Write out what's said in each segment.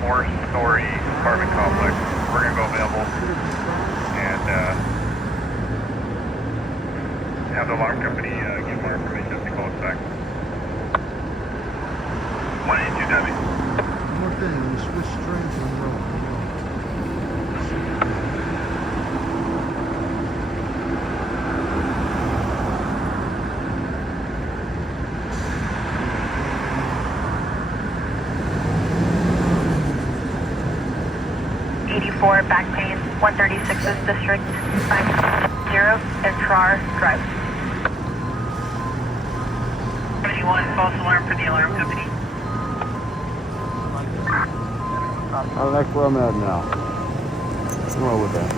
4-story apartment complex. We're going to go available and have the alarm company give more information if they call us back. 182W. One more thing, we switch trains on the road. 84 back pain, 136's district, 50 and Trar Drive. 71, false alarm for the alarm company. I like where I'm at now. What's wrong with that?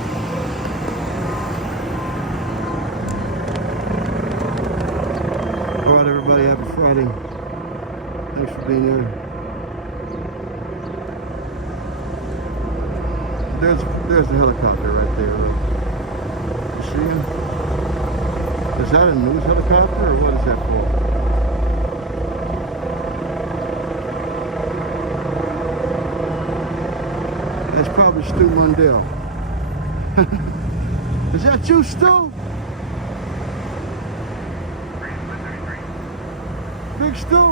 Alright everybody, happy Friday. Thanks for being here. There's the helicopter right there. You see him? Is that a news helicopter or what is that for? That's probably Stu Mundell. Is that you, Stu? Big Stu.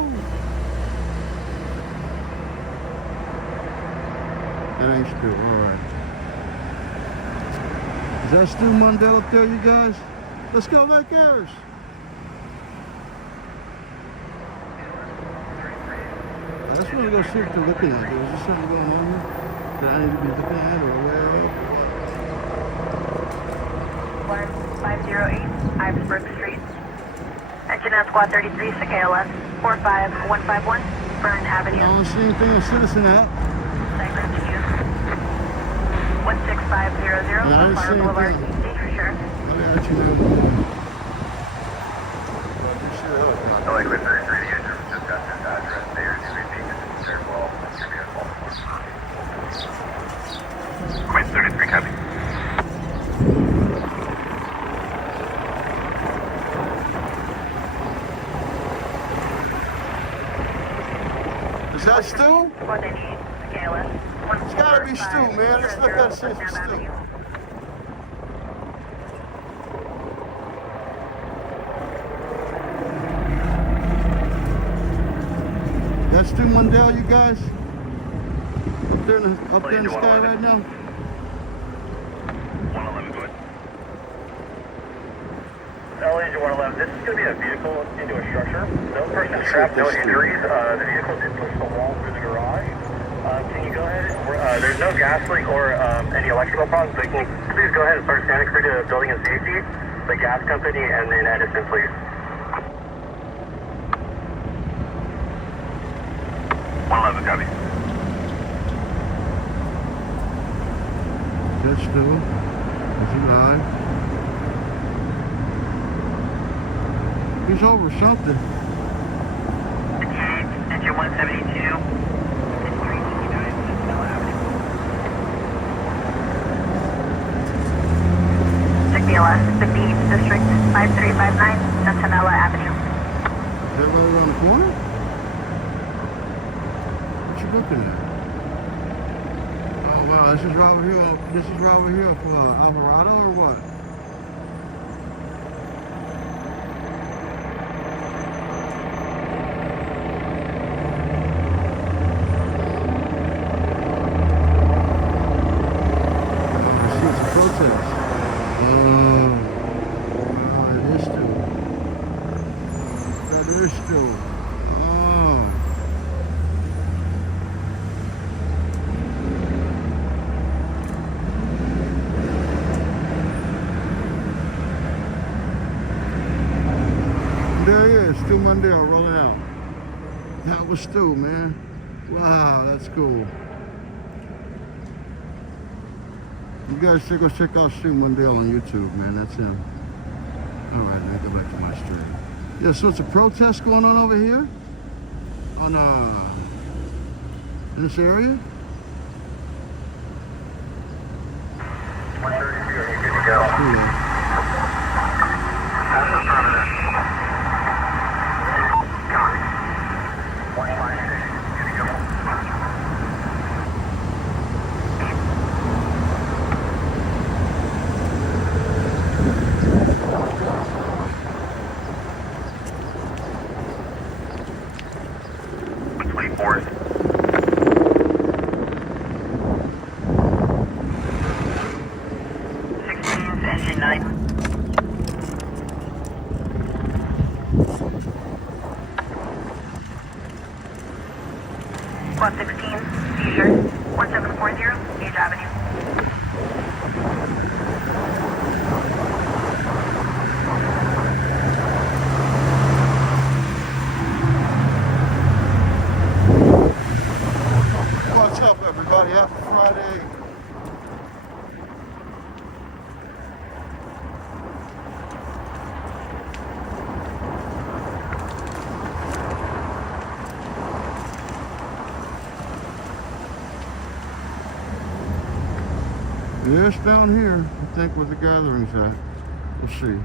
That ain't Stu, alright. Is that Stu Mundell up there, you guys? Let's go, Lake Ayers. I just want to go see what they're looking at. Is there something going on here that I need to be looking at or aware of? 508 Iversburg Street. Engine at Squad 33, KLS 45151, Burn Avenue. I don't see anything in Citizen app. Site continues. 16500, Fire Boulevard, Sure. I'll let you know. The Lakewood 33, the engine just got this address there. Do we think it's very well? Queen 33, copy. Is that Stu? 198 KLS. It's gotta be Stu, man. Let's look at it, see if it's Stu. That's Stu Mundell, you guys? Up there in the sky right now? 111, go ahead. LA engine 111, this is going to be a vehicle into a structure. No person trapped, no injuries. The vehicle did push the wall through the garage. Can you go ahead? There's no gas leak or any electrical problems, but can you please go ahead and start standing clear to the building and safety, the gas company, and then Edison, please. Copy. That's Stu. Is he live? He's over something. Engine 172. KLS 58 District 5359, Centinela Avenue. Is that right around the corner? Looking at. Oh wow, this is right over here. This is right over here for Alvarado or what? I see it's a protest. Oh, it is still. That is still. There he is, Stu Mundell rolling out. That was Stu, man. Wow, that's cool. You guys should go check out Stu Mundell on YouTube, man. That's him. Alright, let me go back to my stream. Yeah, so it's a protest going on over here? On, in this area? 132, are you good to go? Cool. 140, Gage Avenue. What's up, everybody? Happy Friday. Yes, down here, I think, where the gathering's at. We'll see.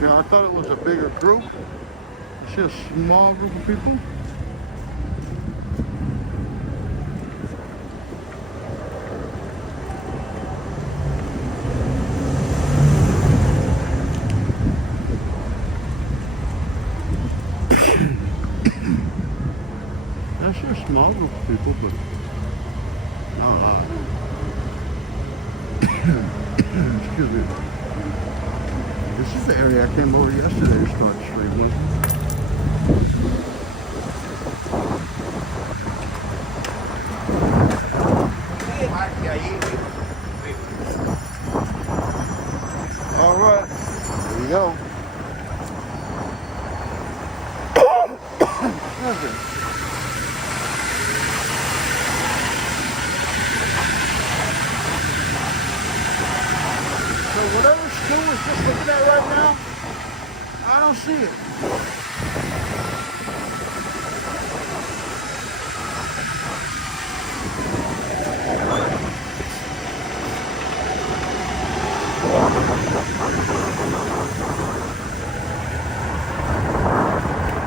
Yeah, I thought it was a bigger group. It's just a small group of people. That's just a small group of people, but not a lot. Excuse me. This is the area I came over yesterday to start streaming. All right, here we go. Excuse me. So whatever school is just looking at right now, I don't see it.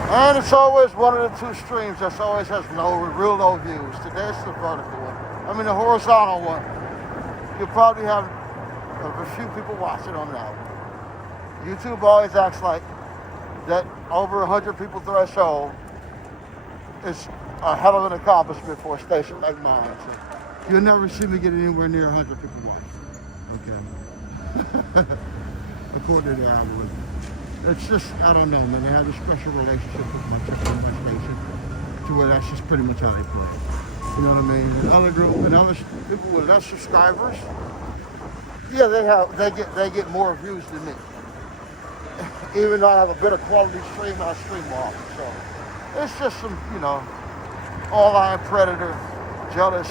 And it's always one of the two streams that always has real low views. Today's the vertical one. I mean the horizontal one. You'll probably have a few people watching on that one. YouTube always acts like that over 100 people threshold is a hell of an accomplishment for a station like mine. So you'll never see me get anywhere near 100 people watching. Okay. According to the algorithm. It's just, I don't know, man. They have a special relationship with my station to where that's just pretty much how they play. You know what I mean? And other group and other people with less subscribers, yeah, they get more views than me. Even though I have a better quality stream, I stream more often. So it's just some, you know, online predator, jealous,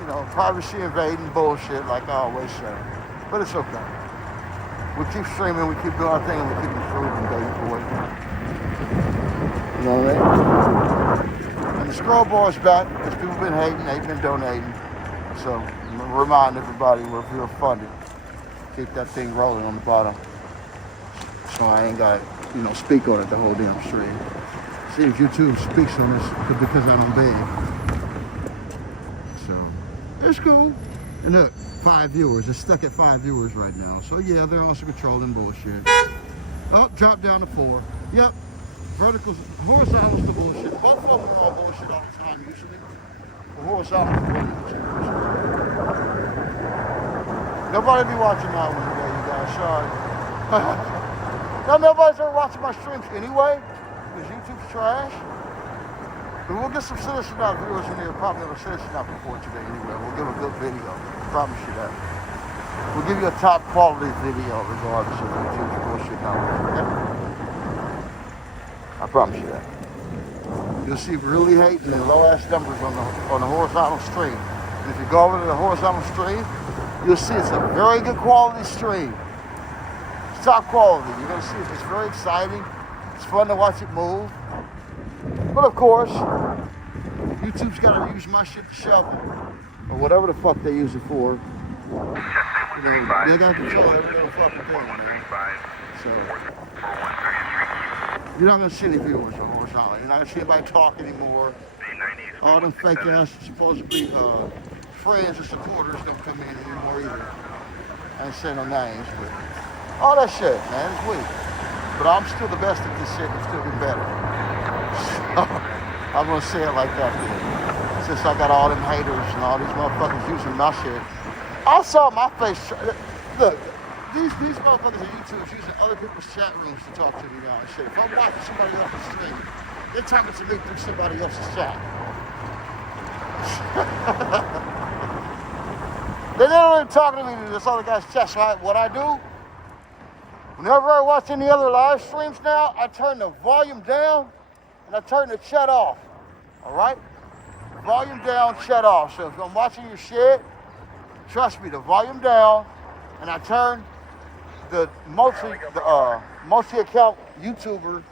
you know, privacy invading bullshit like I always say. But it's okay. We keep streaming, we keep doing our thing, and we keep improving, baby boy. You know what I mean? And the scroll bar's back because people been hating, they've been donating. So I'm gonna remind everybody we're funded. Keep that thing rolling on the bottom. So I ain't got, you know, speak on it the whole damn stream. See if YouTube speaks on us because I'm big. So it's cool. And look, 5 viewers. It's stuck at 5 viewers right now. So yeah, they're also controlling bullshit. Oh, drop down to 4. Yep. Verticals, horizontal's the bullshit. Both of them are all bullshit all the time usually. The horizontal's the bullshit. Nobody be watching that one today, you guys. Sorry. Now nobody's ever watching my streams anyway, because YouTube's trash. But we'll get some Citizen Out viewers in here, probably on the Citizen Out report today anyway. We'll give a good video. I promise you that. we'll give you a top quality video regardless of YouTube's bullshit numbers, okay? I promise you that. You'll see really hating and low ass numbers on the horizontal stream. And if you go over to the horizontal stream, you'll see it's a very good quality stream. It's top quality. You're gonna see it's very exciting. It's fun to watch it move. But of course, YouTube's gotta use my shit to shovel. Or whatever the fuck they use it for. You know, they gotta control every little fucking thing, man. So you're not gonna see any viewers on horizontal. You're not gonna see anybody talk anymore. All them fake ass supposed to be friends or supporters don't come in anymore either. I ain't saying no names, but all that shit, man, it's weak. But I'm still the best at this shit. I'm still getting better. So I'm gonna say it like that then. Since I got all them haters and all these motherfuckers using my shit. I saw my face. Look, these motherfuckers on YouTube using other people's chat rooms to talk to me now and shit. If I'm watching somebody else's stream, they're talking to me through somebody else's chat. They're not even talking to me through this other guy's chat. So what I do, whenever I watch any other live streams now, I turn the volume down and I turn the chat off. All right? Volume down, chat off. So if I'm watching your shit, trust me, the volume down, and I turn the multi-account YouTuber,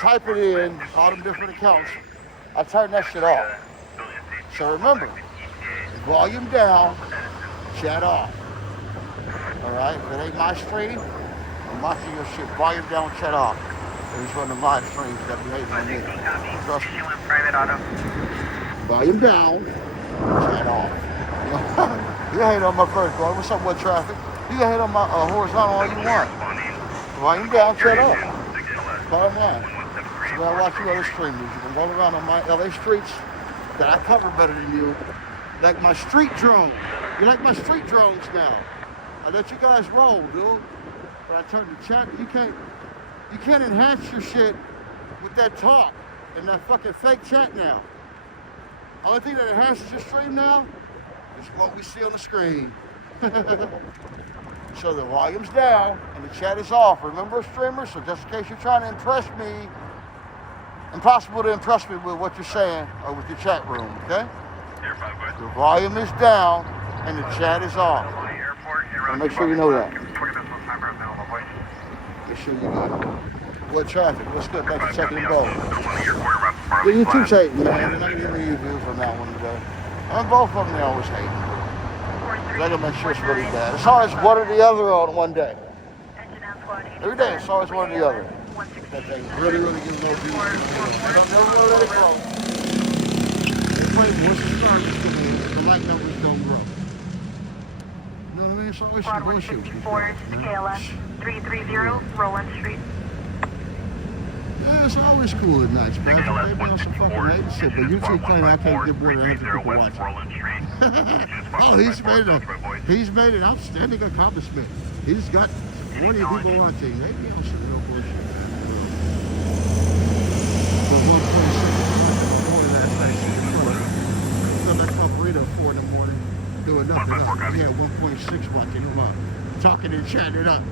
type it in, all them different accounts, I turn that shit off. So remember, volume down, chat off. All right, if it ain't my stream, I'm watching your shit, volume down, chat off. There's one of my streams that behave on me. Trust me. Volume down, chat off. You can hate on my first call. What's up with traffic? You can hate on my horizontal all you want. Volume down, shut up. Bottom line. So when I watch you other streamers, you can roll around on my LA streets that I cover better than you. Like my street drone. You like my street drones now. I let you guys roll, dude. But I turn the chat. You can't enhance your shit with that talk and that fucking fake chat now. Only thing that enhances your stream now is what we see on the screen. So the volume's down and the chat is off. Remember, streamers, so just in case you're trying to impress me, impossible to impress me with what you're saying or with your chat room, okay? The volume is down and the chat is off. So make sure you know that. Make sure you know. What traffic? What's good? Thanks for checking in both. Yeah, you too hating, man. They're not giving me views on that one today. I mean, both of them, they always hate. I gotta make sure it's really bad. It's always one or the other on one day. Every day, it's always one or the other. That they really give no views. I don't never know that it's wrong. Once the service comes in, the light numbers don't grow. You know what I mean? It's always some bullshit. 164 to KLS 330 Roland Street. Yeah, it's always cool at night, man. They be on some fucking hate shit, but YouTube claim I can't get more than 100 people watching. Oh, he's made an outstanding accomplishment. He's got 20 people watching. They be on some real bullshit, man. So 1.6 last night. Come back from burrito at 4 in the morning, doing nothing else. He had 1.6 watching him up, talking and chatting it up.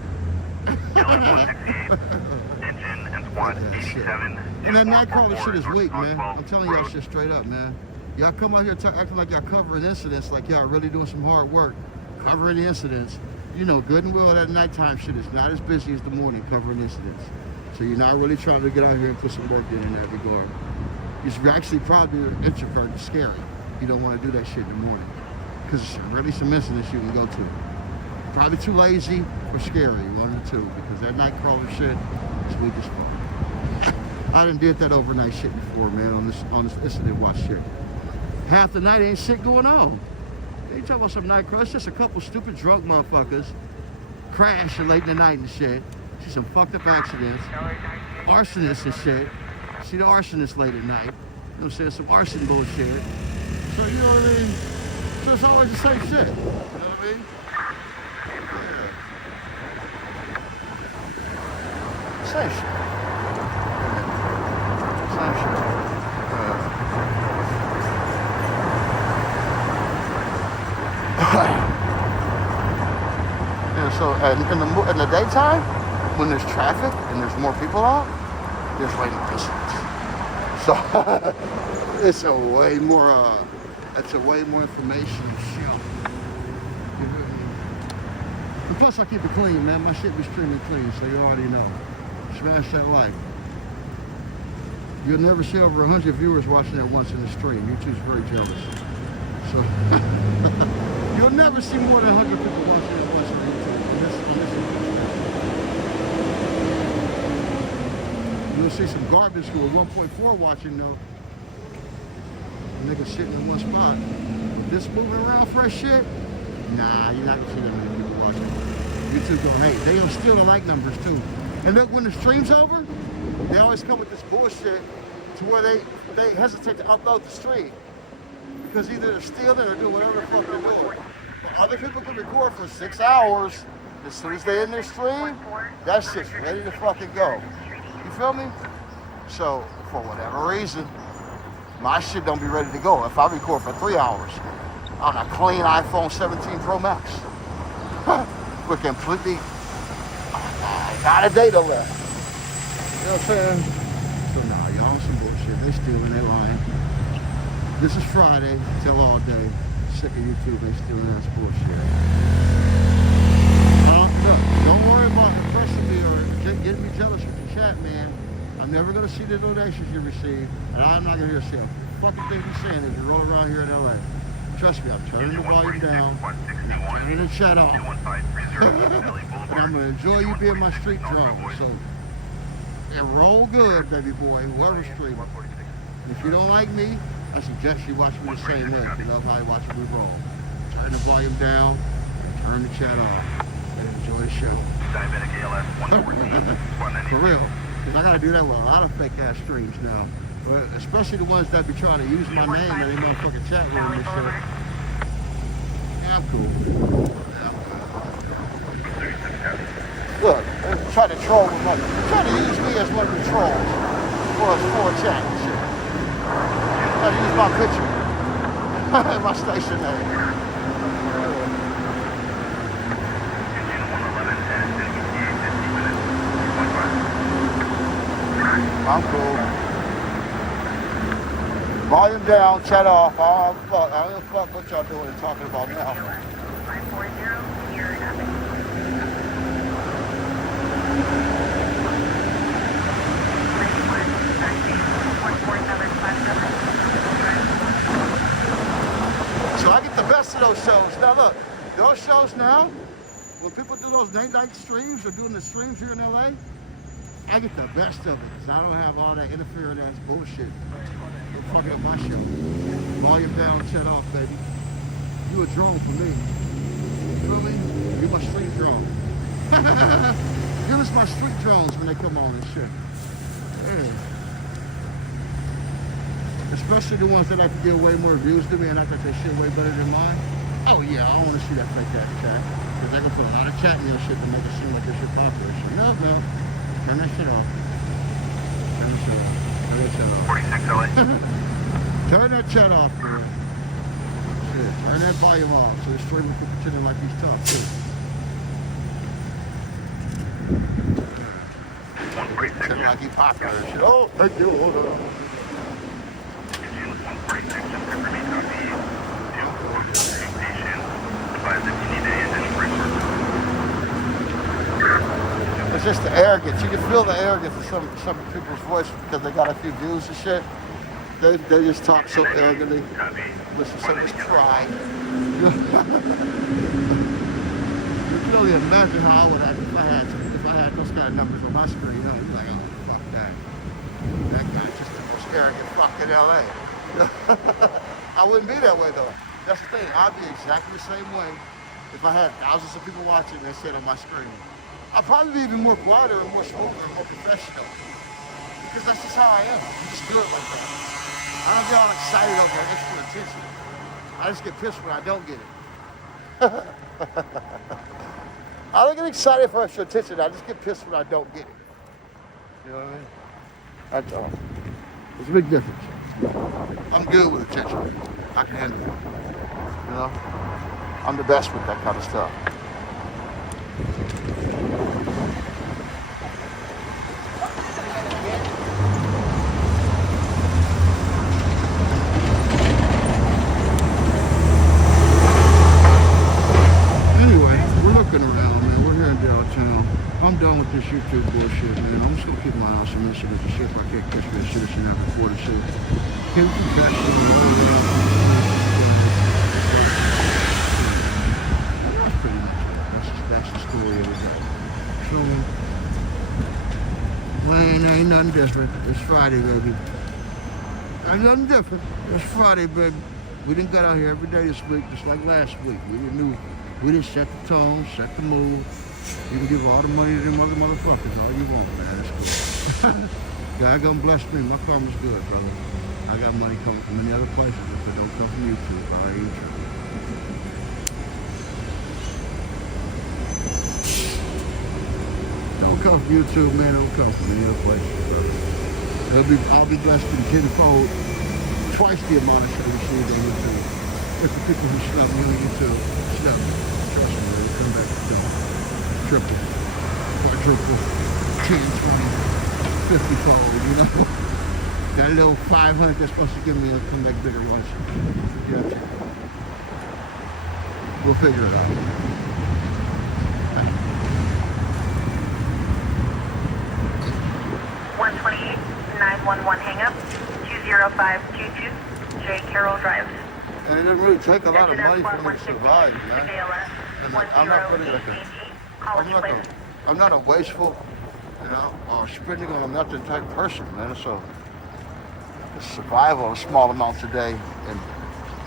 And that Nightcrawler shit is weak, man. I'm telling y'all shit straight up, man. Y'all come out here acting like y'all covering incidents, like y'all really doing some hard work covering incidents. You know good and well that nighttime shit is not as busy as the morning covering incidents. So you're not really trying to get out here and put some work in that regard. You're actually probably an introvert and scary. You don't want to do that shit in the morning. Because there's really some incidents you can go to. Probably too lazy or scary, one of the two. Because that Nightcrawler shit is weak as fuck. I done did that overnight shit before, man, on this incident watch shit. Half the night ain't shit going on. They talking about some Nightcrawler. It's just a couple stupid drunk motherfuckers crashing late in the night and shit. See some fucked up accidents. Arsonists and shit. See the arsonists late at night. You know what I'm saying? Some arson bullshit. So, you know what I mean? So it's always the same shit. You know what I mean? Yeah. Same shit. Same shit. And so in the daytime, when there's traffic and there's more people out, there's way more incidents. So it's a way more information show. You know what I mean? And plus I keep it clean, man. My shit be extremely clean, so you already know. Smash that like. You'll never see over 100 viewers watching at once in the stream. YouTube's very jealous. So you'll never see more than 100 people watching at once on YouTube. You'll see some garbage who are 1.4 watching though. Niggas sitting in one spot. This moving around fresh shit? Nah, you're not gonna see that many people watching. YouTube gonna hate. They don't steal the like numbers too. And look, when the stream's over, they always come with this bullshit to where they hesitate to upload the stream. Because either they're stealing or doing whatever the fuck they're doing. But other people can record for 6 hours. As soon as they in their stream, that shit's ready to fucking go. You feel me? So, for whatever reason, my shit don't be ready to go. If I record for 3 hours on a clean iPhone 17 Pro Max, we're completely out of data left. You know what I'm saying? So nah, y'all on some bullshit. They stealing, they lying. This is Friday, till all day. Sick of YouTube, they stealing ass bullshit. Look, don't worry about impressing me or getting me jealous with the chat, man. I'm never gonna see the donations you receive, and I'm not gonna hear a fucking thing you're saying as you roll around here in LA. Trust me, I'm turning the volume down, and I'm turning the chat off. And I'm gonna enjoy you being my street drunk. So, and roll good, baby boy, whoever's streaming. If you don't like me, I suggest you watch me the same way. If you love how you watch me roll. Turn the volume down, and turn the chat off, and enjoy the show. For real. Because I gotta do that with a lot of fake ass streams now. But especially the ones that be trying to use my name and they motherfucking chat room and shit. Yeah, I'm cool. Look, they try to troll with my, try to use me as one of the trolls for a chat and shit. Try to use my picture. My station name. I'm cool. Volume down, chat off. I don't give a fuck what y'all doing and talking about now. 540, you're having. So I get the best of those shows. Now look, those shows now, when people do those night streams or doing the streams here in LA, I get the best of it because I don't have all that interfering ass bullshit. They're fucking up my show. Volume down and shut off, baby. You a drone for me. You feel me? You my street drone. Give us my street drones when they come on and shit. Yeah. Especially the ones that like to get way more views than me and act like they shit way better than mine. Oh yeah, I don't want to see that fake ass chat. Because they're gonna put a lot of chat in your shit to make it seem like this shit popular shit. No. Turn that shit off. Turn that shit off. Turn that shit off. 46 LA. Turn that chat off, man. Shit. Turn that volume off so the streamer can pretend like he's tough, too. Pretend like he's popular and shit. Oh, thank you. Hold on. It's just the arrogance. You can feel the arrogance in some people's voices because they got a few views and shit. They just talk so arrogantly. Listen, so just try. You can only imagine how I would act if I had those kind of numbers on my screen. You know, you'd be like, oh, fuck that. That guy's just the most arrogant fuck in LA. I wouldn't be that way though. That's the thing. I'd be exactly the same way if I had thousands of people watching and said on my screen. I'd probably be even more quieter and more smoother and more professional. Because that's just how I am. I'm just good like that. I don't get all excited over extra attention. I just get pissed when I don't get it. I don't get excited for extra attention. I just get pissed when I don't get it. You know what I mean? That's all. There's a big difference. I'm good with attention. I can handle it. You know? I'm the best with that kind of stuff. looking around, man. We're here in downtown. I'm done with this YouTube bullshit, man. I'm just gonna keep my house in Minnesota to see if I can't catch me a citizen after 46. Can we catch them all the way up? That's pretty much it. That's the story of the day. So, ain't nothing different. It's Friday, baby. Ain't nothing different. It's Friday, baby. We didn't get out here every day this week, just like last week. We didn't set the tone, set the mood. You can give all the money to them other motherfuckers all you want, man. It's cool. God gonna bless me. My karma's good, brother. I got money coming from many other places, but don't come from YouTube. I ain't trying. Don't come from YouTube, man. Don't come from any other places, brother. I'll be blessed in tenfold, twice the amount I should have received on YouTube. If the people who snub me on YouTube snub me, trust me, they'll come back to me. Triple, quadruple, 10, 20, 50-fold, you know? That little 500 that's supposed to give me a come back bigger once. Yeah. We'll figure it out. 128, 911 hang-up, 20522, J. Carroll Drive. And it doesn't really take a lot of money for me to survive, man. I'm not a wasteful, you know, or spending on nothing type person, man. So survive on small amounts a day and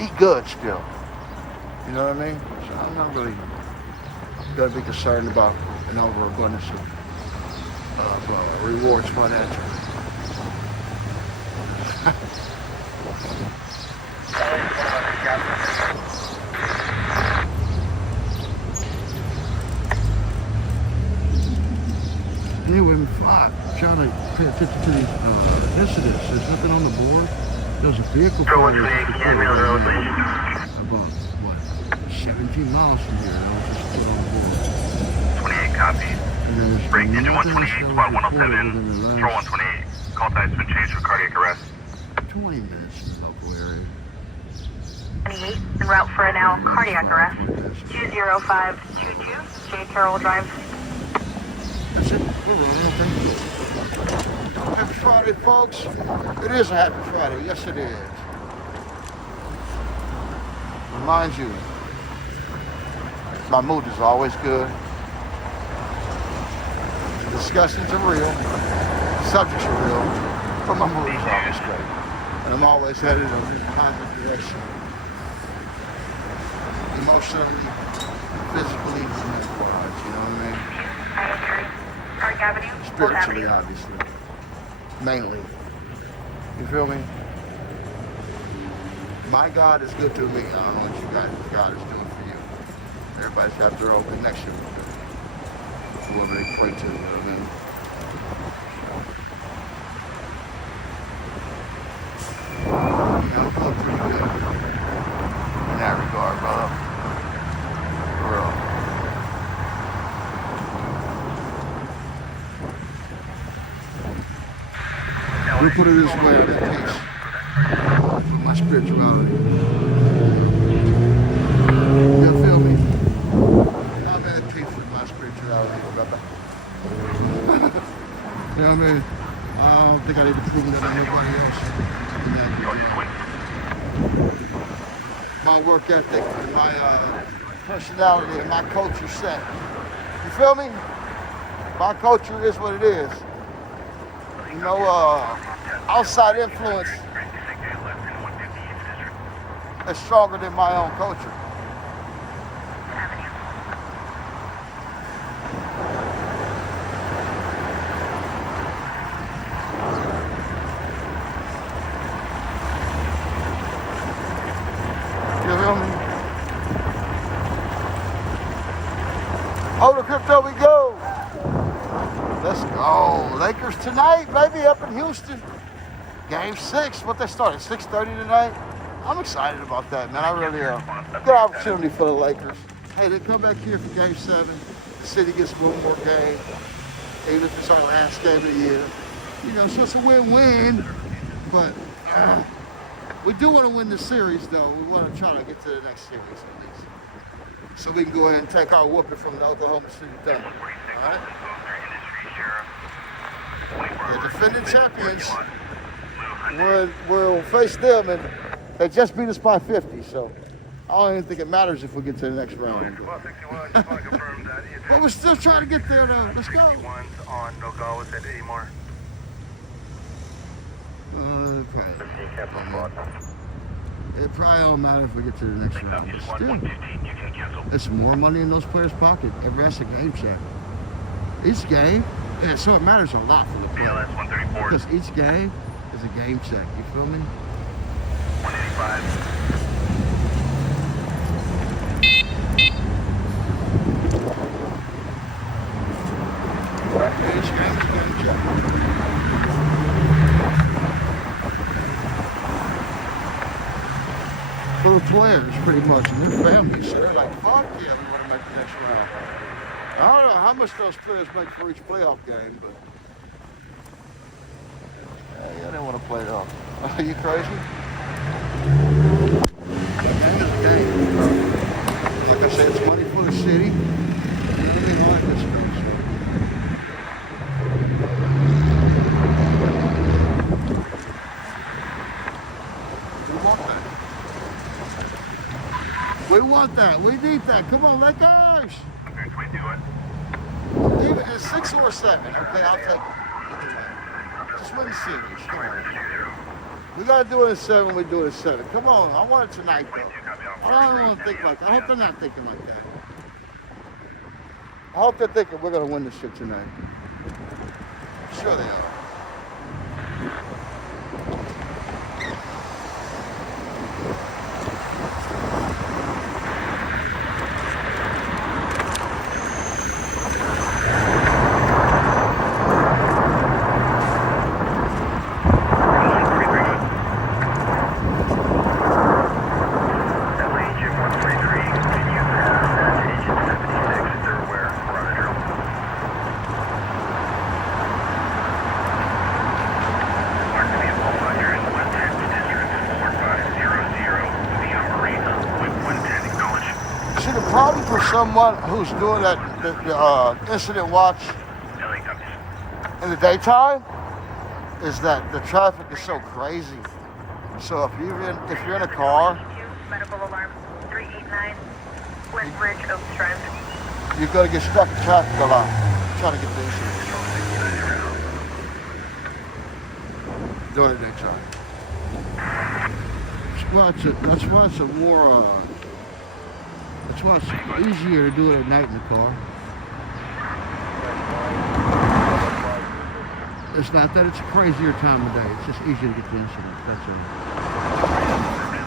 eat good still. You know what I mean? So I'm not really gonna be concerned about an overabundance of rewards financially. Anyway, I'm trying to pay attention to these incidents. There's nothing on the board. There's a vehicle about, 17 miles from here. I was just put on the board. 28 copies. Break engine 128, spot 107, control 128. Call time's been changed for cardiac arrest. 20 minutes in the local area. 28, en route for a now cardiac arrest, 20522, J. Carroll Drive. That's it. We're rolling, okay. Happy Friday, folks. It is a happy Friday. Yes, it is. Remind you, my mood is always good. The discussions are real. The subjects are real. But my mood is always great. And I'm always headed in a positive direction. Emotionally, physically, and otherwise, you know what I mean? Park Avenue, Spiritually, obviously. Mainly. You feel me? My God is good to me. I don't know what you guys, God is doing for you. Everybody's got their own connection with whoever they pray to, you know what I mean? I'm doing pretty good in that regard, brother. For real. Let me put it this way, in that case, for my spirituality. You feel me? I'm at peace with my spirituality, brother. You know what I mean? I don't think I need to prove that to nobody else. My work ethic, and my personality, and my culture set. You feel me? My culture is what it is. You know, outside influence is stronger than my own culture. You feel me? Over to crypto we go. Let's go. Lakers tonight, baby, up in Houston. Game 6. What they started, 6:30 tonight? I'm excited about that, man. I really am. Good opportunity for the Lakers. Hey, they come back here for Game 7. The city gets one more game, even if it's our last game of the year. You know, so it's a win-win. But we do want to win the series, though. We want to try to get to the next series at least. so we can go ahead and take our whooping from the Oklahoma City Thunder. All right? The defending champions will face them, and they just beat us by 50, so I don't even think it matters if we get to the next round. But we're still trying to get there, though. Let's go. On Nogales and Amar. Okay. It probably don't matter if we get to the next round. But still, it's more money in those players' pocket. Every that's a game check. Each game, and so it matters a lot for the player. Because each game is a game check. You feel me? 185. Each game is a game check. For the players, pretty much, and their families, so they're like, fuck yeah, we want to make the next round. I don't know how much those players make for each playoff game, but yeah, they want to play it off. Are you crazy? Game is a game. Like I said, it's money for the city. They like this space. We want that. We need that. Come on, let go. Even at 6 or 7. Okay, I'll take it. Just win the series. Come on. We gotta do it at 7. We do it at 7. Come on. I want it tonight, though. I don't want to think like that. I hope they're not thinking like that. I hope they're thinking we're gonna win this shit tonight. Sure they are. Someone who's doing that incident watch in the daytime is that the traffic is so crazy. So if you're in a car, medical alarm 389 West Bridge, Oaks Drive. You're gonna get stuck in traffic a lot trying to get the incident during the daytime. That's why it's a more. That's why it's easier to do it at night in the car. It's not that it's a crazier time of day. It's just easier to get the incident. That's all.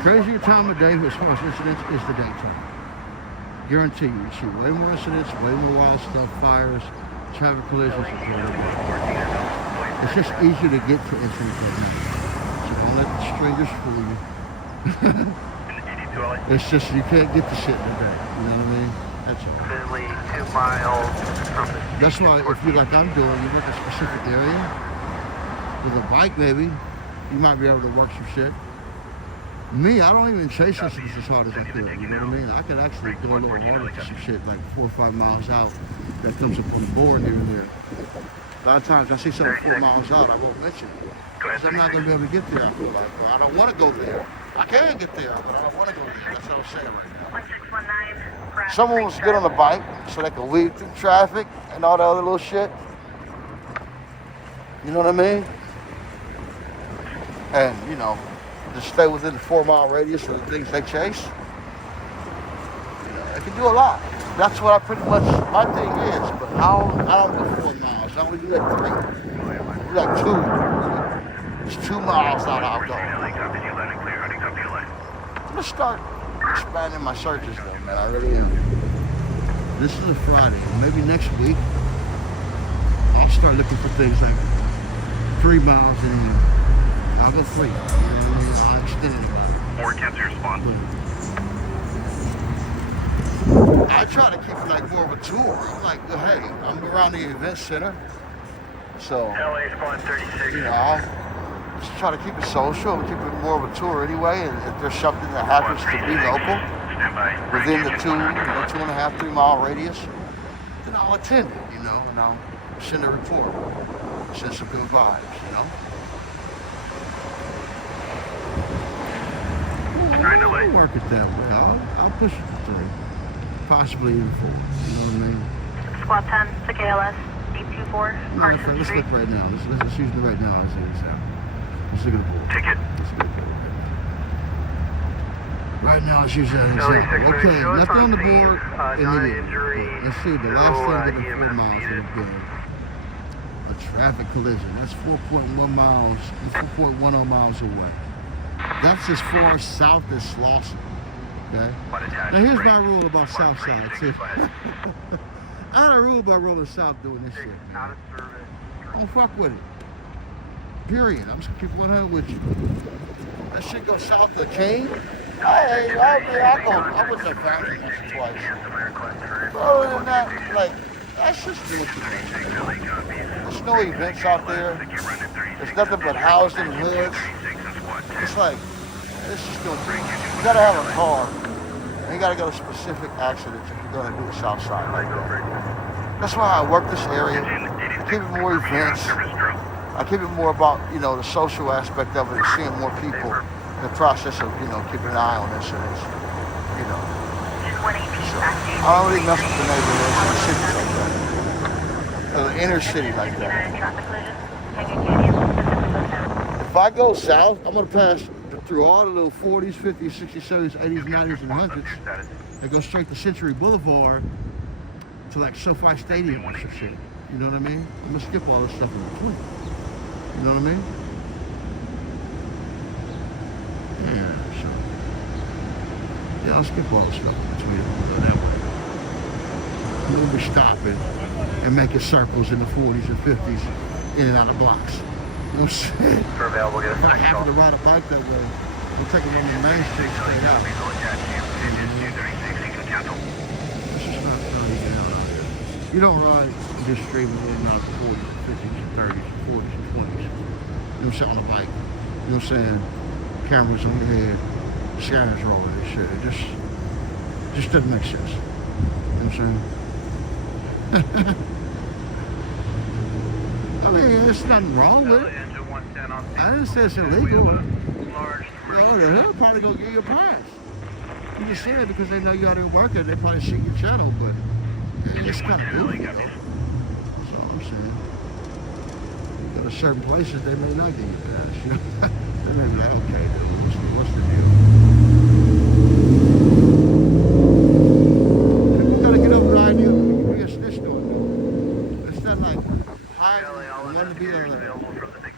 Crazier time of day as far as incidents is the daytime. Guarantee you see way more incidents, way more wild stuff, fires, traffic collisions. It's just easier to get to incidents at night. So don't let the strangers fool you. It's just you can't get the shit in the day. You know what I mean? That's all. 2 miles from the. That's why if you like I'm doing, you work a specific area with a bike, maybe you might be able to work some shit. Me, I don't even chase incidents as hard as I could. You know what I mean? I could actually do a little water to some shit like 4 or 5 miles out that comes up on the board here and there. A lot of times I see something 4 miles out, I won't mention it because I'm not gonna be able to get there. I feel like, or I don't want to go there. I can get there, but I don't want to go there. That's what I'm saying right now. 1619. Someone wants to get on the bike so they can weave through traffic and all that other little shit. You know what I mean? And, you know, just stay within the 4 mile radius of the things they chase. You know, they can do a lot. That's what I pretty much, my thing is, but I don't do 4 miles. I only do like 3. I do like 2. It's 2 miles out I'll go. I'm gonna start expanding my searches though, man. I really am. This is a Friday. Maybe next week I'll start looking for things like 3 miles in here. I'll go 3. You know what I mean? I'll extend it. 4 cancel your response. I try to keep it like more of a tour. I'm like, well, hey, I'm around the event center, so LA Spawn 36. you know, I'll just try to keep it social and keep it more of a tour anyway. And if there's something that happens to be local, stand by. within the 2.5, 3 mile radius, then I'll attend it, you know, and I'll send a report, send some good vibes, you know. I'll work it that way. I'll push it to 3, possibly even 4. You know what I mean? Squad 10 to KLS 824. Matter of fact, let's look right now. Let's use it right now. Let's see this out. Let's look at the board. Ticket. Let's look at the board. Right now, let's use that example. Okay, left on the board, immediately. Let's see, the last thing within 4 miles of the building. A traffic collision. That's 4.1 miles. That's 4.10 miles away. That's as far south as Slauson. Okay? Now here's my rule about south side too. I had a rule about rolling south doing this shit, man. Don't fuck with it. Period. I'm just gonna keep 100 with you. That shit go south to Kane. I went to Fountain once or twice. But other than that, like, that's just doing too much. There's no events out there. There's nothing but housing and hoods. It's like, it's just going to, you gotta have a car. And you gotta go to specific accidents if you're gonna do a south side like that. That's why I work this area. I keep it more events. I keep it more about, you know, the social aspect of it and seeing more people in the process of, you know, keeping an eye on incidents. You know. So, I don't really mess with the neighborhoods in the cities like that. The inner city like that. If I go south, I'm gonna pass through all the little 40s, 50s, 60s, 70s, 80s, 90s, and 100s. And go straight to Century Boulevard to like SoFi Stadium or some shit. You know what I mean? I'm gonna skip all this stuff in between. You know what I mean? Yeah, so. Yeah, I'll skip all the stuff in between. That way. We'll be stopping and making circles in the 40s and 50s in and out of blocks. You know what I'm saying? For available, get a If I happen to ride a bike that way, we'll take it on the main street straight out. It's just not how you get out here. You don't ride just streaming in and out of the 40s, 50s, and 30s, 40s, and 20s. You know what I'm saying? On a bike. You know what I'm saying? Cameras on your head, scanners rolling and shit. It just doesn't make sense. You know what I'm saying? I mean, there's nothing wrong with it. I didn't say it's illegal. No, they'll probably go get you a pass. You just say it because they know you out here working. They probably see your channel, but it's kind of goofy, though. That's all I'm saying. Go to certain places, they may not get you a pass. You know? They may be like, okay, dude, what's the deal? You gotta get over the idea of you be a snitch doing it. It's not like hiding and wanting to be there.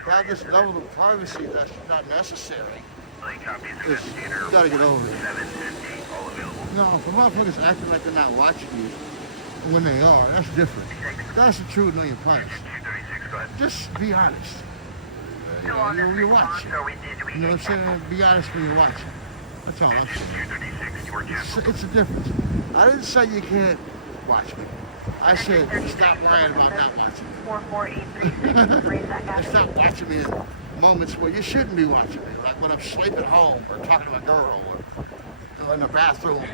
Have this level of privacy that's not necessary. You gotta get over it. No, for motherfuckers acting like they're not watching you when they are, that's different. That's the truth on your privacy. Just be honest. When you're watching. You know what I'm saying? Be honest when you're watching. That's all I'm saying. It's a difference. I didn't say you can't watch me. I said stop worrying about not watching me. 4483. And stop watching me in moments where you shouldn't be watching me. Like when I'm sleeping home or talking to a girl or in the bathroom.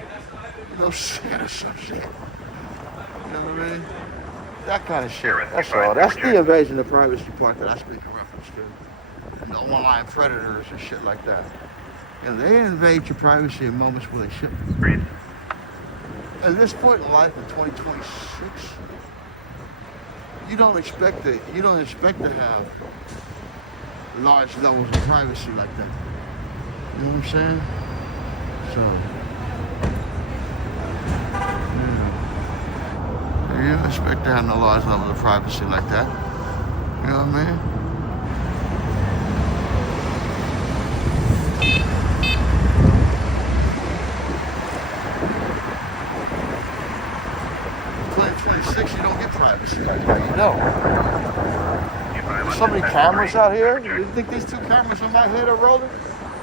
You know, some shit. You know what I mean? That kind of shit. That's all. That's the invasion of privacy part that I speak in reference to. And the online predators and shit like that. And they invade your privacy in moments where they shouldn't. At this point in life, in 2026, you don't expect to have large levels of privacy like that. You know what I'm saying? So, you don't expect to have no large levels of privacy like that. You know what I mean? 2026, you don't get privacy like that, you know. There's so many cameras out here. You think these 2 cameras on my head are rolling?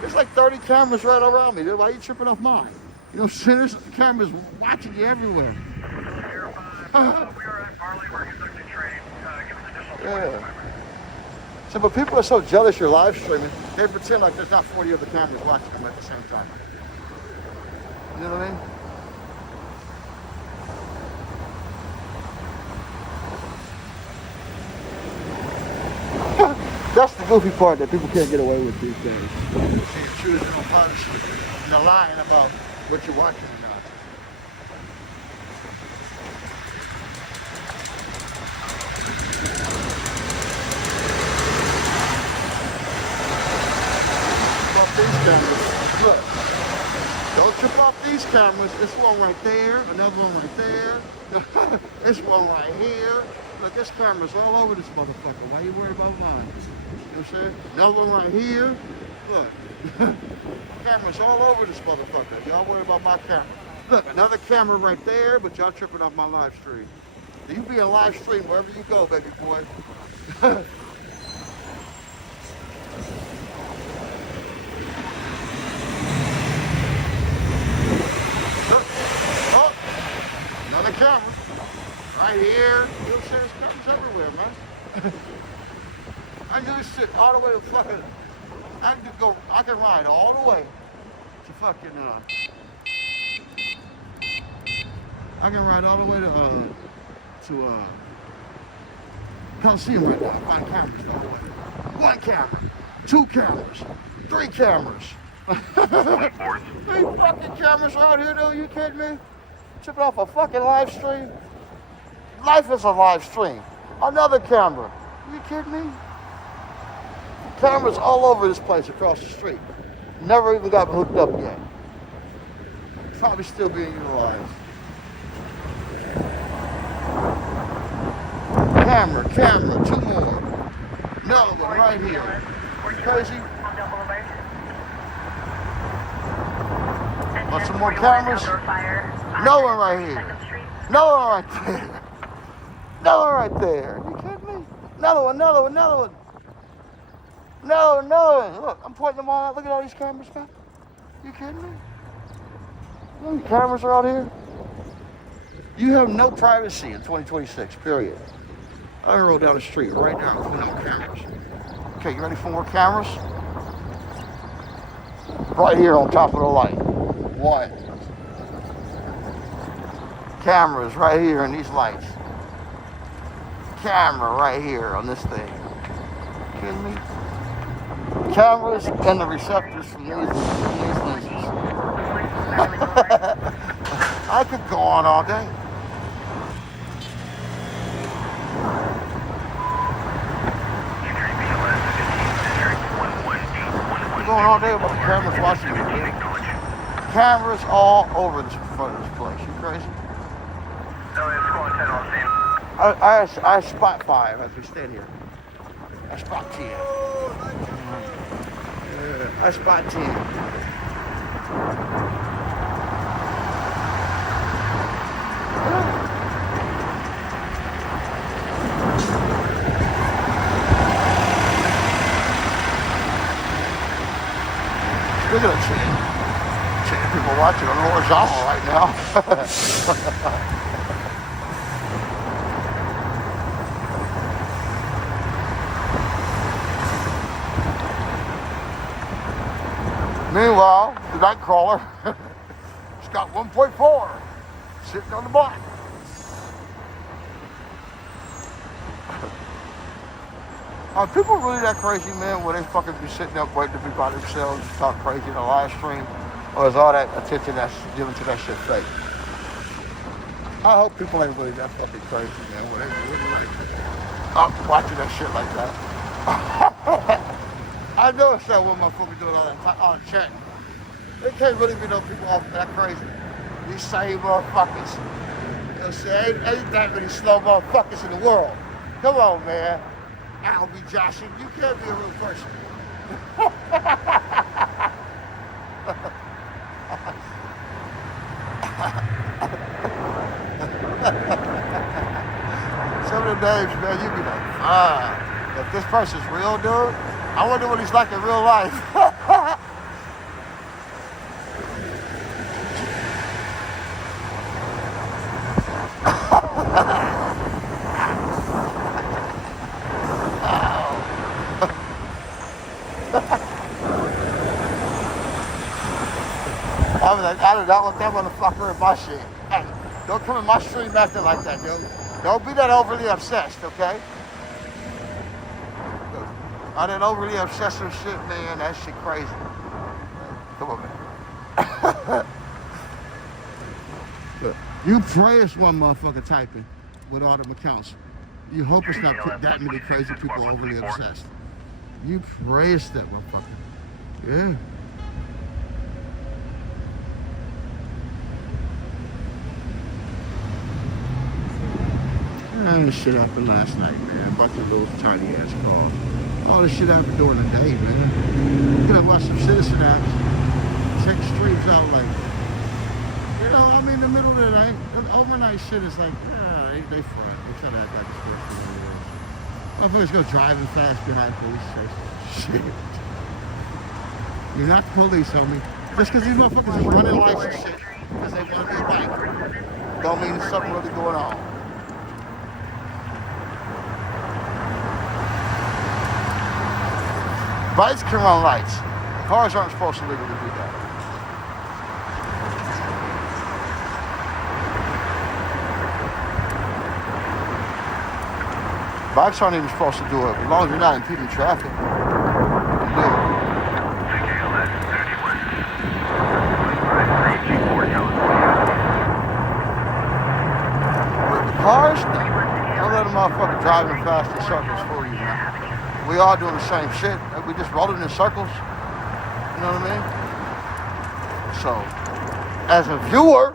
There's like 30 cameras right around me. Why are you tripping off mine? You know what I'm saying? There's cameras watching you everywhere. Yeah. So, but people are so jealous you're live streaming, they pretend like there's not 40 other cameras watching them at the same time. You know what I mean? That's the goofy part that people can't get away with these days. You're choosing on punishment and they're lying about what you're watching or not. These cameras. Look, don't trip off these cameras. This one right there, another one right there. This one right here. Look, this camera's all over this motherfucker. Why you worried about mine? You know what I'm saying? Another one right here. Look, camera's all over this motherfucker. Y'all worried about my camera. Look, another camera right there, but y'all tripping off my live stream. You be a live stream wherever you go, baby boy. Another camera. Right here. You know what I'm saying? There's cameras everywhere, man. I do this shit all the way to fucking... I can ride all the way to fucking... I can ride all the way to Coliseum right now. Find cameras all the way. One camera. Two cameras. Three cameras. Three fucking cameras out here, though. You kidding me? Tripping off a fucking live stream? Life is a live stream. Another camera. Are you kidding me? Cameras all over this place across the street. Never even got hooked up yet. Probably still being utilized. Camera, two more. Another one right here. Crazy. Want some more cameras? No one right here. No one right there. No one right there. Are you kidding me? Another one. No. Look, I'm pointing them all out. Look at all these cameras, man. You kidding me? How many cameras are out here? You have no privacy in 2026, period. I roll down the street right now with no cameras. Okay, you ready for more cameras? Right here on top of the light. One. Cameras right here in these lights. Camera right here on this thing. You kidding me? Cameras and the receptors from these lenses. I could go on all day. I'm going all day about the cameras watching me. Cameras all over this front of this place. You crazy? I spot 5 as we stand here. I spot 10. I spot 10. Look at that chain. People watching on horizontal right now. Meanwhile, the Nightcrawler, it's got 1.4 sitting on the block. Are people really that crazy, man, where they fucking be sitting up waiting to be by themselves and talk crazy in a live stream? Or is all that attention that's given to that shit fake? I hope people ain't really that fucking crazy, man, where they really like up watching that shit like that. I noticed that when motherfuckers doing all that chatting. They can't really be no people off that crazy. These same motherfuckers. You know what I'm saying? Ain't that many slow motherfuckers in the world. Come on, man. I'll be joshing. You can't be a real person. Some of the names, man, you be like, if this person's real, dude, I wonder what he's like in real life. I did not want that motherfucker in my shit. Hey, don't come in my stream acting like that, yo. Don't be that overly obsessed, okay? All that overly obsessive shit, man, that shit crazy. Come on, man. Look, you pray it's one motherfucker typing with all them accounts. You hope it's not that many crazy people overly obsessed. You pray it's that motherfucker. Yeah. This shit happened last night, man. A bunch of little tiny ass calls. All this shit happened during the day, man. You gotta watch some citizen apps. Check streams out, like, you know, I mean, the middle of the night, the overnight shit is like, yeah, they front. They try to act like it's worse than it is. Motherfuckers go driving fast behind police stations. Shit. You're not the police, homie. Just because these motherfuckers are running lights and shit because they want to be a biker, don't mean there's something really going on. Bikes can run lights. Cars aren't supposed to legally do that. Bikes aren't even supposed to do it. As long as you're not impeding traffic, you can do it. But the cars, don't let them motherfucker driving fast in circles for you, man. We all doing the same shit. We just rolling in circles. You know what I mean? So, as a viewer,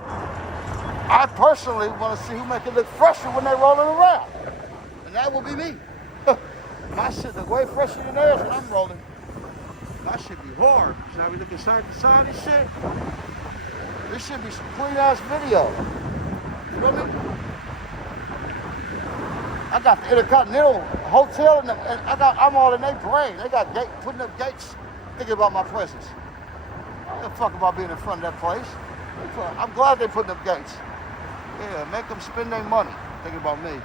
I personally want to see who make it look fresher when they're rolling around. And that will be me. My shit look way fresher than theirs when I'm rolling. My shit be hard. So now we looking side to side and shit. This should be some clean ass video. You feel me? I got the Intercontinental Hotel and I'm all in their brain. They got putting up gates thinking about my presence. I don't give a fuck about being in front of that place. I'm glad they're putting up gates. Yeah, make them spend their money thinking about me.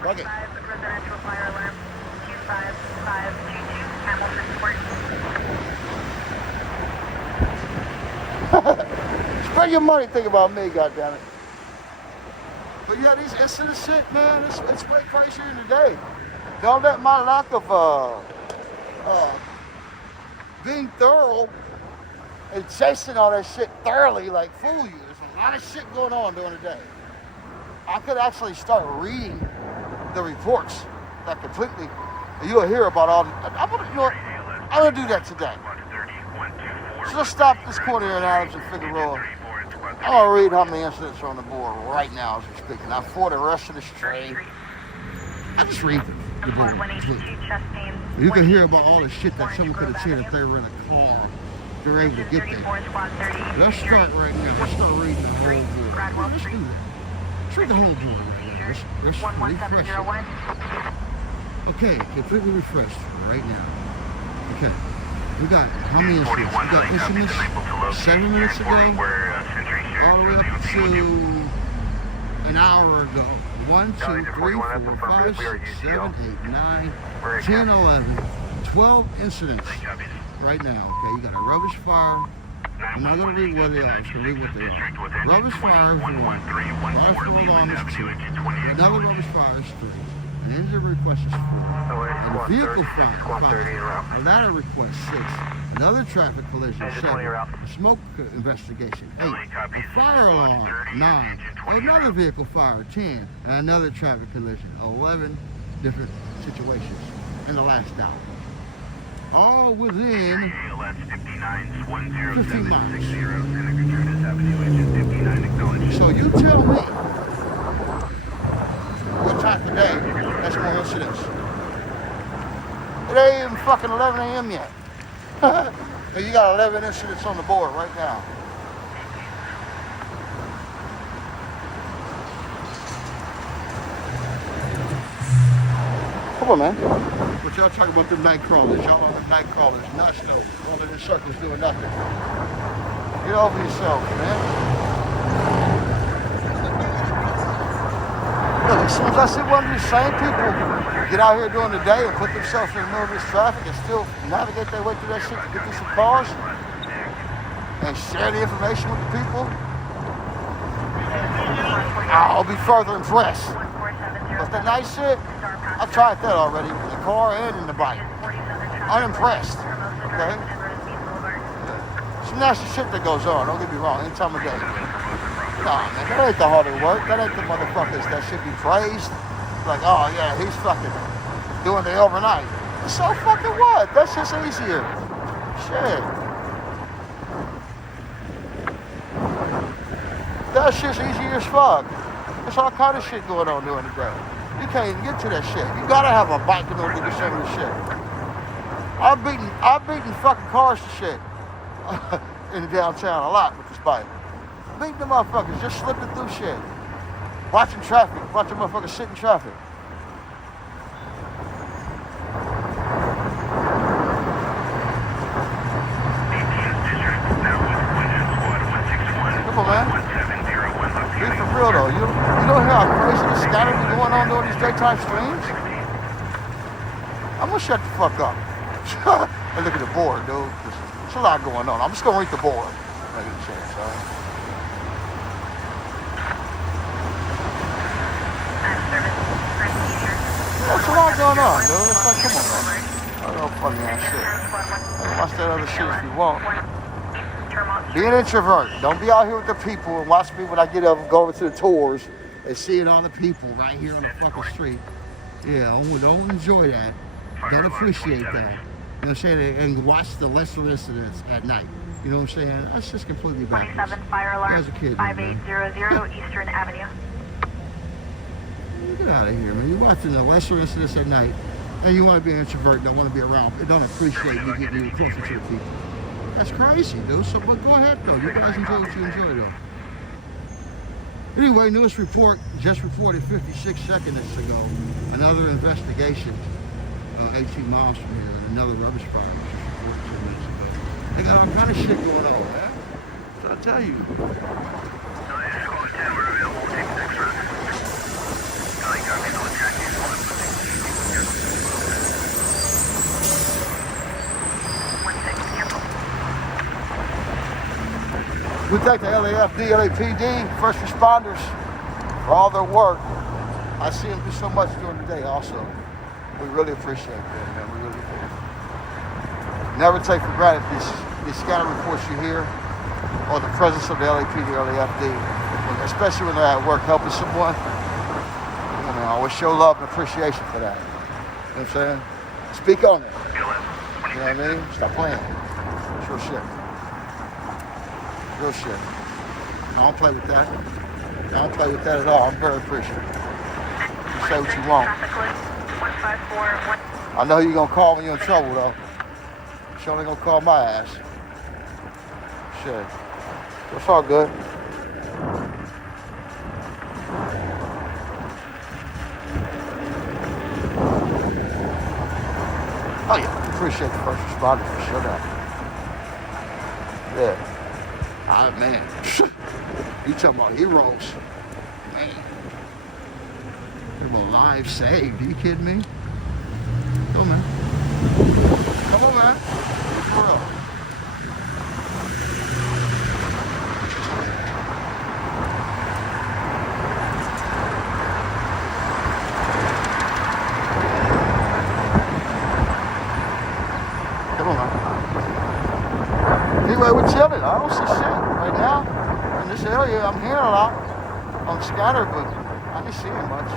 Fuck it. Residential fire alarm 25522 Hamilton Court. Spend your money thinking about me, goddammit. But yeah, these incident shit, man, it's way crazier today. Don't let my lack of being thorough and chasing all that shit thoroughly like fool you. There's a lot of shit going on during the day. I could actually start reading the reports that completely, you'll hear about all. I'm gonna do that today. So let's stop this corner here in Adams and Figueroa. I'm gonna read how many incidents are on the board right now as we're speaking. Now for the rest of the stream, I just read them. You can hear about all the shit that someone could have said if they were in a car. They're able to get there. Let's start right now. Let's start reading the whole board. Let's do that. Let's read the whole board right now. Let's refresh it. Okay, completely refreshed right now. Okay. We got how many incidents? We got incidents 7 minutes ago, all the way up to an hour ago. 1, 2, 3, 4, 5, 6, 7, 8, 9, 10, 11, 12 incidents right now. Okay, you got a rubbish fire. I'm not going to read what they are. I'm just going to read what they are. Rubbish fire is 1. Fire for alarm is 2. Another rubbish fire is 3. An injury request is 4. And a vehicle fire, 5. A ladder request, 6. Another traffic collision, 7. A smoke investigation, 8. A fire alarm, 9. Another vehicle fire, 10. And another traffic collision, 11 different situations in the last hour. All within 15 miles. So you tell me what time today that's more incidents. It ain't even fucking 11 a.m. yet. So you got 11 incidents on the board right now. Come on, man. What y'all talking about the night crawlers? Y'all on the night crawlers, nuts though. Rolling in circles doing nothing. Get over yourself, man. Look, as soon as I see one of these same people get out here during the day and put themselves in the middle of this traffic and still navigate their way through that shit to get through some cars, and share the information with the people, I'll be further impressed. But the nice shit, I've tried that already in the car and in the bike. Unimpressed. Okay? Some nasty shit that goes on, don't get me wrong, any time of day. Nah, man, that ain't the harder work. That ain't the motherfuckers that should be praised. Like, oh yeah, he's fucking doing the overnight. So fucking what? That's just easier. Shit. That shit's easier as fuck. There's all kind of shit going on during the day. You can't even get to that shit. You gotta have a bike in order to do some of this shit. I've beaten fucking cars to shit in downtown a lot with this bike. Beating the motherfuckers, just slipping through shit. Watching traffic, watching motherfuckers sit in traffic. Come on, man. Be for real though. You don't hear how crazy the scatter be going on during these daytime streams? I'm gonna shut the fuck up. And look at the board, dude. There's a lot going on. I'm just gonna read the board. Look at the chance, all right? There's a lot going on, dude. It's like, come on, man. I don't know funny ass shit. Watch that other shit if you want. Be an introvert. Don't be out here with the people and watch me when I get up and go over to the tours and seeing all the people right here on the fucking street. Yeah, don't enjoy that. Don't appreciate that. You know what I'm saying? And watch the lesser incidents at night. You know what I'm saying? That's just completely backwards. 27 fire alarm, As a kid, 5800 Eastern Avenue. Get out of here, man. You're watching the lesser incidents at night, and you want to be an introvert, don't want to be around, don't appreciate me getting you closer to the people. That's crazy, dude. So, but go ahead, though. You guys enjoy what you enjoy, though. Anyway, newest report, just reported 56 seconds ago. Another investigation 18 miles from here, another rubbish fire, which was reported 2 minutes ago. They got all kind of shit going on, man. So I tell you. We thank the LAFD, LAPD, first responders for all their work. I see them do so much during the day also. We really appreciate that, man. We really do. Never take for granted these scatter reports you hear or the presence of the LAPD or LAFD, especially when they're at work helping someone. You know, I always show love and appreciation for that. You know what I'm saying? Speak on it. You know what I mean? Stop playing. It's real shit. Real shit. I don't play with that. I don't play with that at all. I'm very appreciative. You say what you want. I know you're gonna call when you're in trouble though. You're only gonna call my ass. Shit. It's all good. Oh yeah, appreciate the first responders for sure. Yeah. Ah, man. You talking about heroes. Man. They're about lives saved. Are you kidding me? Come on, man. Come on, man. For real. Come on, man. Anyway, we're chilling. I don't see shit right now. In this area, I'm hearing a lot on scatter, but I ain't seeing much.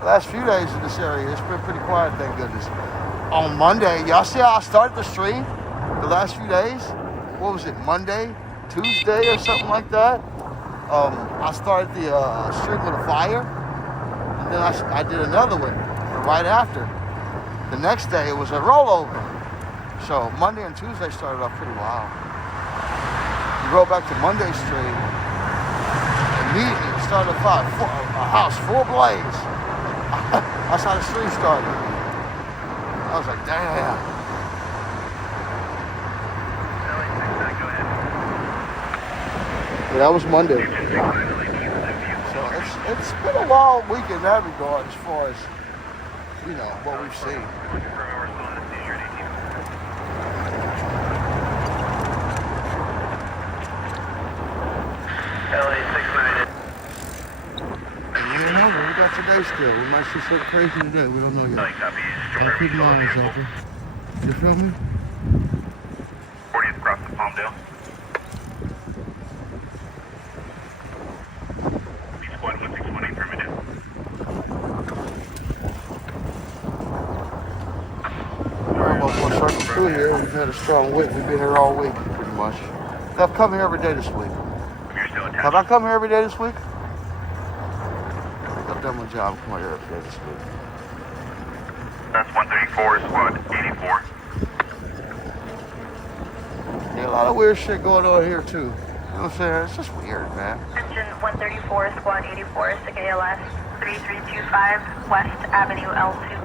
The last few days in this area, it's been pretty quiet, thank goodness. On Monday, y'all see how I started the stream the last few days? What was it, Monday, Tuesday, or something like that? I started the stream with a fire, and then I did another one right after. The next day, it was a rollover. So Monday and Tuesday started off pretty wild. You go back to Monday's stream, immediately it started a house full blaze. That's how the stream started. I was like, damn. Yeah, that was Monday. So it's been a wild week in that regard as far as, you know, what we've seen. that today still. We might see something crazy today. We don't know yet. LA copy. I'll keep my eyes open. You feel me? 40th across the Palmdale. Squad 1618 permitted. Alright, well, we'll circle through here. We've had a strong week. We've been here all week, pretty much. I've come here every day this week. You're still attached. Have I come here every day this week? I think I've done my job. Come here every day this week. That's 134, squad 84. Yeah, a lot of weird shit going on here, too. You know what I'm saying? It's just weird, man. Engine 134, squad 84, SIG ALS 3325, West Avenue L2.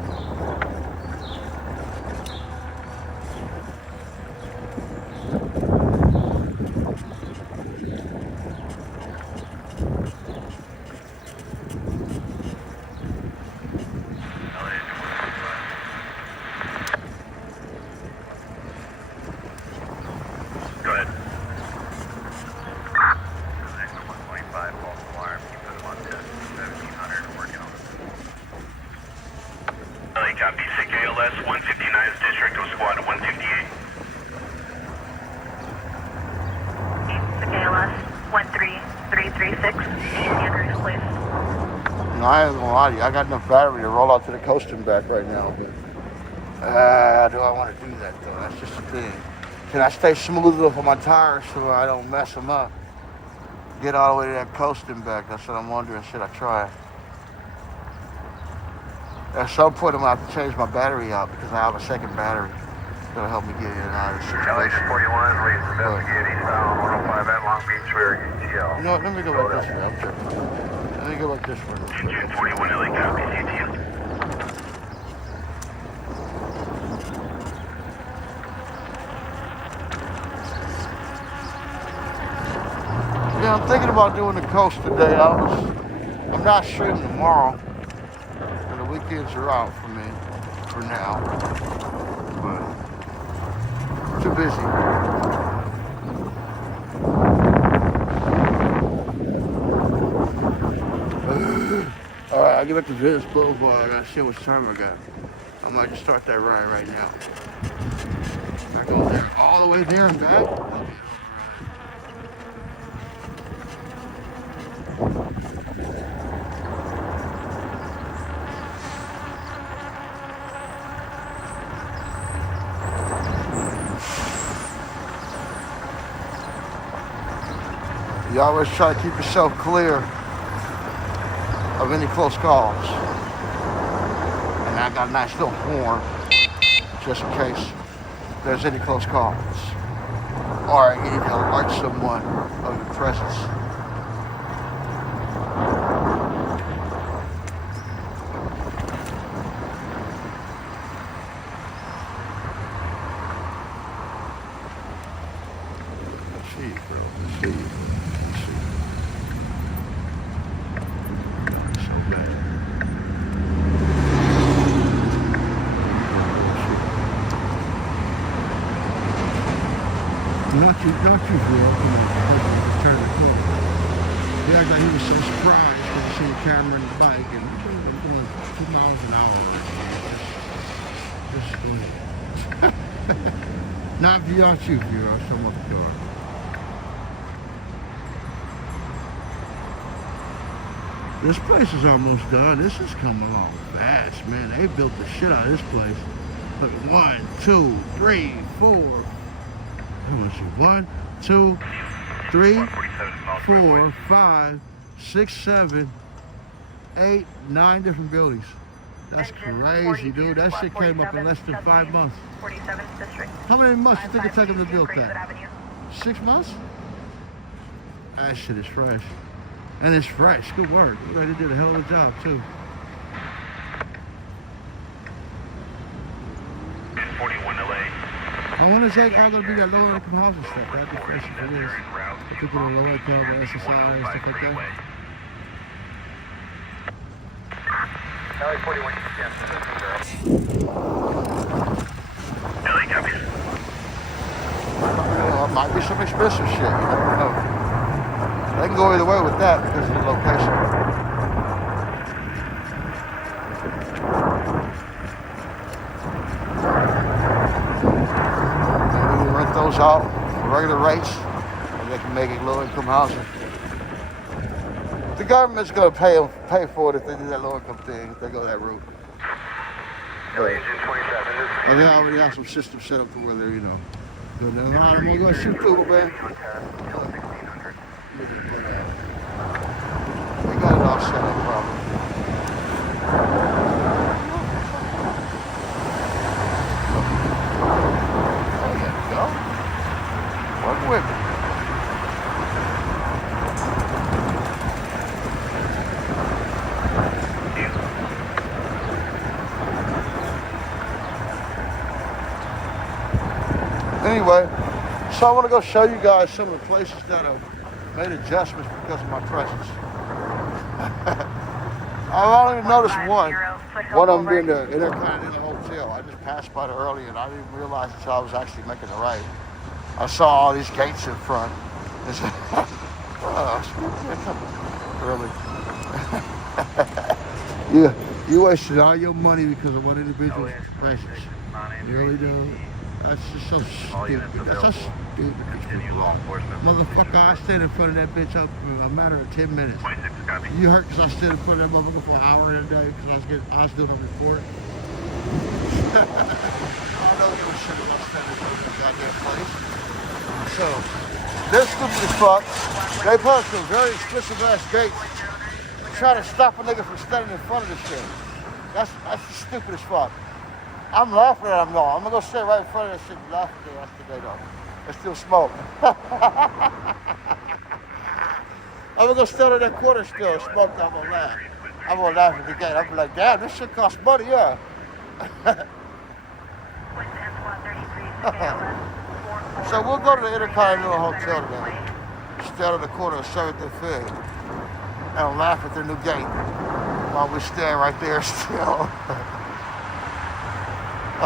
Go ahead. Next 125, false alarm. You put them on test 1700, working on it. LA copy. SIG ALS 159 is district of squad 158. SIG ALS 13336, Andrews, please. You know, I ain't gonna lie to you. I got enough battery to roll out to the coast and back right now. But, do I want to do that, though? That's just the thing. Can I stay smooth enough on my tires so I don't mess them up? Get all the way to that coast and back. That's what I'm wondering. Should I try? At some point, I'm going to have to change my battery out because I have a second battery. It's going to help me get in and out of the situation. LA 41, leads investigate eastbound 105 at Long Beach rear UTL. You know what? Let me go like this way. I'm tripping. Let me go like this way. Engine 41, LA copy. UTL. Yeah, I'm thinking about doing the coast today. I'm not streaming tomorrow. And the weekends are out for me for now. But too busy. Alright, I'll get back to Venice Boulevard. I gotta see how much time I got. I might just start that ride right now. I go there all the way there and back. You always try to keep yourself clear of any close calls. And I got a nice little horn just in case there's any close calls. Or you need to alert someone of your presence. Let's see, bro. Let's see. Not you, girl. Come on, just turn the corner. He acted like he was so surprised because he seen the camera in the bike and I'm going 2 miles an hour right now. Just going. Not you, girl. I'm talking about the car. This place is almost done. This is coming along fast, man. They built the shit out of this place. Look at 1, 2, 3, 4. I want to see 1, 2, 3, 4, 5, 6, 7, 8, 9 different buildings. That's crazy, dude. That shit came up in less than 5 months. 47th District. How many months you think it took them to build Gracewood that? Avenue. 6 months? That shit is fresh. And it's fresh. Good work. You guys did a hell of a job, too. 41 LA. I wonder is that all going to be that lower income housing stuff? That'd be fresh if it is. The people in low income, the SSI and stuff like that. LA 41, yes, LA copy. It might be some expensive shit. You never know. They can go either way with that because of the location. rates, and they can make it low-income housing. The government's going to pay for it if they do that low-income thing, if they go that route. Engine 27. And they already have some systems set up to where they're, I'm going to shoot through, man. We got it all set up, probably. There you go. Work with me. Anyway, so I want to go show you guys some of the places that have made adjustments because of my presence. I've only noticed one of them being the Intercontinental Hotel. I just passed by there earlier and I didn't even realize until I was actually making the right. I saw all these gates in front. And said, really? You wasted all your money because of one individual's presence. You really do. That's just so stupid. That's so stupid. Motherfucker, I stayed in front of that bitch up in a matter of 10 minutes. You hurt because I stayed in front of that motherfucker for an hour in a day because I was doing a report. I don't give a shit about standing in front of the goddamn place. So, they're stupid as fuck. They put some very expensive ass gates trying to stop a nigga from standing in front of this shit. That's stupid as fuck. I'm laughing at them though. I'm gonna go sit right in front of that shit and laugh at the rest of the day though. They still smoke. I'm gonna go stand in that corner still and smoke. I'm gonna laugh. I'm gonna laugh at the gate. I'm gonna be like, damn, this shit costs money, yeah. So we'll go to the Intercontinental Hotel today. Stand in the corner of 7th and 5th. And laugh at their new gate while we stand right there still. We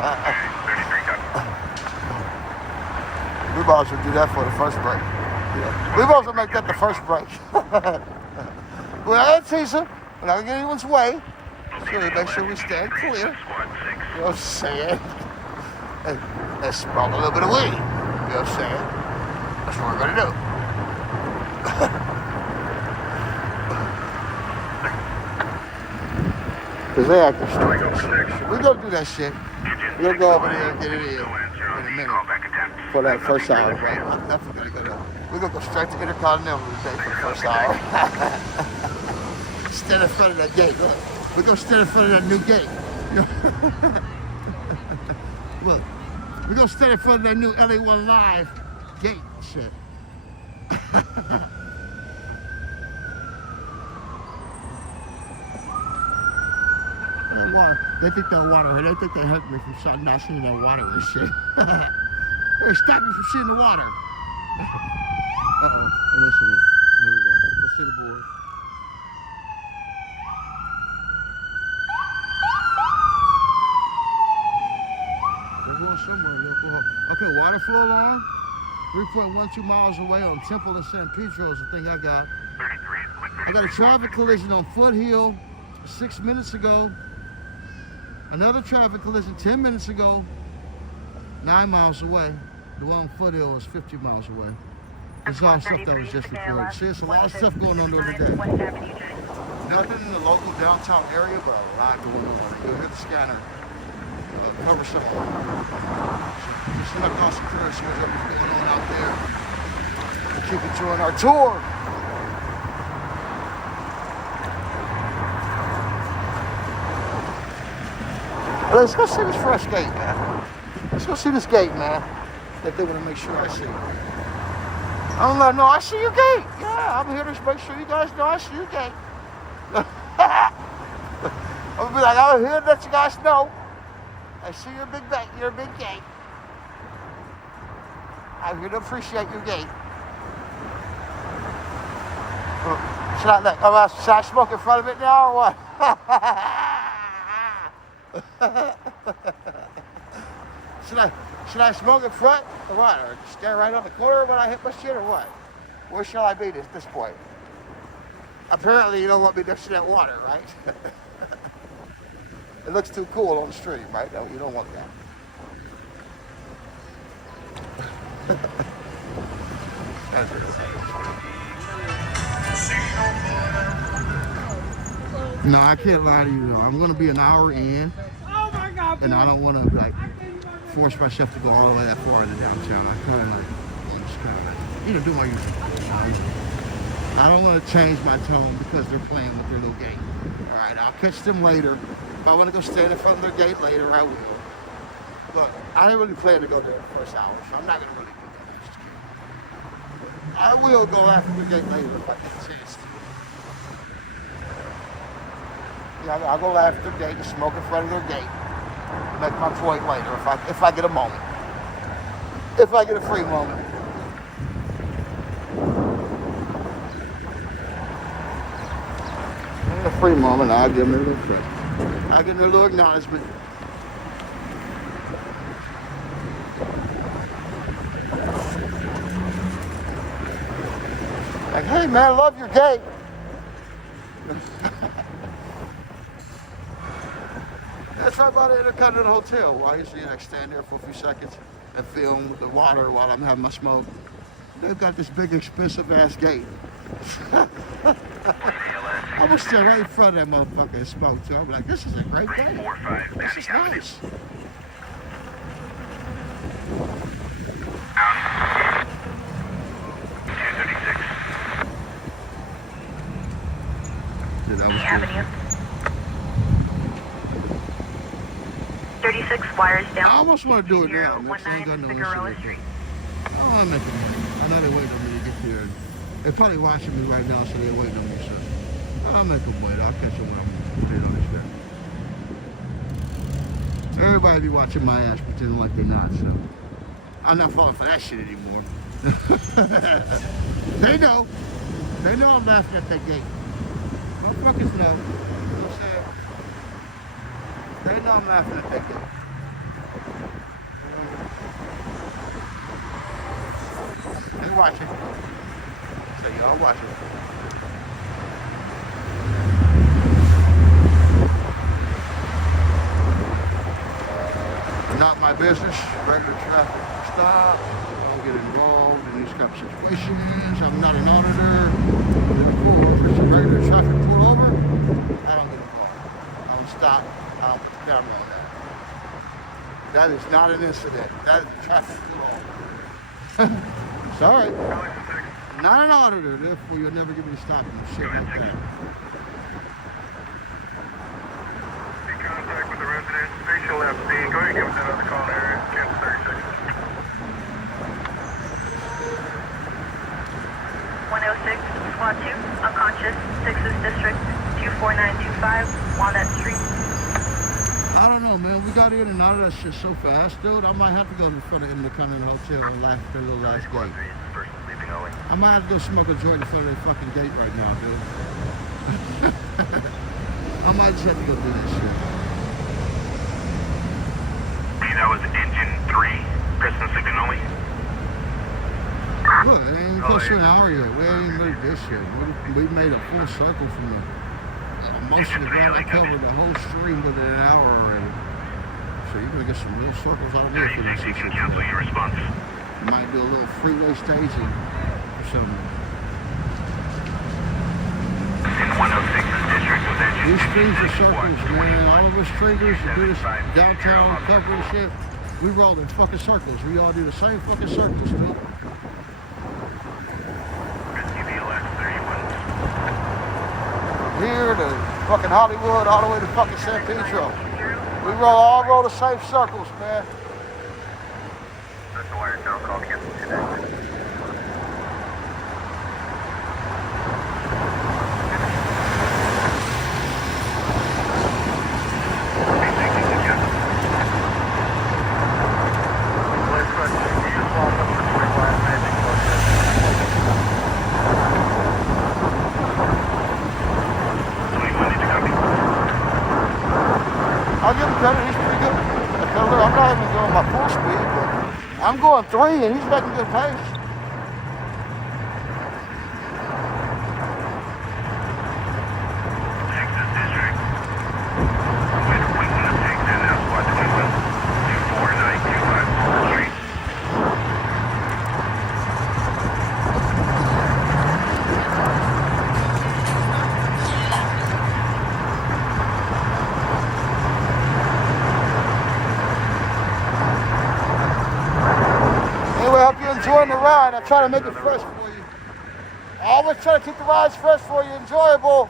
might as well do that for the first break. Yeah. We might as well make that the first break. Well, I ain't teasing. We're not going to get anyone's way. So we make sure we stand clear. You know what I'm saying? And smoke a little bit of weed. You know what I'm saying? That's what we're going to do. Because they acting stupid. We're going to do that shit. We're going to go over there and get it in a minute for that first hour. Right? I'm definitely going to go there. We're going to go straight to Intercontinental today for the first hour. Stand in front of that gate. Look. We're going to stand in front of that new gate. Look. We're going to stand in front of that new LA1 Live gate shit. Water. They think they're water. They think they hurt me from not seeing that water and shit. They stopped me from seeing the water. Uh-oh. Listen. Here we go. Let's see the board. They're going somewhere. Okay, water flow alarm. 3.12 miles away on Temple and San Pedro is the thing I got. I got a traffic collision on Foothill 6 minutes ago. Another traffic collision 10 minutes ago, 9 miles away. The one on Foothill is 50 miles away. It's all stuff that was just reported. See, there's a lot of stuff going on during the day. Nothing in the local downtown area, but a lot going on. You'll hear the scanner cover some of it. Just let us curious what's going on out there. We'll keep enjoying our tour. Let's go see this fresh gate, man. Let's go see this gate, man. That they're gonna make sure I see. I'm like, no, I see your gate. Yeah, I'm here to make sure you guys know I see your gate. I'm gonna be like, I'm here to let you guys know. I see your big gate. Your big gate. I'm here to appreciate your gate. Should I smoke in front of it now or what? Should I smoke in front or what? Or stare right on the corner when I hit my shit or what? Where shall I be at this point? Apparently you don't want me next to that water, right? It looks too cool on the street, right? No, you don't want that. That's it. No, I can't lie to you though. I'm gonna be an hour in, and I don't want to like force myself to go all the way that far into downtown. I kind of like want to just kind of like, do my usual. I don't want to change my tone because they're playing with their little game. All right, I'll catch them later. If I want to go stand in front of their gate later, I will. But I didn't really plan to go there the first hour, so I'm not gonna really do that. I will go after the gate later if I get a chance to. Yeah, I'll go after their gate and smoke in front of their gate. Make my point later if I get a moment. If I get a free moment. In a free moment, I'll give them a little present. I'll give them a little acknowledgement. Like, hey man, I love your gate. That's right by the Intercontinental Hotel, where I usually like stand there for a few seconds and film the water while I'm having my smoke. They've got this big expensive ass gate. I was still right in front of that motherfucker and smoke too. I'm like, this is a great gate. This is nice. Avenue. 36 wires down. I almost want to do it now. I ain't got no Figueroa Street. I don't want to make it. I know they're waiting on me to get there. They're probably watching me right now, so they're waiting on me. So I'll make them wait. I'll catch them when I'm dead on this guy. Everybody be watching my ass pretending like they're not. So I'm not falling for that shit anymore. They know. They know I'm laughing at that gate. Motherfuckers know. You know what I'm saying? They know I'm laughing at that gate. They watching. So y'all watching. Not my business. Regular traffic stop. Don't get involved in these kind of situations. I'm not an auditor. If it's a regular traffic pull over, I don't get involved. I don't stop. I don't put the camera on that. That is not an incident. That is a traffic pull over. Sorry. Not an auditor, therefore you'll never get me to stop and shit like that. In contact with the resident, facial left scene. Go ahead and give us another call area. 1036. 106, Squad 2, unconscious, 6th District, 24925, Walnut Street. I don't know, man. We got in and out of that shit so fast, dude. I might have to go in front of the Intercontinental Hotel and laugh at their little last gate. I might have to go smoke a joint in front of their fucking gate right now, dude. I might just have to go do that shit. That was engine 3, Preston sleeping only. Look, it ain't even close to an hour yet. We ain't even really this shit. We made a full circle from the most of the ground. I covered the whole stream within an hour already. So you're gonna get some real circles out of there for this shit. Cancel your response. Might do a little freeway staging or something. In 106 District with engine. These streams are circles, man. All of us streamers that do this downtown cover and shit, we roll in fucking circles. We all do the same fucking circles, dude. Here to fucking Hollywood, all the way to fucking San Pedro. We all roll the same circles, man. That's the wire now. Call cancel today. I'll give him credit, he's pretty good. I'm not even going my full speed, but I'm going 3 and he's making good pace. enjoying the ride. I try to make it fresh for you. I always try to keep the rides fresh for you, enjoyable.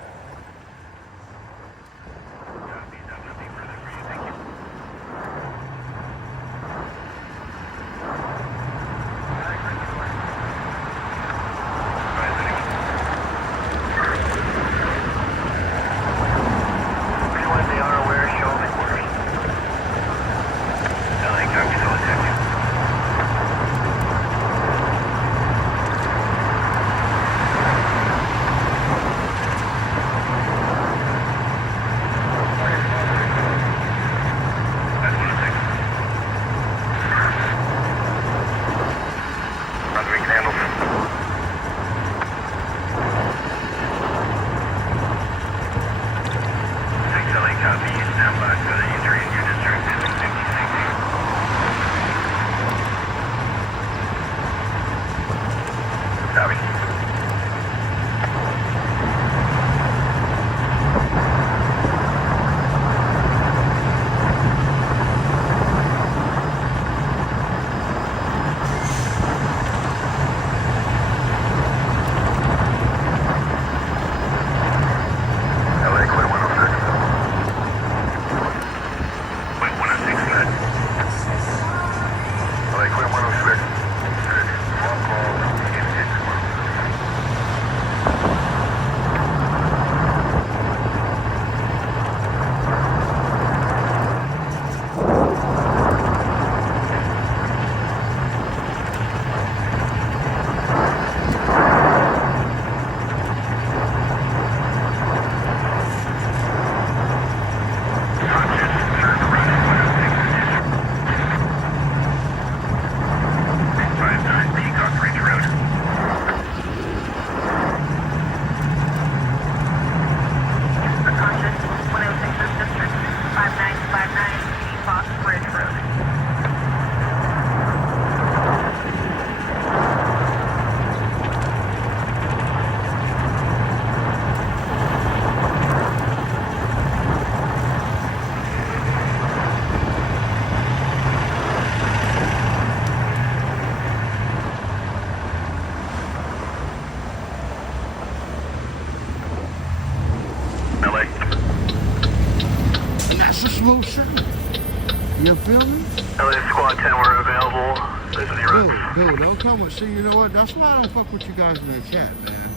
You feel me? LA Squad 10, we're available. Those are the routes. Dude, don't come with, see, you know what? That's why I don't fuck with you guys in the chat, man.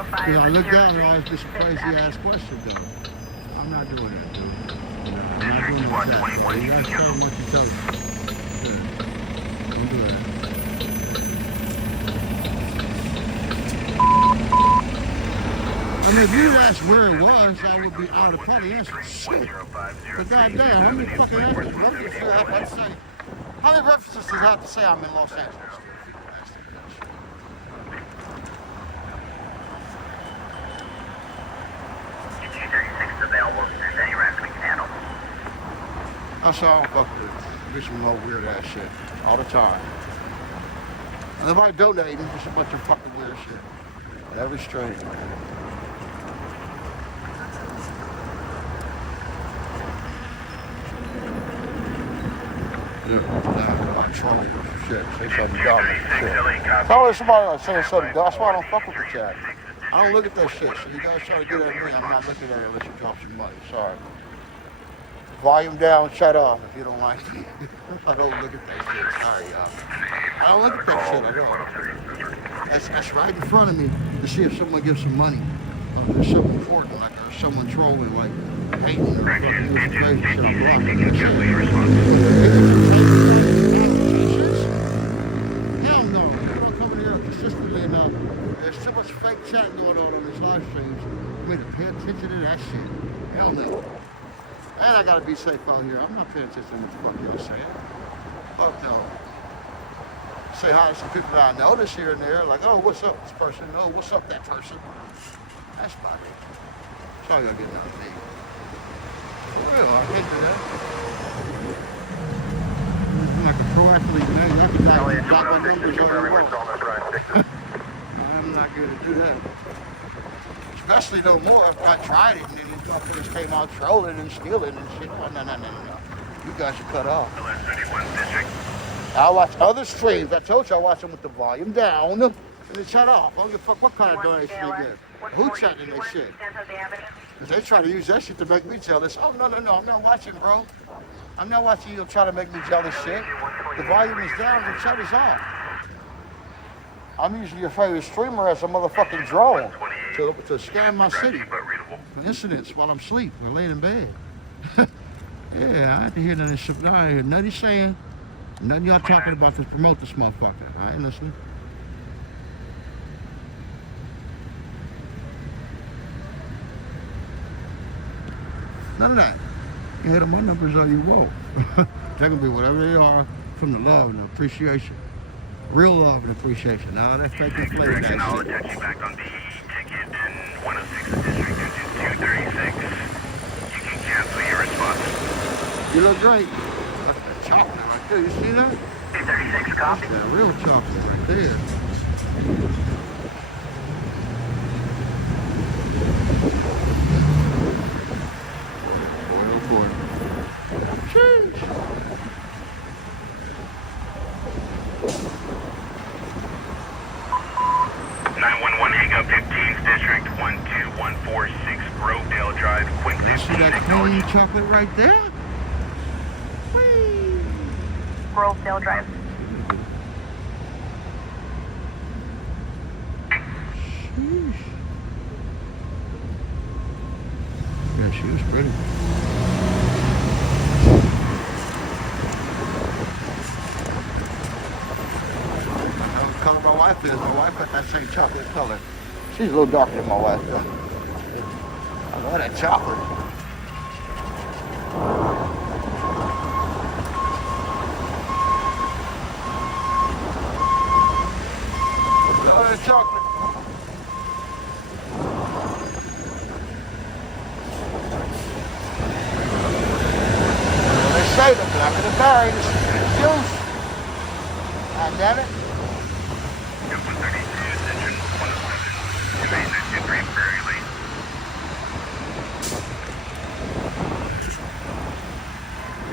Because I look down and always get some crazy ass questions, though. I'm not doing that, dude. District Squad 21, you guys tell them what you tell them. Yeah. Don't do that. I mean, if you asked where it was, I would probably answer shit. But goddamn, how many fucking references do I have to say? How many references does I have to say I'm in Los Angeles? G36 available if there's any rest we can handle. That's all I don't fuck with. Do some more weird ass shit all the time. And nobody donating, just a bunch of fucking weird shit. Every stream, man. Yeah, I'm trolling shit. Say something dumb. Shit. Probably somebody saying something dumb. That's why I don't fuck with the chat. I don't look at that shit. So you guys try to get at me, I'm not looking at it unless you drop some money. Sorry. Volume down, shut off if you don't like me. I don't look at that shit. Sorry, y'all. I don't look at that shit at all. That's right in front of me to see if someone gives some money. Or if there's something important, like or someone trolling, like hating or fucking using crazy shit. I'm blocking that shit. Hell no. People are coming here consistently enough. There's so much fake chat going on these live streams. For me to pay attention to that shit. Hell no. And I gotta be safe out here. I'm not paying attention to what the fuck y'all saying. Fuck no. Say hi to some people that I notice here and there, like, oh, what's up, this person? Oh, what's up, that person? That's about it. That's all y'all getting out of me. For real, I can't do that. I'm like a pro athlete, man. I can got my numbers on the wall. I'm not good to do that. Especially no more if I tried it and then these motherfuckers came out trolling and stealing and shit. No. You guys should cut off. I watch other streams. I told you I watch them with the volume down and then shut off. I don't give a fuck what kind of donation they get. Who chatting this shit? Because they try to use that shit to make me jealous. Oh, no, I'm not watching, bro. I'm not watching you try to make me jealous shit. The volume is down, the chat is off. I'm using your favorite streamer as a motherfucking drone to scan my city for incidents while I'm asleep or laying in bed. Yeah, I had to hear none of this shit. No, I hear nothing he's saying. Nothing y'all talking about to promote this motherfucker. I ain't listening. None of that. You hit them my numbers all you want. They're gonna be whatever they are from the love and the appreciation. Real love and appreciation. Now that fake and play that shit. I'll attach you back on the ticket in 106th District engine 236. You can cancel your response. You look great. That's that chocolate right there. You see that? 236 copy. That's that real chocolate right there. Boy, oh boy. Sheesh. Hang up 15th District 12146 Grovedale Drive, quickly. You see that clean chocolate right there? Whee! Grovedale Drive. Sheesh. Yeah, she was pretty. Color my wife is. My wife got that same chocolate color. She's a little darker than my wife, though. I love that chocolate. I love that chocolate. Well, they say the blacker the berry, the sweeter the juice. God damn it.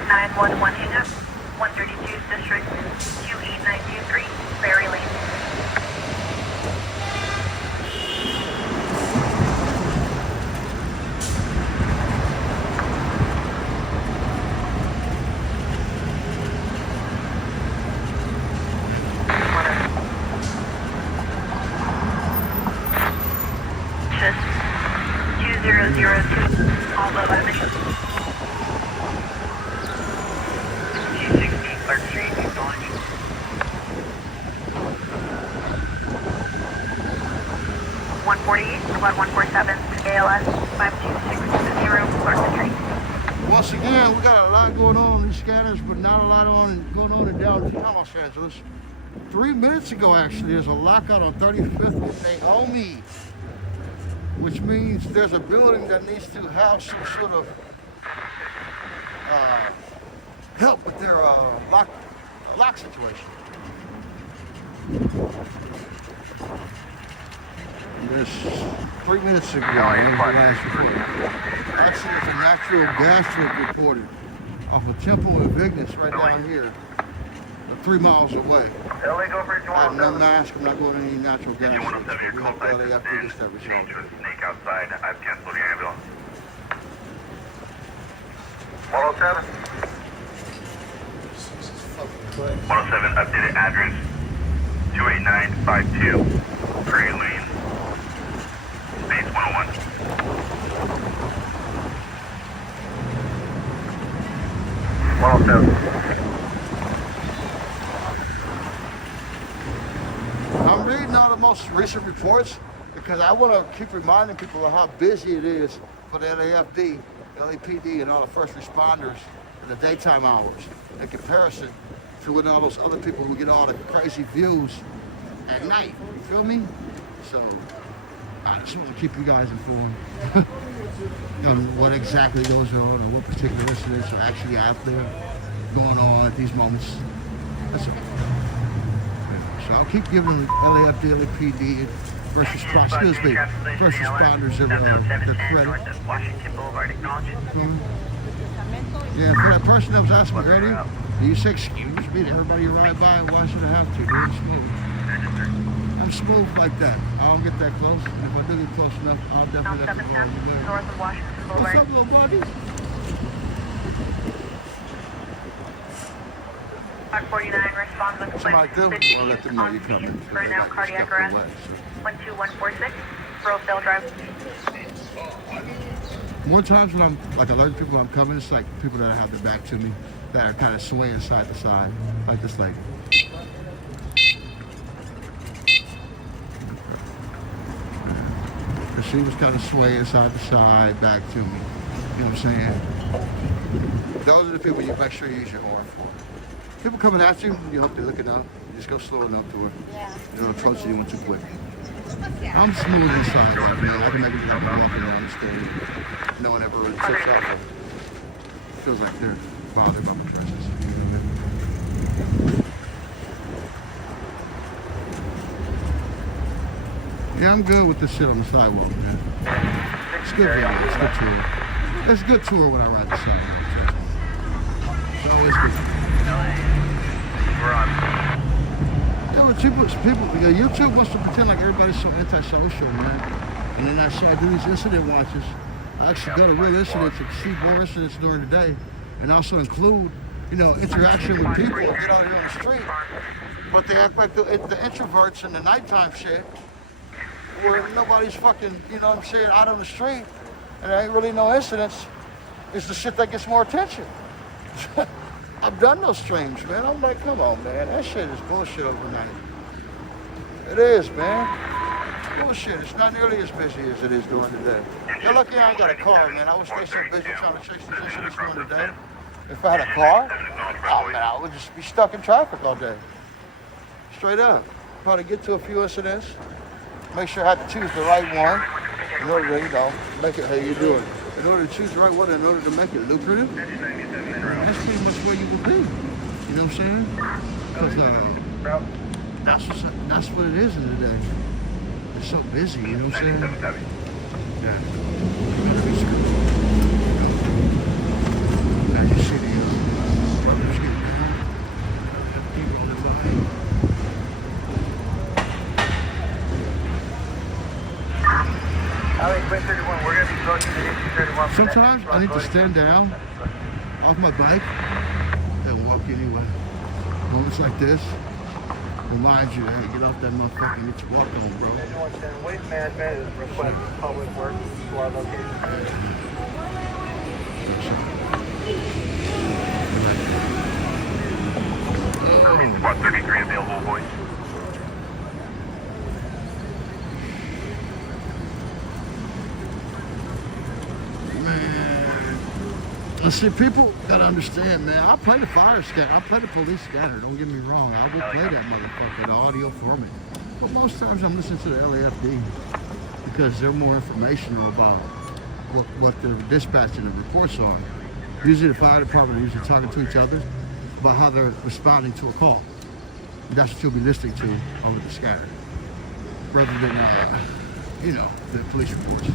911 hang up. 132 District 28923 Berry Lane. Just 2002 all of Avenue. 260 Clark Street, acknowledge. 148, about 147, ALS 52660 Clark Street. Once again, we got a lot going on in these scanners, but not a lot going on in downtown Los Angeles. 3 minutes ago, actually, there's a lockout on 35th with Naomi, which means there's a building that needs to have some sort of help with their lock situation. This 3 minutes ago, that was the last report. Actually, there's a natural gas leak reported off of Temple and Vignes right down here, 3 miles away. LA, go for I have no mask. I'm not going to any natural gas leaks. 107, your We call have sign to is LAFD this to change resolve. to a snake outside. I've canceled your ambulance. 107. 107, updated address 28952 Prairie Lane, space 101. 107. I'm reading all the most recent reports because I want to keep reminding people of how busy it is for the LAFD, LAPD, and all the first responders in the daytime hours in comparison to when all those other people who get all the crazy views at night. You feel me? So I just want to keep you guys informed on what exactly goes on or what particular incidents are actually out there going on at these moments. That's it. So I'll keep giving LAFD, LAPD, first responders their credit. Washington Boulevard, acknowledge. Yeah, for that person that was asking me earlier, Do you say excuse me to everybody you ride by? Why should I have to? Dude, smooth. I'm smooth like that. I don't get that close. If I do get close enough, I'll definitely have to go over there. north of Washington What's Boulevard. up, little buddy? 549 responds with Somebody do? flight Well, let them know you're coming. right now, cardiac arrest. 12146, Rosedale Drive. More times when I'm like alerting people I'm coming, it's like people that have their back to me that are kind of swaying side to side, like this lady. Cause she was kind of swaying side to side back to me. You know what I'm saying? Those are the people you make sure you use your horn for. People coming at you, you hope they're looking up. You just go slow enough to her. You don't approach anyone too quick. I'm smooth inside, like, man. I can make it like I'm walking around the stage. No one ever really trips out. Feels like they're bothered by my presence. You know what I mean? Yeah, I'm good with this shit on the sidewalk, man. It's good video. It's good tour. It's a good tour when I ride the sidewalk. It's always good. We're on. Yeah, but people, you know, YouTube wants to pretend like everybody's so antisocial, man. And then I do these incident watches. I actually go to real incidents and see more incidents during the day, and also include, you know, interaction with people who get out here on the street. But they act like the introverts in the nighttime shit, where nobody's fucking, you know what I'm saying, out on the street, and there ain't really no incidents. It's the shit that gets more attention. I've done those streams, man. I'm like, come on, man. That shit is bullshit overnight. It is, man. Bullshit. It's not nearly as busy as it is during the day. You're lucky I ain't got a car, man. I would stay so busy trying to chase these incidents during the day. If I had a car, oh, man, I would just be stuck in traffic all day. Straight up. Probably get to a few incidents. Make sure I have to choose the right one in order to, you know, make it, how you doing? In order to choose the right one, in order to make it lucrative. That's pretty much where you will be. You know what I'm saying? Because that's what it is in the day. It's so busy, you know what I'm saying? Yeah. Gotta be screwed. Now you see the brothers getting down. People on the line. Sometimes I need to stand down off my bike and walk anyway. Moments like this remind you, hey, get off that motherfucker and get your walk on, bro. Waste management is request public works to our location. Spot 33 available, boys. Let's see, people gotta understand, man. I play the fire scanner. I play the police scanner. Don't get me wrong. I will play that motherfucker, the audio for me. But most times I'm listening to the LAFD because they're more informational about what they're dispatching the reports on. Usually the fire department are usually talking to each other about how they're responding to a call. And that's what you'll be listening to over the scanner, rather than, you know, the police reports.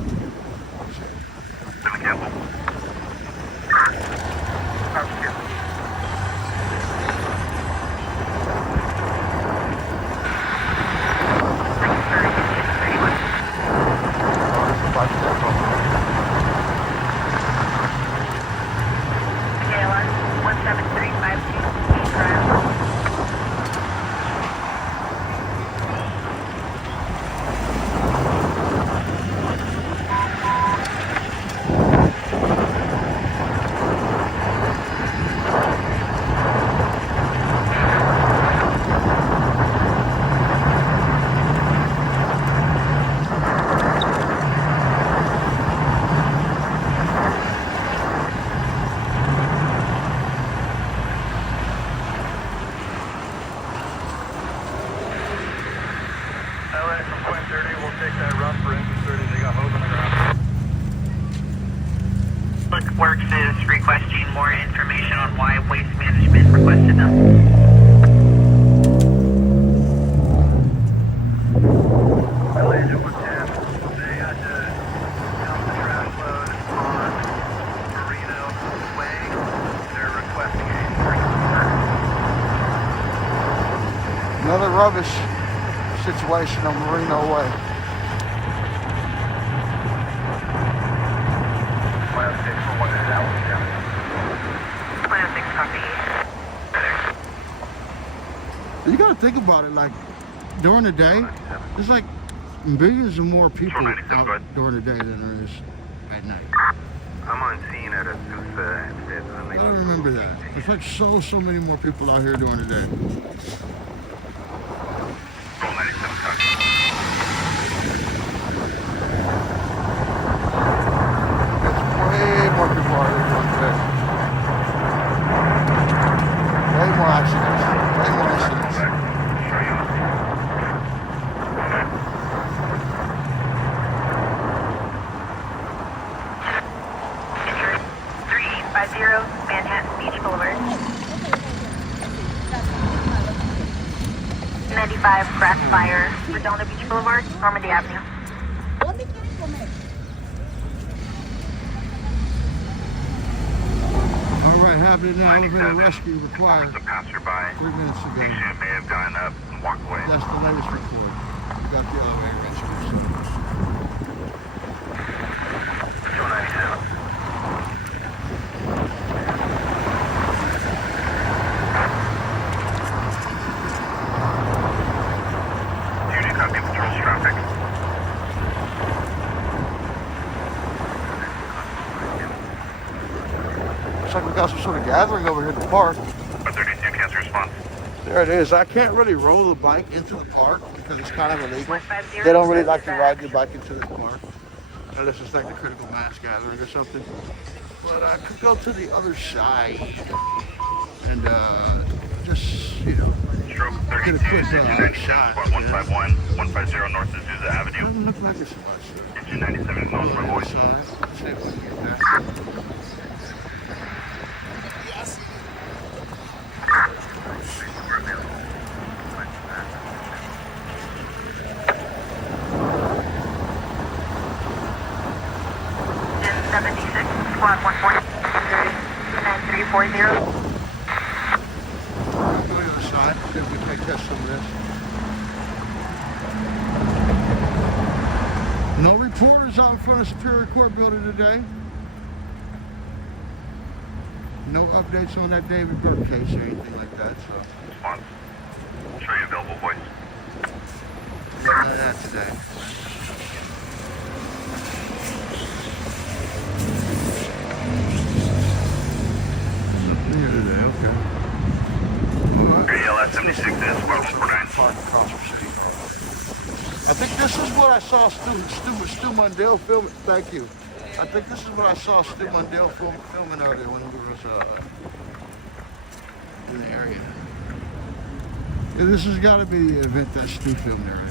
Works is requesting more information on why Waste Management requested them. Agent 110, they had to dump the trash load on Marino Way. They're requesting a 3 rubbish situation on Merino Way. 106 for 1 is out. 106 copy. You gotta think about it, like during the day, there's like millions of more people out during the day than there is at night. I'm on scene at a Sousa instead. I don't remember that. There's like so many more people out here during the day. Roll 97 copy. There's way more people out here during the day. Way more accidents. Way more accidents. Show you on scene. 3850 Manhattan Beach Boulevard. 95 crack fire, Redondo Beach Boulevard, Normandy Avenue. ¿Dónde quieren comer? All right, happening now. Elevator rescue required The passerby 3 minutes ago. patient may have gotten up and walked away. That's the latest report. We got the elevator rescue. So. 297. Unit copy patrols traffic. Looks like we got some sort of gathering over here at the park. 32 cancer response. There it is. I can't really roll the bike into the park because it's kind of illegal. They don't really like to ride your bike into the park unless it's like the critical mass gathering or something. But I could go to the other side and just, you know, Stroke get 32, a quick engine shot. 97, squad 151, 150 north of Sousa Avenue. Doesn't look like it's somebody. Engine 97 acknowledged my voice. See if we can get that. In 76, squad 140, 9340. Go to the other side. See if we can catch some of this. No reporters out in front of Superior Court building today. No updates on that David Burke case or anything like that. So Response. Show you available voice. none of that today. Nothing here today. Okay. ALS 76 is squad 149. Park across from City Hall. I think this is what I saw Stu Mundell filming. Thank you. I think this is what I saw Stu Mundell filming earlier when we was in the area. Yeah, this has got to be the event that Stu filmed earlier.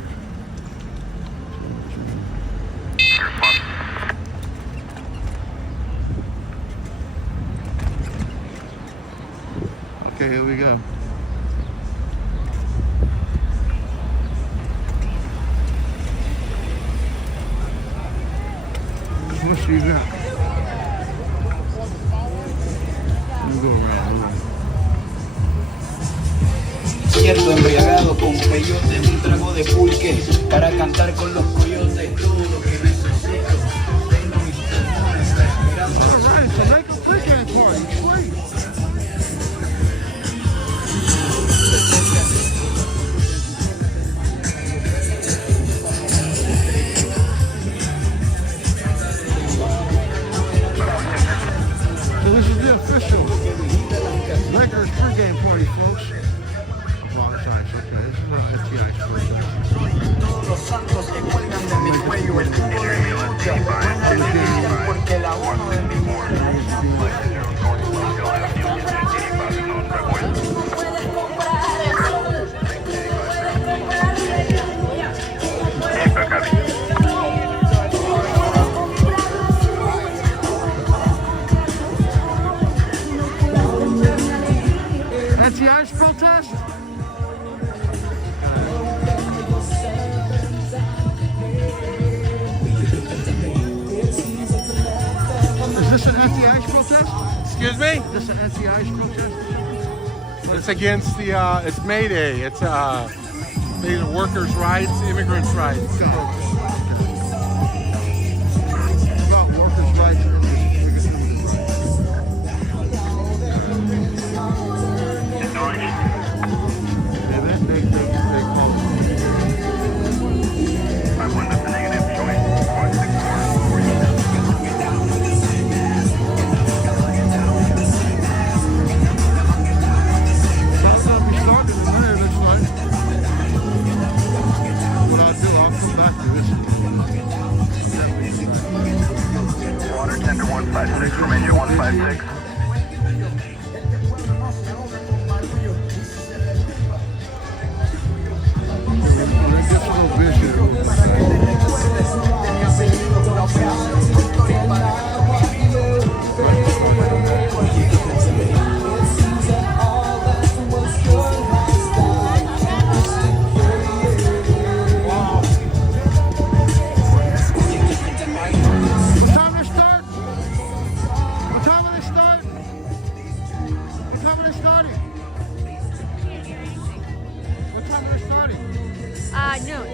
Okay, here we go. What you got? Let me go around. Cierto embriagado con peyote, un trago de pulque para cantar con los coyotes. Todo lo que necesito, tengo mis pulmones respirando. All right, so make a weekend party, sweet. So this is the official Lakers pregame party, folks. Oh, it's ice, okay. This is what FTI first. Todos los santos que cuelgan de mi cuello, el tubo de mi boca, buena noticia porque la uno de mi muerte. Anti-ice protest? Is this an anti-ice protest? Excuse me? Is this an anti-ice protest? It's against the, it's May Day. It's, the workers' rights, immigrants' rights program. About workers' rights or just immigrant rights? Yeah, they call it. I went up the negative, showing 164. Well, we started in there, looks like. What I'll do, I'll come back to this. Water tender 156, Romania 156. Let's just go visit. What time they start? What time will they start? What time are they starting? What time are they starting? Noon.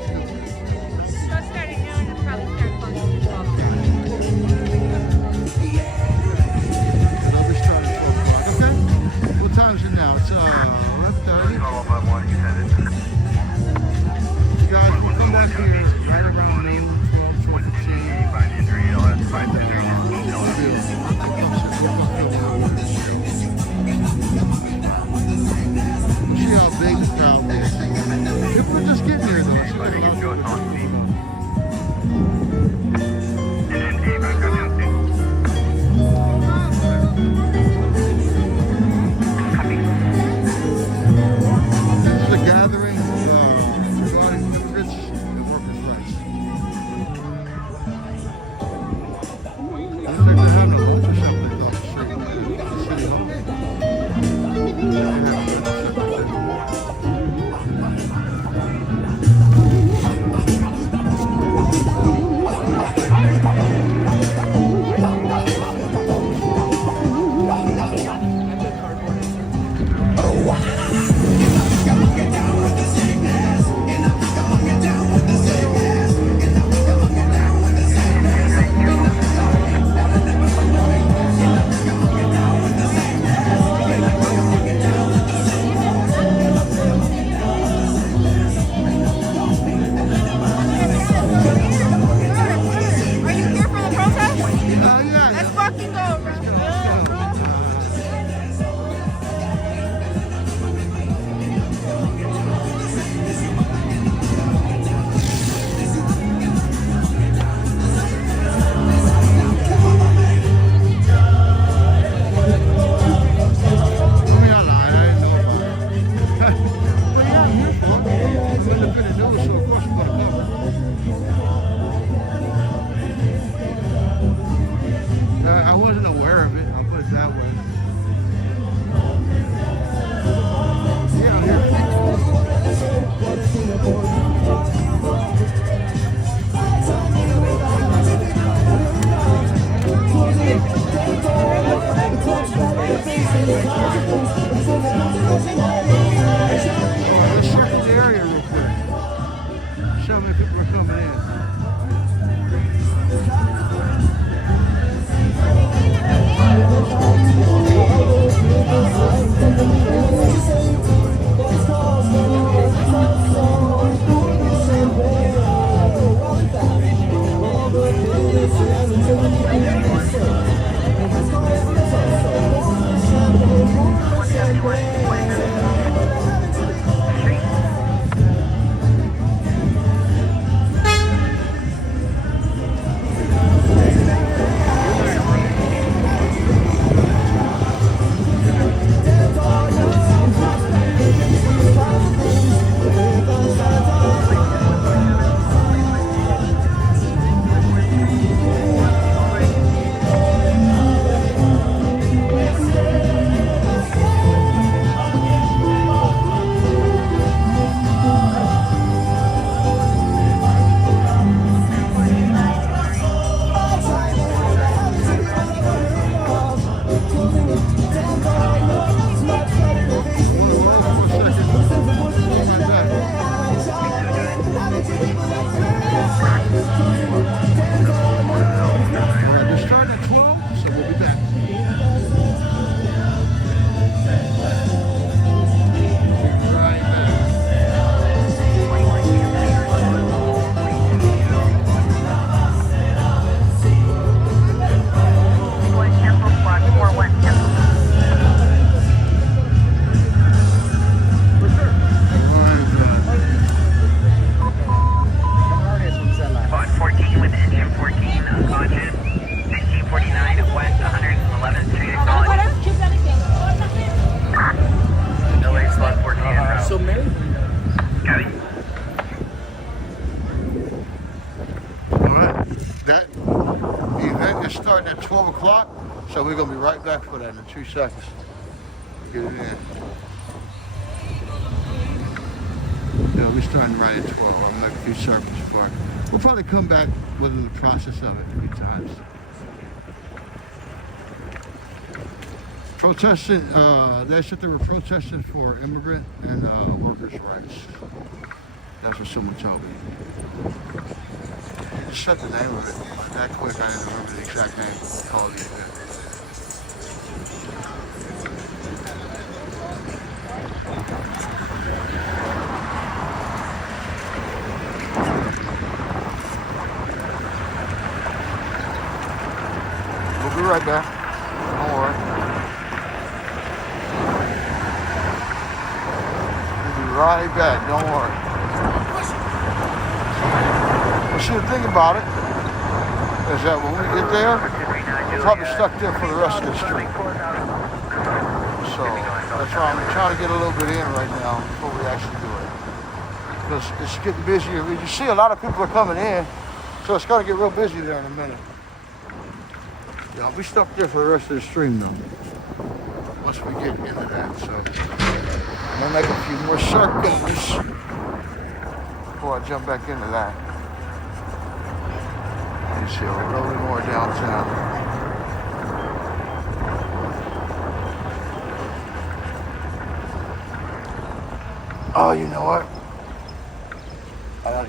Supposed to start at noon and probably start close to 12. They'll be starting at 12 o'clock. Okay. What time is it now? It's 11:30. You guys will come back here right around noon, 12, 12, see how big the crowd is. If we're just getting here though, so they don't know what this is a gathering regarding immigrants and workers' rights. Looks like they're having a lunch or something though, straight in the city hall. They're having lunch or something. Are you here for the protest? Yeah. Let's fucking go, bro. I mean, I lied. I didn't know about it. Well, yeah, I'm here for it. I'm independent news, so of course I'm going to cover it. I wasn't aware of it. I'll put it that way. Yeah, I'm here. Let's check the area real quick. See how many people are coming in. So we're gonna be right back for that in 2 seconds. Get it in. Yeah, we're starting right at 12. I'm gonna make a few circles before. We'll probably come back within the process of it 3 times. Protesting, they said they were protesting for immigrant and workers' rights. That's what someone told me. Just said the name of it. That quick, I didn't remember the exact name called the event. We'll be right back. Don't worry. We'll be right back. Don't worry. Well, see, the thing about it is that when we get there, we're probably stuck there for the rest of the street. So that's why I'm trying to get a little bit in right now before we actually do it. Because it's getting busier. You see a lot of people are coming in, so it's going to get real busy there in a minute. Yeah, I'll be stuck there for the rest of the stream though, once we get into that. So I'm going to make a few more circles before I jump back into that. You see a little bit more downtown. Oh, you know what?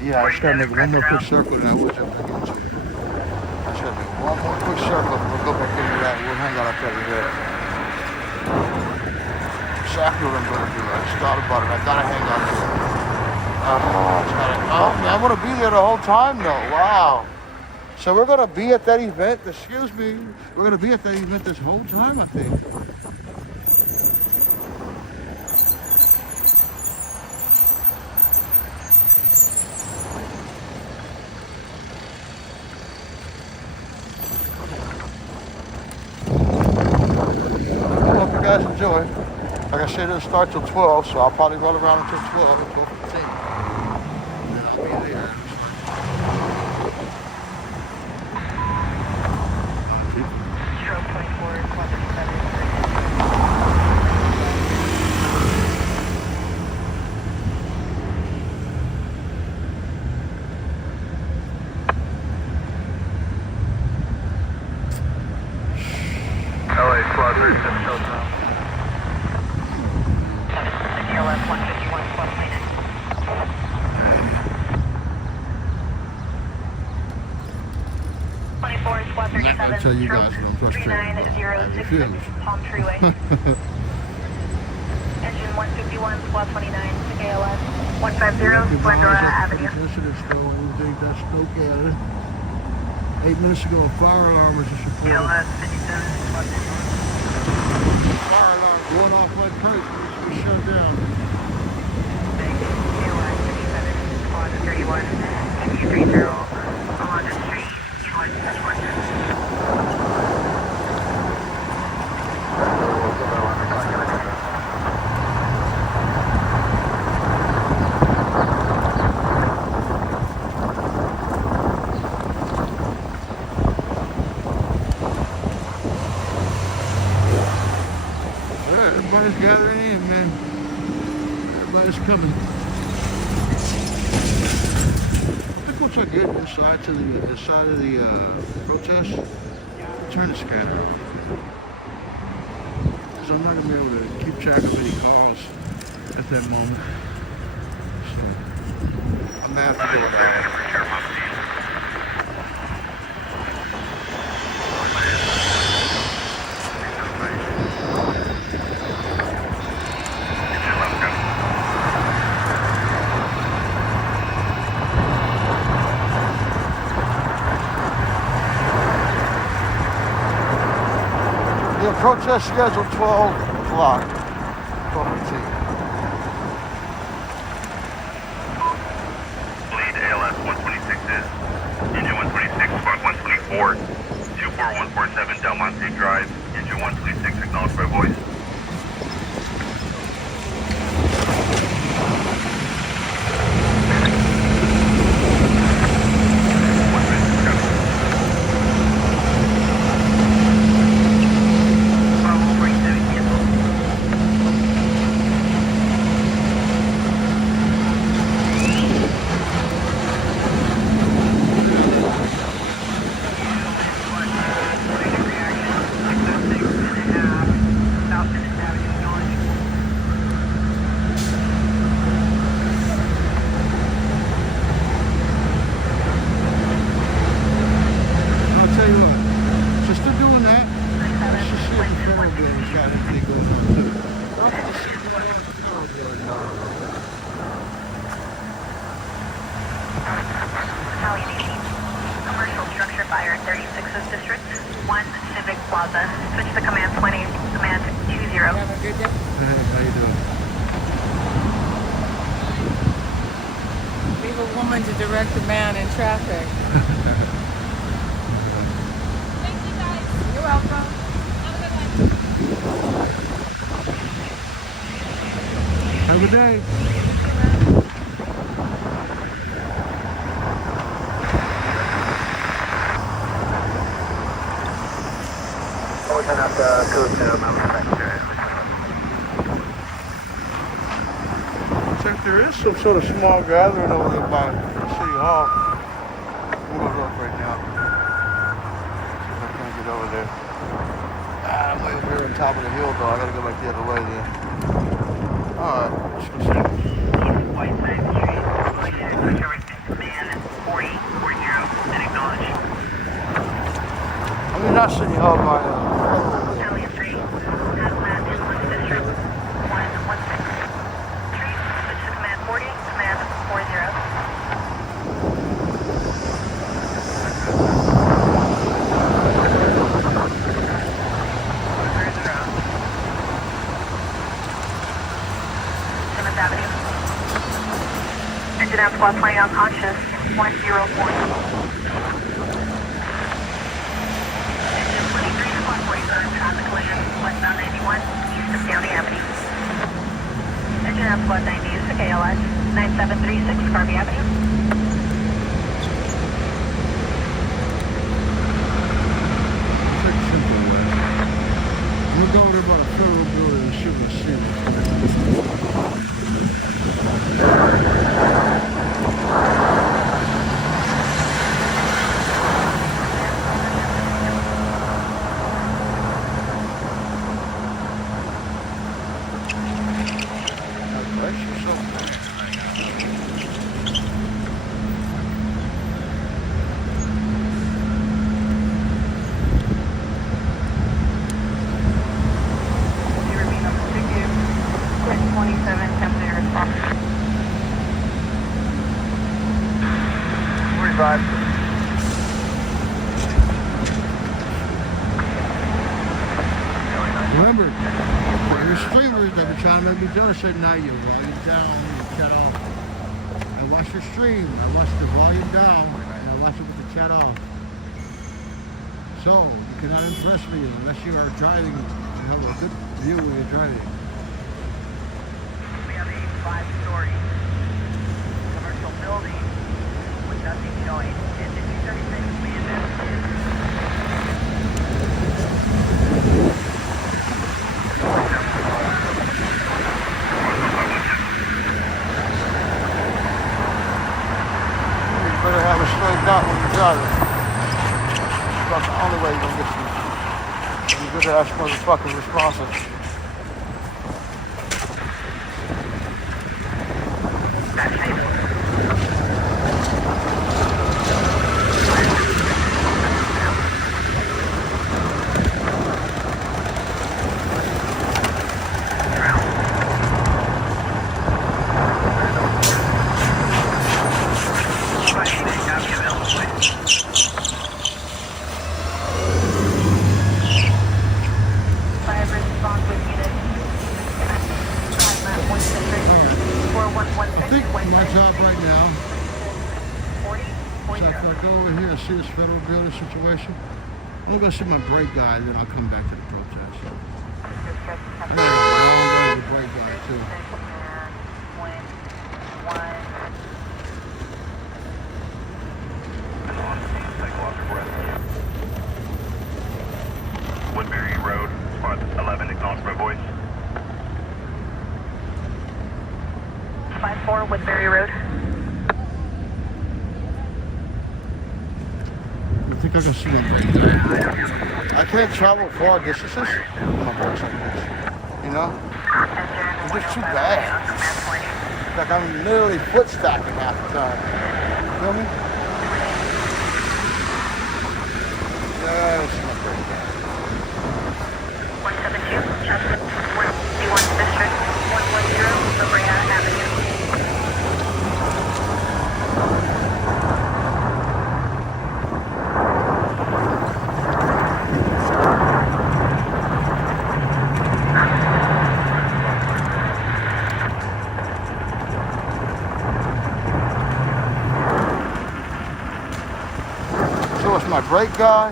Yeah, I just gotta make one more quick circle and I will jump back into it. I just gotta make one more quick circle and we'll go back into that. We'll hang out up there. Exactly what I'm gonna do. I just thought about it. I gotta hang out there. Oh, man, I'm gonna be there the whole time though. Wow. So we're going to be at that event, excuse me, we're going to be at that event this whole time, I think. I hope you guys enjoy. Like I said, it'll start till 12, so I'll probably roll around until 12 or 12:15. And I'll be there. I'll tell you guys what I'm frustrated about. I refuse. Palm Treeway. Engine 151, squad 29, ALS 150, Glendora Avenue. That's okay. 8 minutes ago, a fire alarm was just reported. ALS 57, squad 51. Fire alarm going off like crazy. We shut down. ALS 57, squad 31, 230, along the street, east-west. Everybody's gathering in, man. Everybody's coming. I think once I get inside to the side of the protest, I'll turn the scanner. Because I'm not going to be able to keep track of any calls at that moment. So I'm going to have to go back. The protest scheduled 12 o'clock, 12:15. Lead ALS 126 is engine 126, squad 124, 24147 Del Monte Drive, engine 126 acknowledged by voice. has got anything going on too. Battalion 18. Commercial structure fire 36th District. 1 Civic Plaza. Switch to command 20. Command 20. Have a good day. Hey, how you doing? Leave a woman to direct a man in traffic. Thank you guys. You're welcome. Have a good one. Have a good day. We're going to have to go to Mountain Check, there is some sort of small gathering over there by City Hall. I'm gonna look right now. See if I can get over there. I'm way over here on top of the hill though. I gotta go back the other way then. Alright, let's go see. White Side Street. Command 40. And acknowledge. I mean, not City Hall, by Battalion 3. Hazmat in 1 District. 116. Street. Switch to command 40. Command 40. Engine out squad 20 unconscious, 104. Engine 23, squad 47, traffic collision, westbound 91, east of County Avenue. Engine out squad 90, use of KLS, 9736, Garvey Avenue. Check Central West. I'm gonna go over there by the federal building and shoot and see. Remember, there's streamers that be trying to make me jealous at night. You volume down, you chat off. I watch your stream, I watch the volume down, and I watch it with the chat off. So, you cannot impress me unless you are driving and have a good view when you're driving. We have a 5-story commercial building with nothing showing. And the 236 we invested You better have it straightened out when you're driving. It's about the only way you're gonna get some good ass motherfuckers responsive. I think my job right now is after I go over here and see this federal building situation, I'm gonna go see my brake guy and then I'll come back to the protest. I got a long way to the brake guy too. Woodbury Road, spot 11, acknowledge my voice. 5-4 Woodbury Road. I think I can see my brake guy. I can't travel far distances with my brakes like this. You know? It's just too bad. It's like I'm literally foot stacking half the time. You feel me? Yeah, this is my brake guy. 172. my brake guy.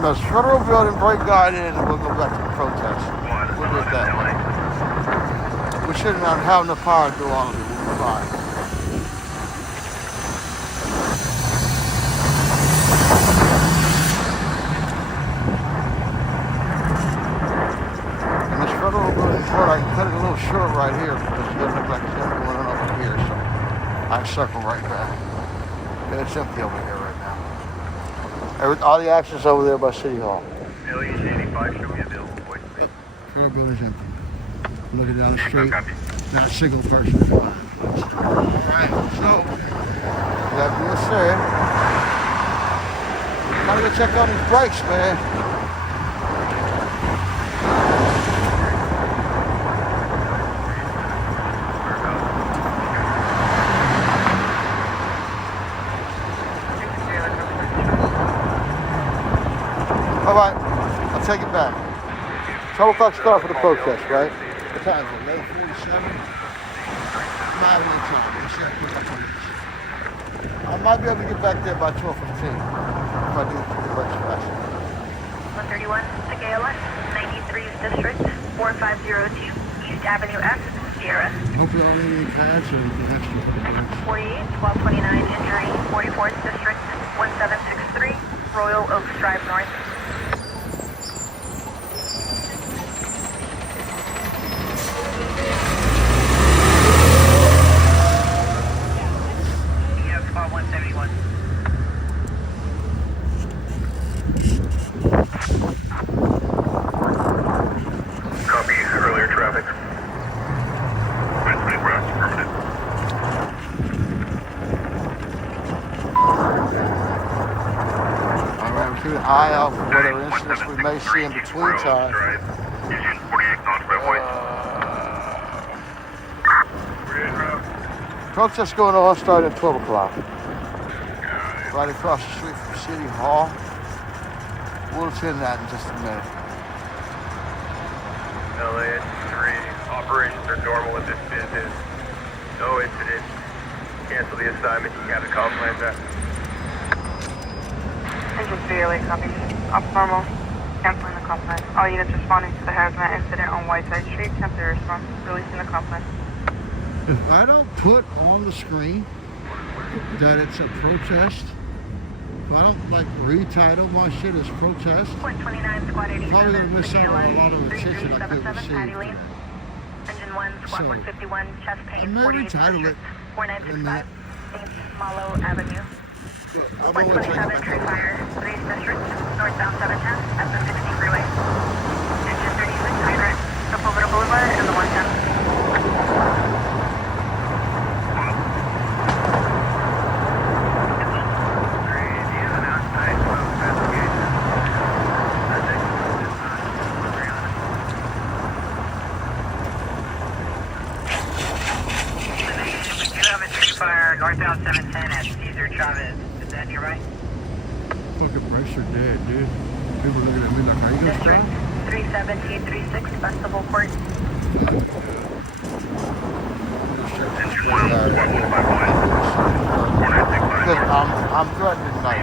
There's Federal Building, brake guide in, and we'll go back to the protest. We'll do it that way. We shouldn't have enough power to do all of it. We'll be fine. And this Federal Building Court, I can cut it a little short right here because it doesn't look like it's going on over here, so I circle right back. Yeah, it's empty over here right now. All the action's over there by City Hall. Million 85, show me available voice. Federal Building's empty. Looking down the street, not a single person alive. Alright, so, that being said, gotta go check on these brakes, man. Alright, I'll take it back. 12 o'clock start for the protest, right? What time is it? 11:47? I'm having a time. I might be able to get back there by 12:15 if I do the brakes fast. 131 to KLS, 93's District, 4502 East Avenue F, Sierra. Hopefully I don't need any pads or anything extra for the brakes. 48, 1229 Injury, 44th District, 1763 Royal Oaks Drive North. Copy earlier traffic. 124 affirmative. Alright, we're keeping an eye out for whatever incidents we may see in between time. Union 48, notify voice. Protest going on starting at 12 o'clock. Right across the street from City Hall. We'll attend that in just a minute. LAS 3, operations are normal with this business. No incidents. Cancel the assignment. You have a call plan that. Engine 3 LA copies. Up normal. Canceling the complaint. All units responding to the hazmat incident on Whiteside Street. Temporary response. Releasing the complaint. If I don't put on the screen that it's a protest, if I don't like retitle my shit as protest, 129 Squad 87 probably gonna miss to out on a KLS, lot of attention I could 3377 Patty receive. Lane. Engine 1, Squad So, 151, chest I pain, may 48th retitle District, it 4965 St. Malo Avenue. I'm only taking 127 back Tree over. Fire, 3rd District, northbound 710 at the 60 freeway. Engine 36, hydrant, Sepulveda Boulevard and the 110. Northbound 710 at Cesar Chavez. Is that nearby? Fucking brakes are dead, dude. People looking at me like, how you gonna District stop? 37836 Festival Court. Engine 1, squad 151. 4965. Because I'm threatening like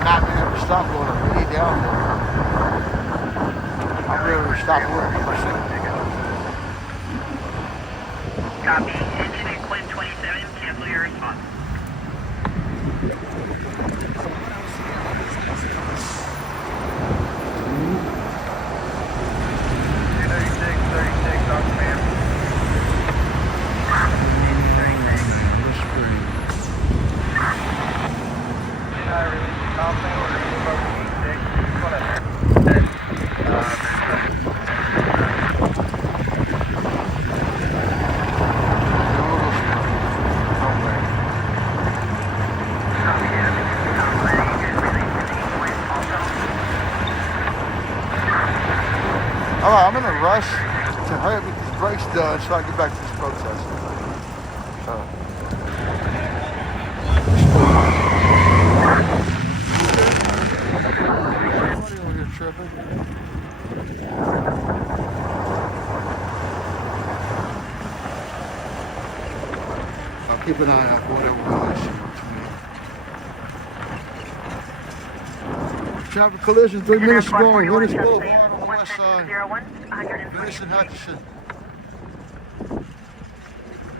not being able to stop going up way down there. I'm ready to stop working for a second. Copy. Engine and Quinn 27. Cancel your response. Alright, I'm in a rush to hurry up and get these brakes done so I can get back to this protest. Somebody over here tripping. keep an eye out for whatever we miss. Traffic collision 3 minutes ago on Venice Boulevard on the west side. Venice and Hutchinson.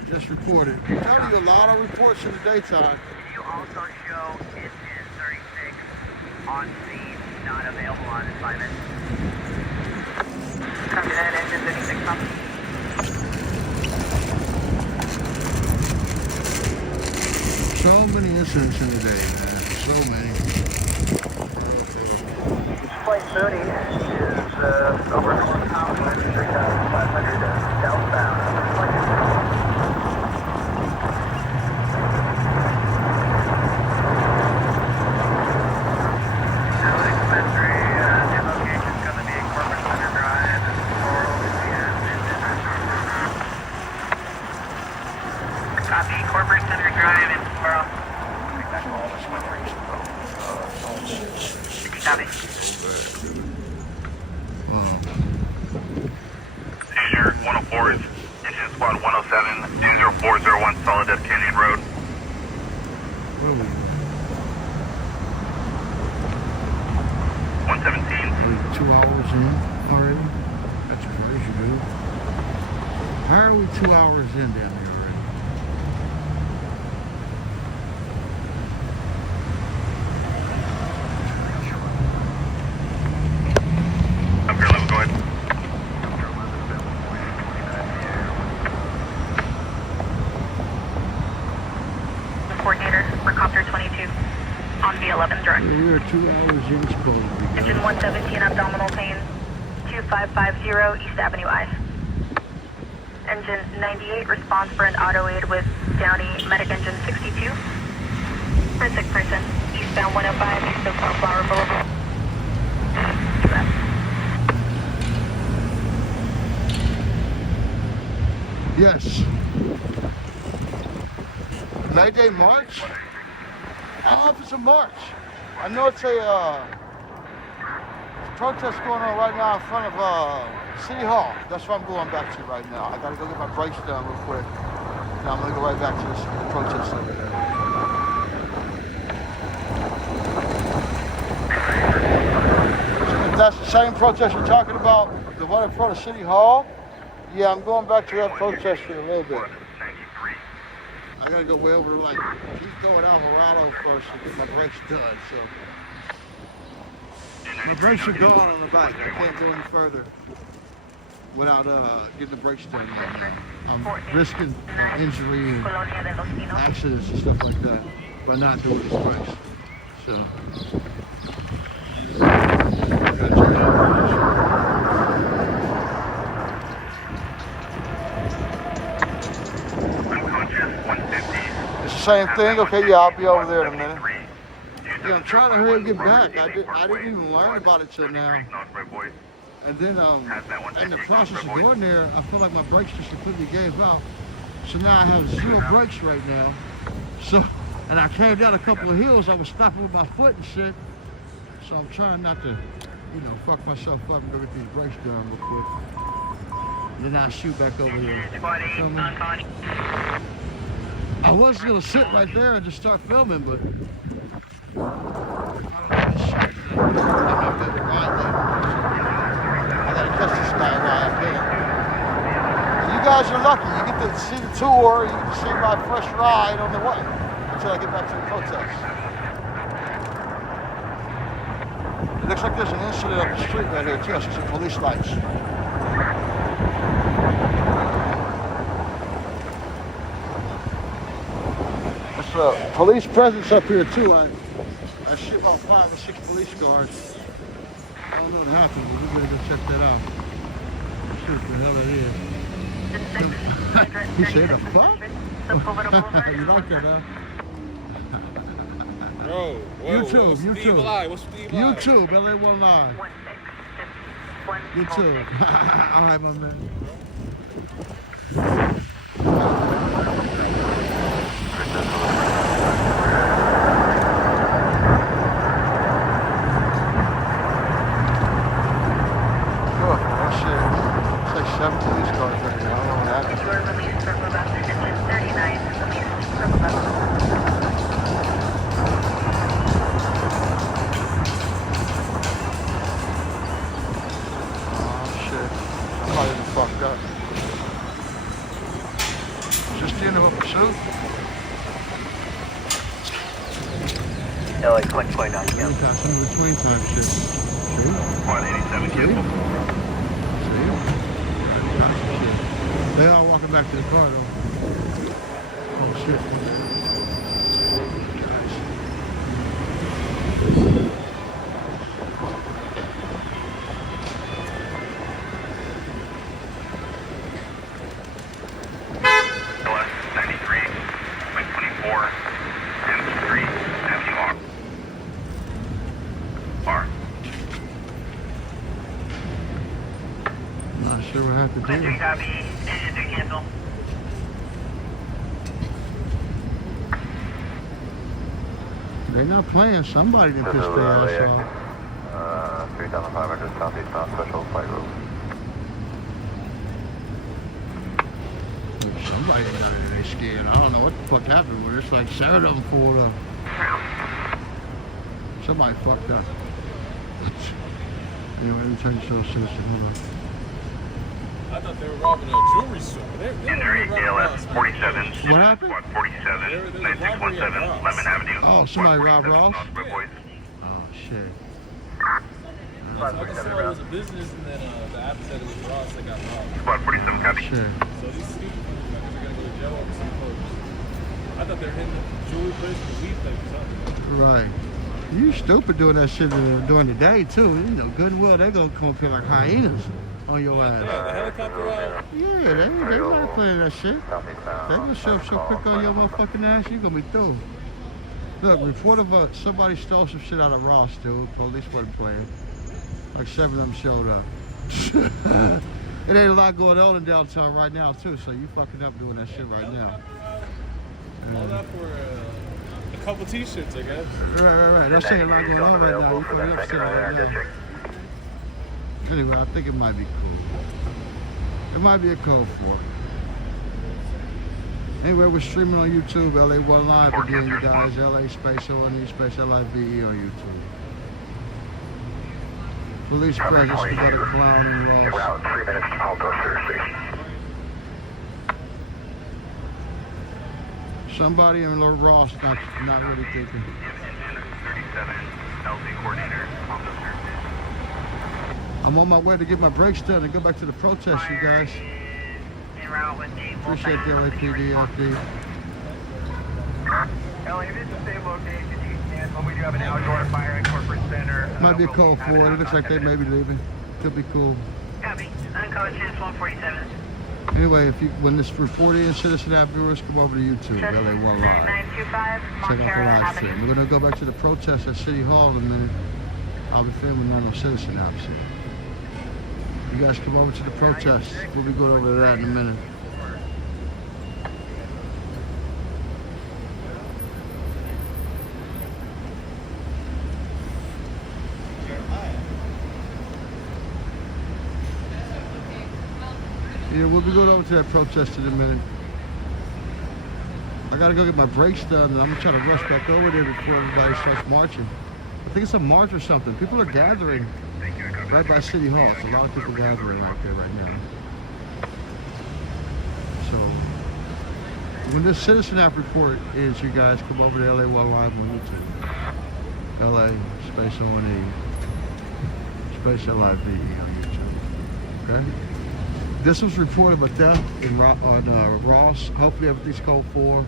Just reported. I'm telling you, a lot of reports in the daytime. You also show it is 36 on scene, not available on assignment. Copy that, engine 36 copy. So many incidents in the day, man. So many. Flight 30 is over 1,500 southbound. Copy, Corporate Center Drive in Flora. Copy. Seizure 104 is engine squad 107, 20401 Solid Death Canyon Road. Really? 117. 2 hours in already? That's crazy, dude. How are we 2 hours in down here already? Up your level, go ahead. Coordinator for Copter 22 on V11 direct. We are 2 hours in supposed to be. Engine 117 abdominal pain, 2550 East Avenue I. Engine 98 response for an auto aid with Downey Medic Engine 62. For a sick person, eastbound 105 east of Flower Boulevard. Yes. May Day March? I don't know if it's a march. I know it's a protest going on right now in front of City Hall. That's what I'm going back to right now. I gotta go get my brakes done real quick. Now I'm gonna go right back to this protest over there. So if that's the same protest you're talking about, the one in front of City Hall, yeah, I'm going back to that protest for a little bit. I gotta go way over to like, keep going Alvarado first to get my brakes done, so. My brakes are gone on the bike. I can't go any further without getting the brakes done right now. I'm risking injury and accidents and stuff like that by not doing these brakes. So. It's the same thing? Okay, yeah, I'll be over there in a minute. Yeah, I'm trying to hurry and get back. I didn't even learn about it till now. And then in the process of going there, I feel like my brakes just completely gave out. So now I have 0 brakes right now. So, and I came down a couple of hills. I was stopping with my foot and shit. So I'm trying not to, you know, fuck myself up and go get these brakes done real quick. And then I'll shoot back over here. I was gonna sit right there and just start filming, but I gotta catch this guy while I can. And you guys are lucky. You get to see the tour, you get to see my fresh ride on the way until I get back to the protest. It looks like there's an incident up the street right here too. I see some police lights. Police presence up here too. I see about 5 or 6 police cars. I don't know what happened, but we're gonna go check that out. See what the hell it is. He said a fuck? You like that, huh? Bro, YouTube. What's Steve Live? YouTube, LA1 Live. YouTube. Alright, my man. got some in between time shit. See? Squad 87 See? cancel. See? Got some shit. They all walking back to the car though. Oh shit. LS 93, Wing 24, and 3, Avenue R. Not sure what I have to do. Copy. Engine 3 cancel. They're not playing. Somebody can piss their ass off. 3,500 southeastbound special flight route. Somebody got it in their skin. I don't know what the fuck happened with it. It's like 7 of them pulled up. Somebody fucked up. Anyway, let me turn this off, citizen. Hold on. I thought they were robbing a jewelry store. They Injury, ALS 47. What happened? Squad 47, 9617, Lemon Avenue. Oh, somebody robbed Ross? Northbrook, boys. Oh, shit. I just saw it was a business, and then the app said it was Ross that got robbed. Squad 47, copy. Shit. So these stupid motherfuckers are gonna go to jail over some clothes. I thought they were hitting the jewelry place with a weed pipe or something. Right. You stupid doing that shit during the day, too. You know good and well they gonna come up here like hyenas on your Yeah, the ass. helicopter out. Yeah, they not playing that shit. They gonna show up so quick on your motherfucking ass, you gonna be through. Look, report of somebody stole some shit out of Ross, dude. Police wasn't playing. Like 7 of them showed up. It ain't a lot going on in downtown right now, too, so you fucking up doing that shit right now. All that for a couple t-shirts, I guess. Right. That's ain't a lot going on right now. You fucking up shit right now. Anyway, I think it might be cool. It might be a code for it. Anyway, we're streaming on YouTube, LA1 Live again, you guys. LA space O-N-E space L-I-V-E on YouTube. Police presence, we got a clown in Ross. Around 3 minutes to Alto Station. Somebody in Little Ross not really thinking. Engine 37, LZ coordinator, officer. I'm on my way to get my brakes done and go back to the protest, you guys. En route with the Appreciate the LAPD, LP. Ellie, it is the same location. You can cancel. We do have an outdoor fire and corporate center. Might be a code for it. It looks like they may be leaving. Could be cool. Copy. Unconscious 147. Anyway, when this reporting and citizen app viewers come over to YouTube, LA1 Live. 925 Check out the Montero live stream. Avenue. We're gonna go back to the protest at City Hall in a minute. I'll be filming on the citizen app soon. You guys come over to the protest. We'll be going over to that in a minute. Yeah, we'll be going over to that protest in a minute. I gotta go get my brakes done, and I'm gonna try to rush back over there before everybody starts marching. I think it's a march or something. People are gathering right by City Hall. It's a lot of people gathering right there right now. So, when this citizen app report is, you guys come over to LA1 Live on YouTube. LA space O-N-E space L-I-V-E on YouTube. Okay? This was reported by theft on Ross. Hopefully everything's code 4.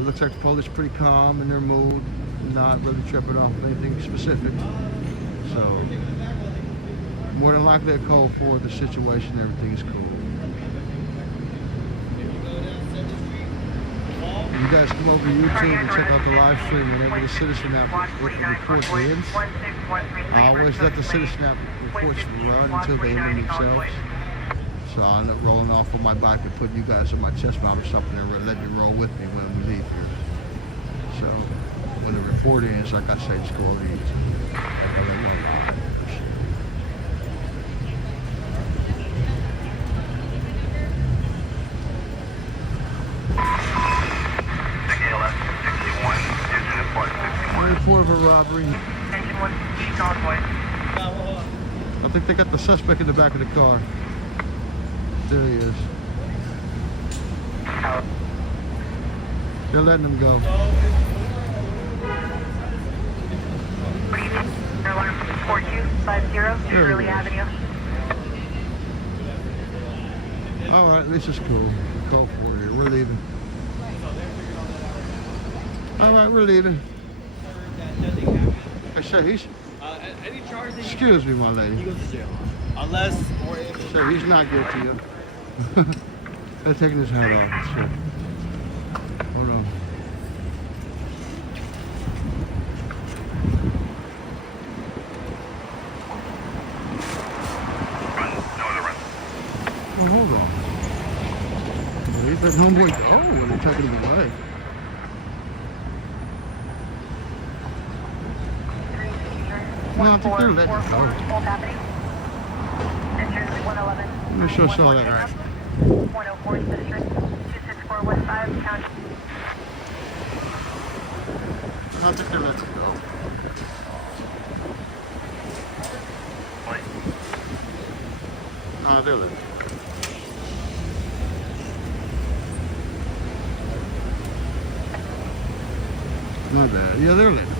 Looks like the police are pretty calm in their mood, not really tripping off anything specific. So, more than likely a code 4, the situation, everything is cool. You guys come over to YouTube and check out the live stream whenever the citizen app report ends. I always let the citizen app reports run until they end themselves. So I'll end up rolling off on my bike and putting you guys on my chest mount or something and letting you roll with me when we leave here. So when the report ends, like I say, just go over to YouTube. Report of a robbery. Engine 1 convoy. I think they got the suspect in the back of the car. There he is. They're letting him go. Good evening. Alarm 4250 Shirley Avenue. All right, this is cool. Call for you. We're leaving. All right, we're leaving. I say he's. Any charge that Excuse me, my lady. he goes to jail. Unless or if So he's not guilty yet. They're taking his hat off. Shit. Hold on. Run, no other run. Well, hold on. Leave that homeboy go when they're taking him away. No, I think they're letting him go. I'm not sure I saw that right. 104 District 264 West 5 County. I think they're letting him go. They're letting him go. My bad. Yeah, they're letting him go.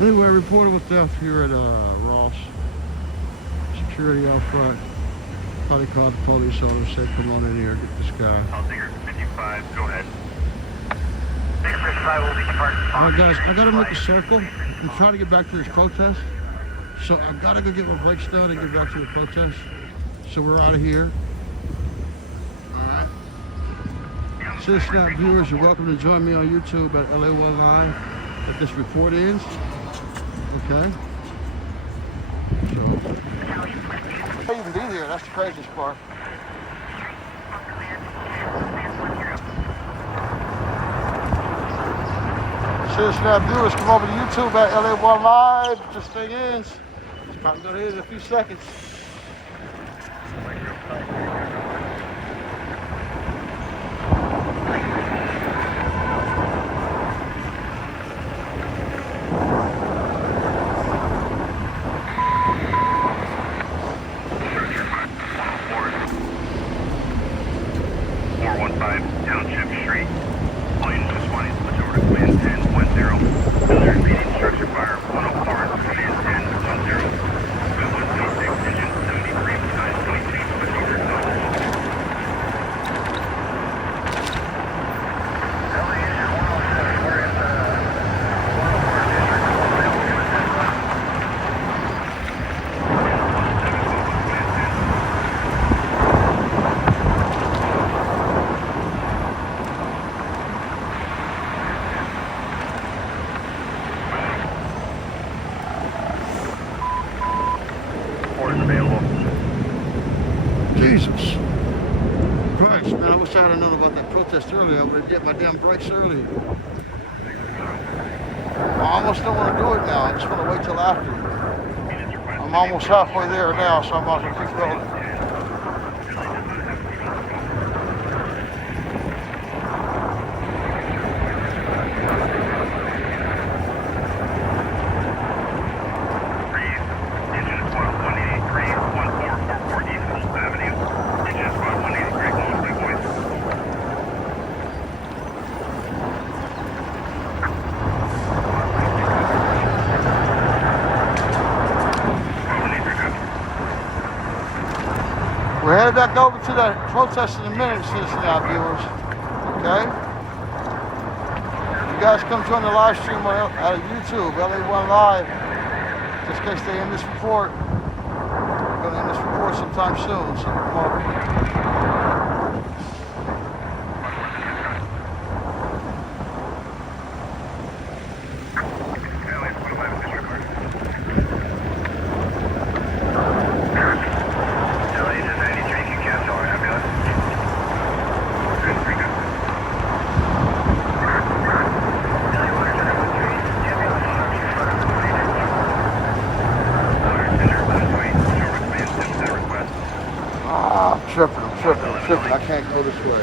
Anyway, a reporter was out here at Ross. Security out front. Probably called the police on him, said, come on in here, get this guy. I'll take her 55. Go ahead. Alright guys, I gotta make a circle. I'm trying to get back to this protest. So I gotta go get my brakes done and get back to the protest. So we're out of here. Alright. Snap viewers, you're welcome to join me on YouTube at LA1 Live at this report ends. Okay. So I even be there, that's the craziest part. Snap viewers, come over to YouTube at LA1 Live. This thing ends. It's probably gonna end in a few seconds. Township Street. All units responding to switch over to Command 10-10. Builder repeating structure fire 104 Command 10-10. Command 126 engine 73 922 switch over to Jesus Christ, man, I wish I had known about that protest earlier. I would have get my damn brakes early. I almost don't want to do it now. I just want to wait till after. I'm almost halfway there now, so I might as well keep rolling. We're headed back over to the protest in a minute, citizen now, viewers. Okay? You guys come join the live stream on YouTube, LA1 Live. Just in case they end this report. We're going to end this report sometime soon, so come on. I'm tripping. I can't go this way.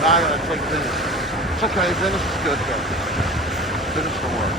Now I gotta take Venice. It's okay, Venice is good though. Venice will work.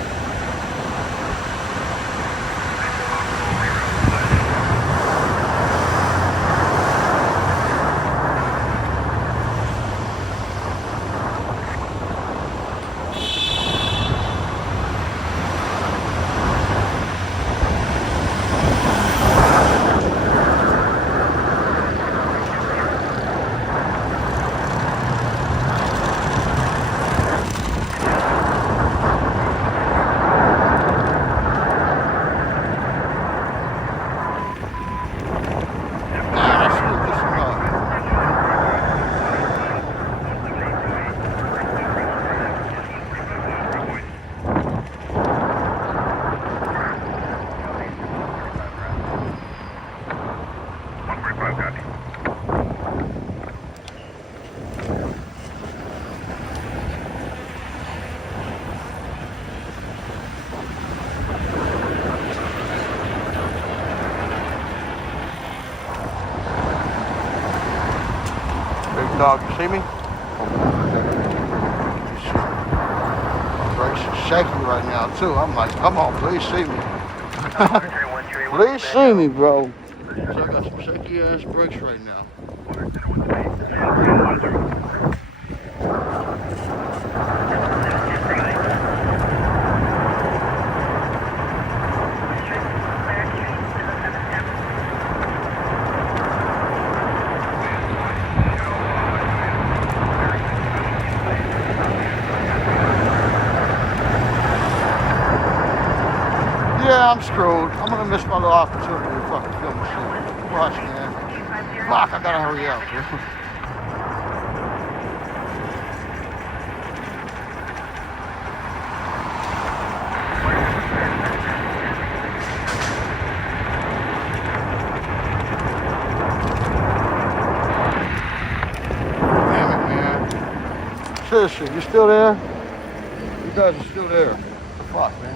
Dog, you see me? Brakes are shaky right now too. I'm like, come on, please see me. Please see me, bro. So I got some shaky ass brakes right now. Yeah, I'm screwed. I'm gonna miss my little opportunity to fucking film this shit. Watch, man. Fuck, I gotta hurry up. Damn it, man. Seriously, you still there? You guys are still there. Fuck, man.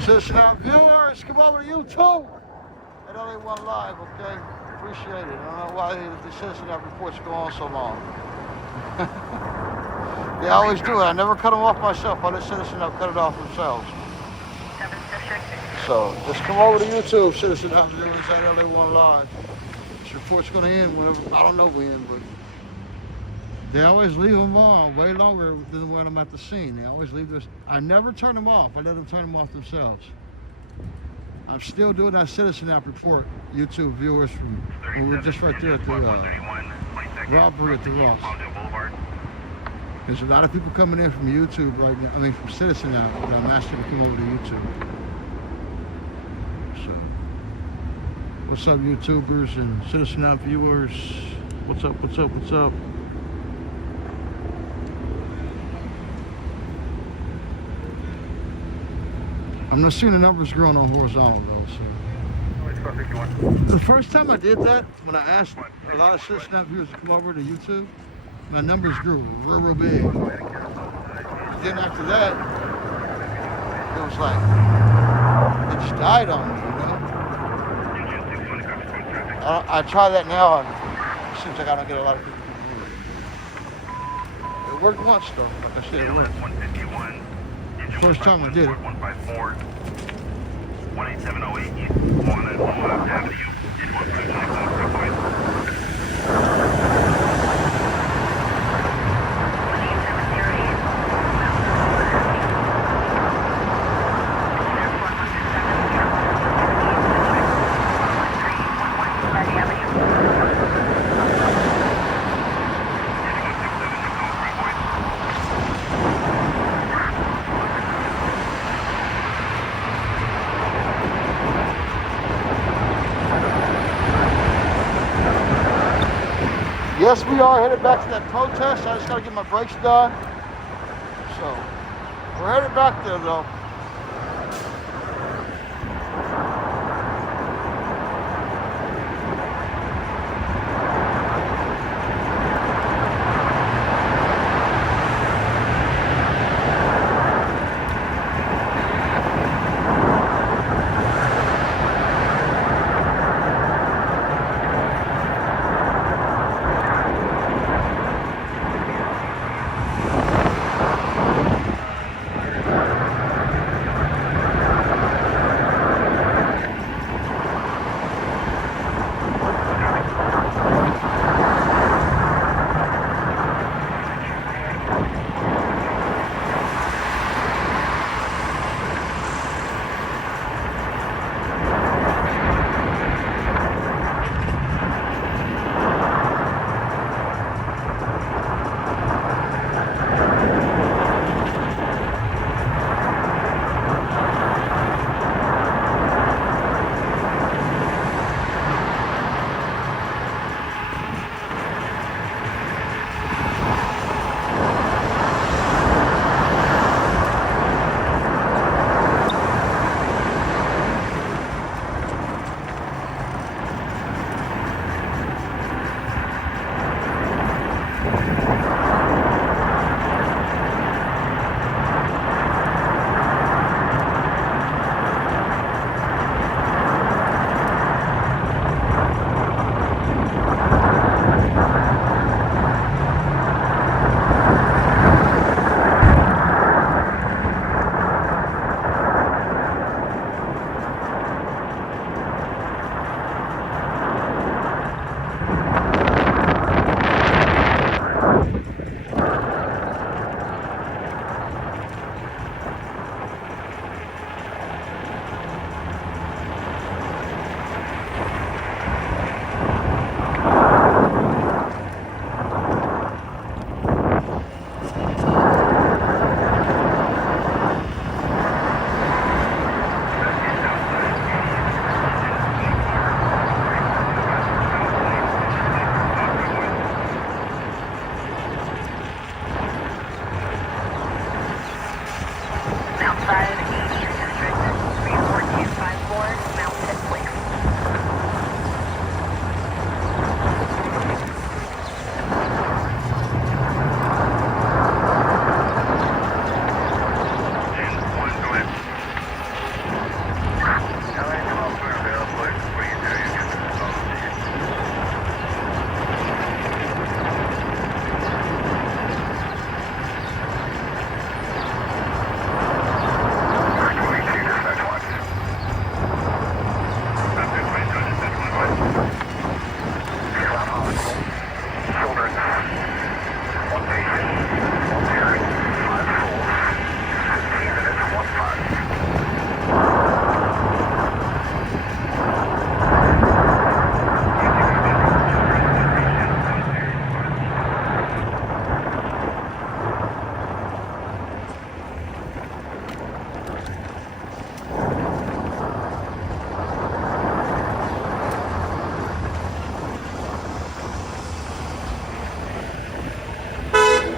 Citizen viewers, come over to YouTube at LA1 Live, okay? Appreciate it. I don't know why the Citizen reports go on so long. They always do it. I never cut them off myself. I let Citizen cut it off themselves. So just come over to YouTube, Citizen viewers at LA1 Live. This report's going to end whenever, I don't know when, but they always leave them on way longer than when I'm at the scene. They always leave this. I never turn them off. I let them turn them off themselves. I'm still doing that Citizen App report, YouTube viewers from when we were just right there at the robbery at the Ross. There's a lot of people coming in from YouTube right now. I mean, from Citizen App, but I'm asking to come over to YouTube. So, what's up, YouTubers and Citizen App viewers? What's up? What's up? What's up? I'm not seeing the numbers growing on horizontal though, so. The first time I did that, when I asked a lot of Citizen App viewers to come over to YouTube, my numbers grew real big. Then after that, it was like, it just died on me, you know? I try that now, and it seems like I don't get a lot of people coming in. It worked once though, like I said, it worked. First time I did it. 18708 East Avenue. Yes, we are headed back to that protest. I just got to get my brakes done. So, we're headed back there though. Children, 1 patient, 1 parent, 5 schools, 15 minutes, 1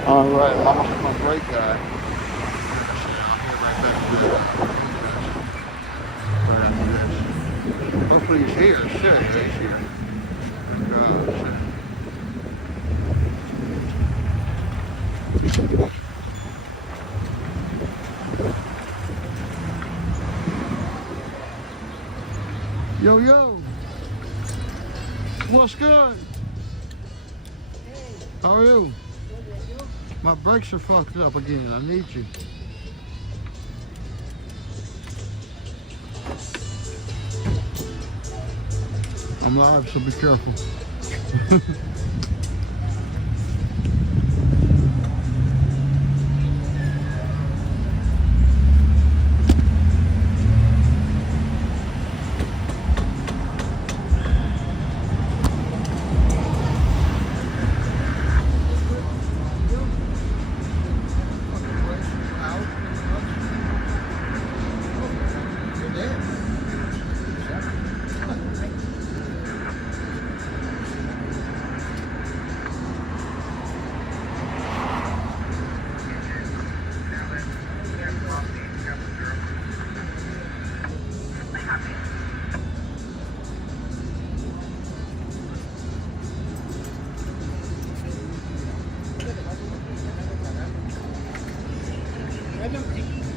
All right, I'm almost my brake guy. I'll get right back to the right after this. Hopefully he's here. Shit, yeah, he's here. Yo, yo. What's good? How are you? My brakes are fucked up again. I need you. I'm live, so be careful.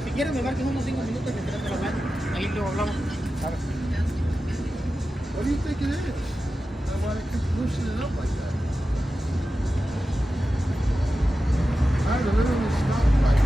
Si quieres me marques unos 5 minutos mientras te lo baño. Ahí lo hablamos. What do you think it is? Why they keep loosening it up like that? I had to literally stop like.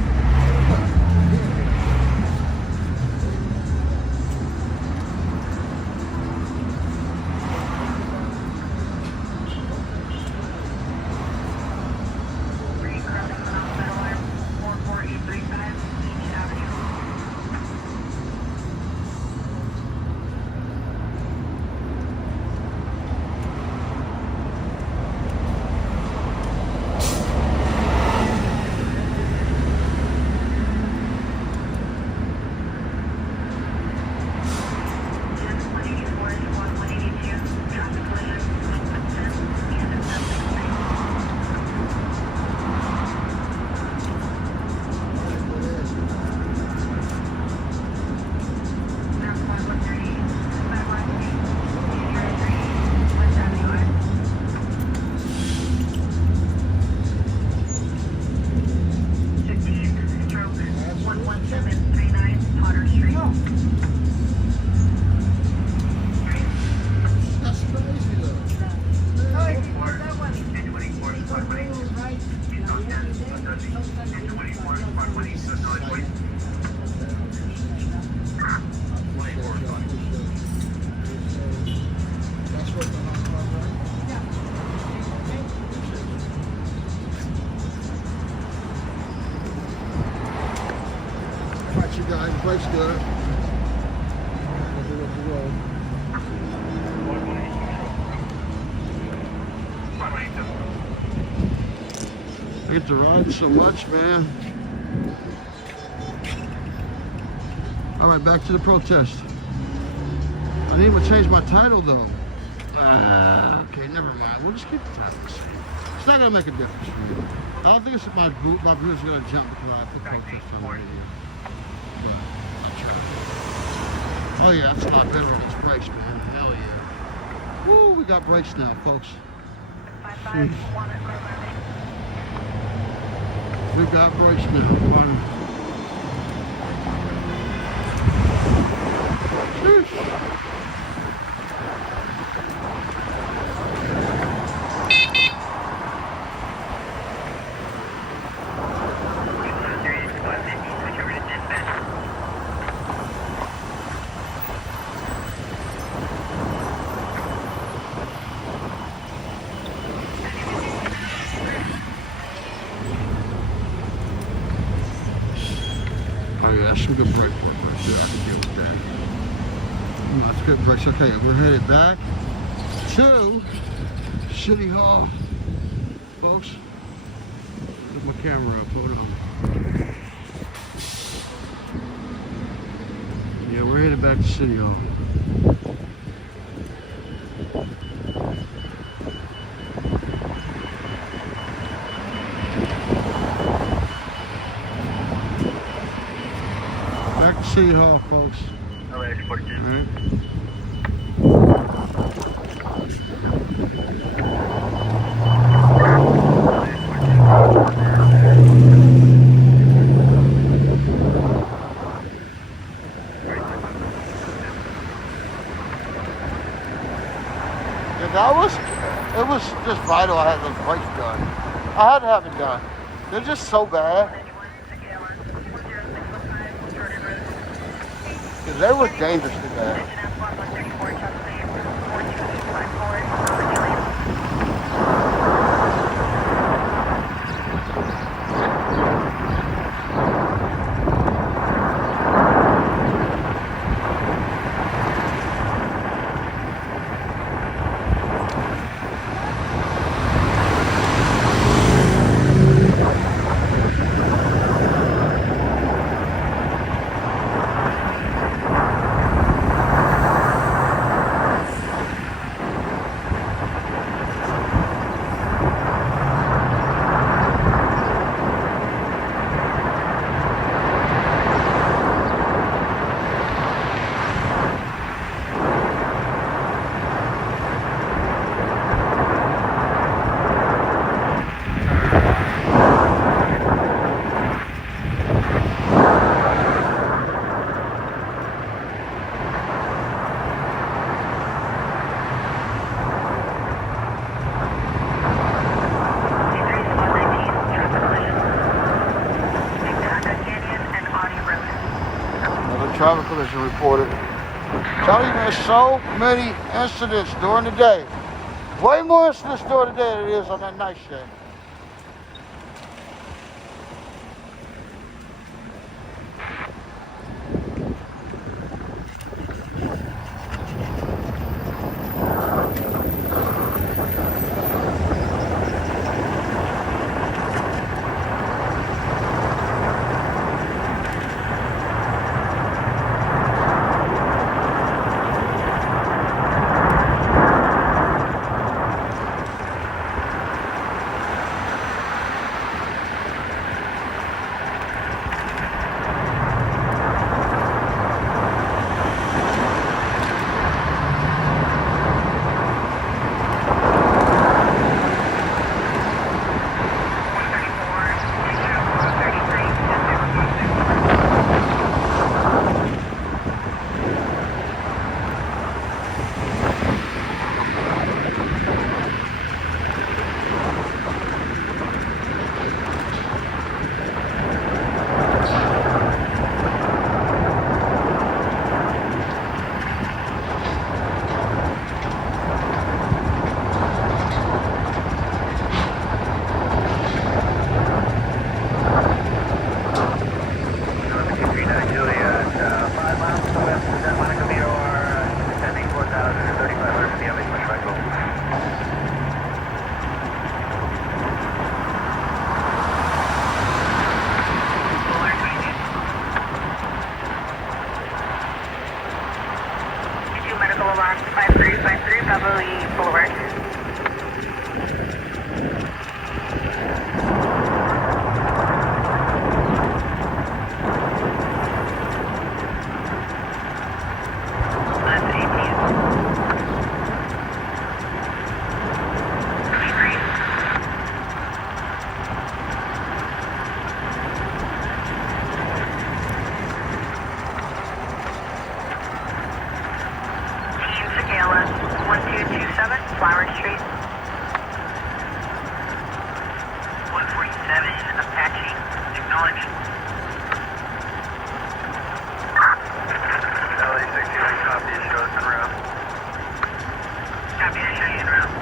Guys, the place good. I get to ride so much, man. All right, back to the protest. I need to change my title though. Okay, never mind. We'll just keep the title the same. It's not gonna make a difference for me. I don't think it's my viewers are gonna jump because I put protest on the radio. Oh yeah, that's a lot better on those brakes, man. Hell yeah. Woo, we got brakes now, folks. We got brakes now. Sheesh. good brake work right there. I can deal with that. That's good brakes. Okay, we're headed back to City Hall, folks. Put my camera up. Hold on. Yeah, we're headed back to City Hall. Back to City Hall, folks. LA 42. All right. It was just vital I had those brakes done. I had to have it done. They're just so bad. Because they were dangerous today. Traffic collision reported. Telling you, there's so many incidents during the day. Way more incidents during the day than it is on that night shift. Boulevard, 5353 Beverly Boulevard. That's 1227 Flower Street. 147 Apache. Acknowledge. LA 69 copy, show us en route. Copy, I show you en route.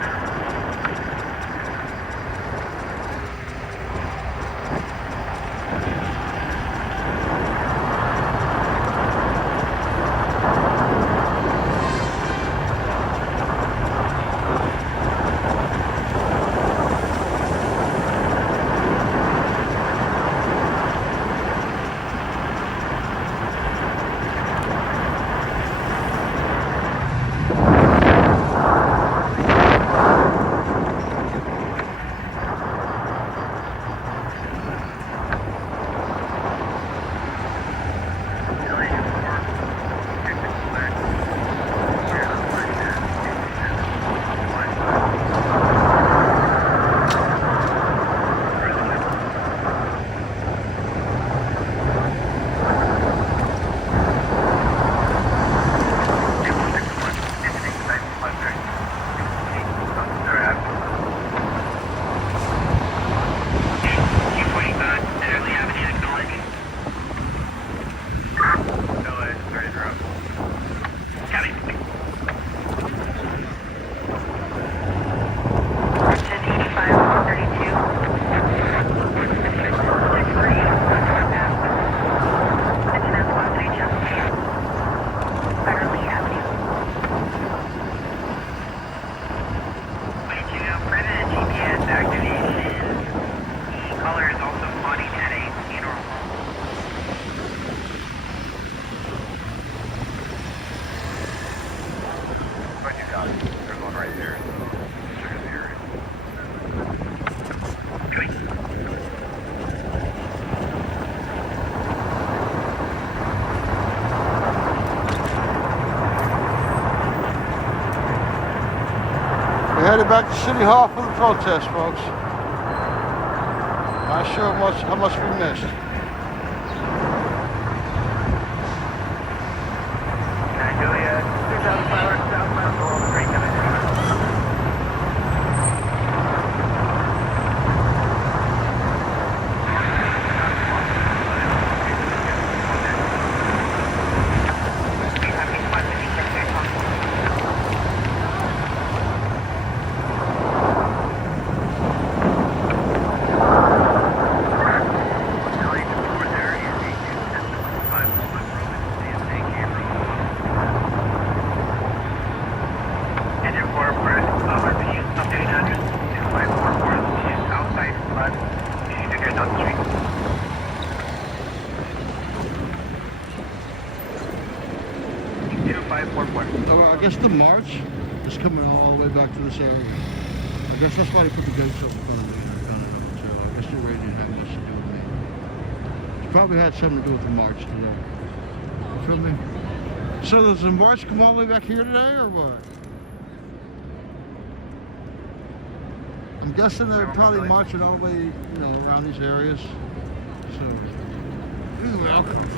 right here. Check the area. We're headed back to City Hall for the protest, folks. Not sure how much we missed. Juliet, 2,500 southbound, below the green connection. I guess the march is coming all the way back to this area. I guess that's why they put the gates up in front of me. I don't know too. I guess the rain didn't have much to do with me. It probably had something to do with the march today. You feel me? So does the march come all the way back here today or what? I'm guessing they're probably marching all the way, you know, around these areas. So, you're welcome.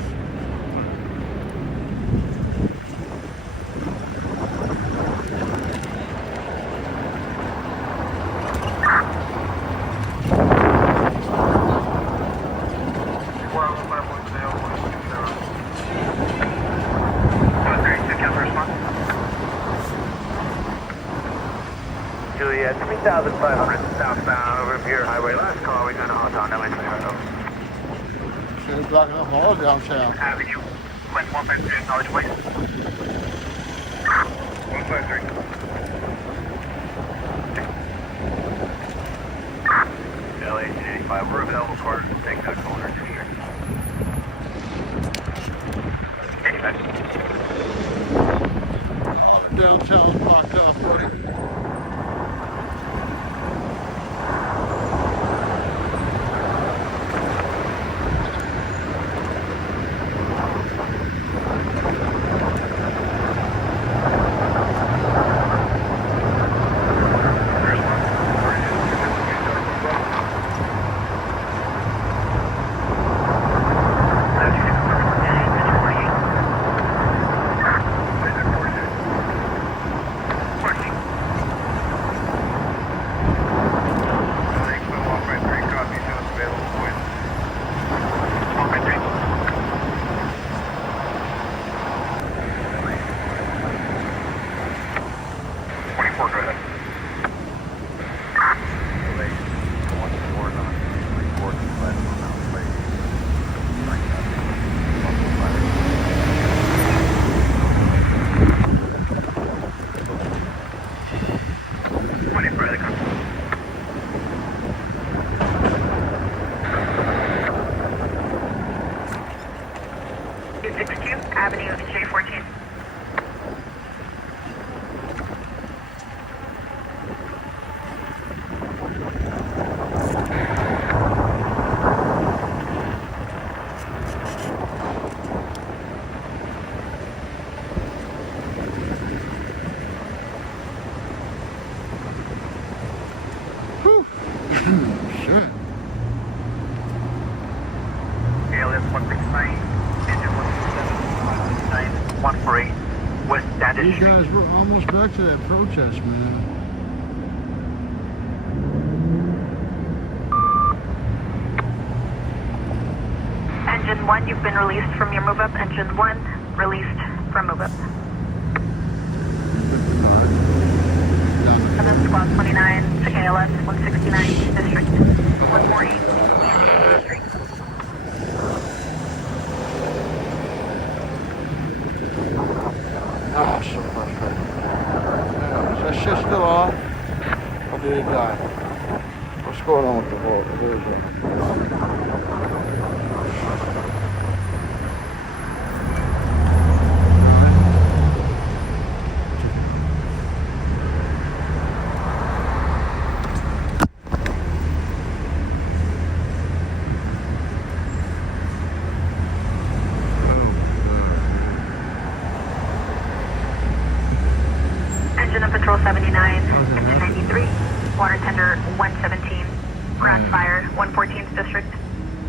Juliet, 3,500 southbound over here, highway. Last call, we're going to Hawthorne, LA. So they're blocking up all downtown. Avenue, Quint 153, acknowledge, please. 153. LA 85, we're available for take that corner to here. 85. All downtown blocked off, buddy. Avenue, J14. Shit. ALS 169, engine 167, 148, West Standish You Street. guys, we're almost back to that protest, man. Engine 1, you've been released from your move-up. Engine 1, released from move-up. And then squad 29 to ALS 169 District 148 Street. Oh, so frustrating. Is that shit still on? Or did it die? What's going on with the world? Where is it? Engine of Patrol 79, Engine 93, Water Tender 117, Grass Fire 114th District,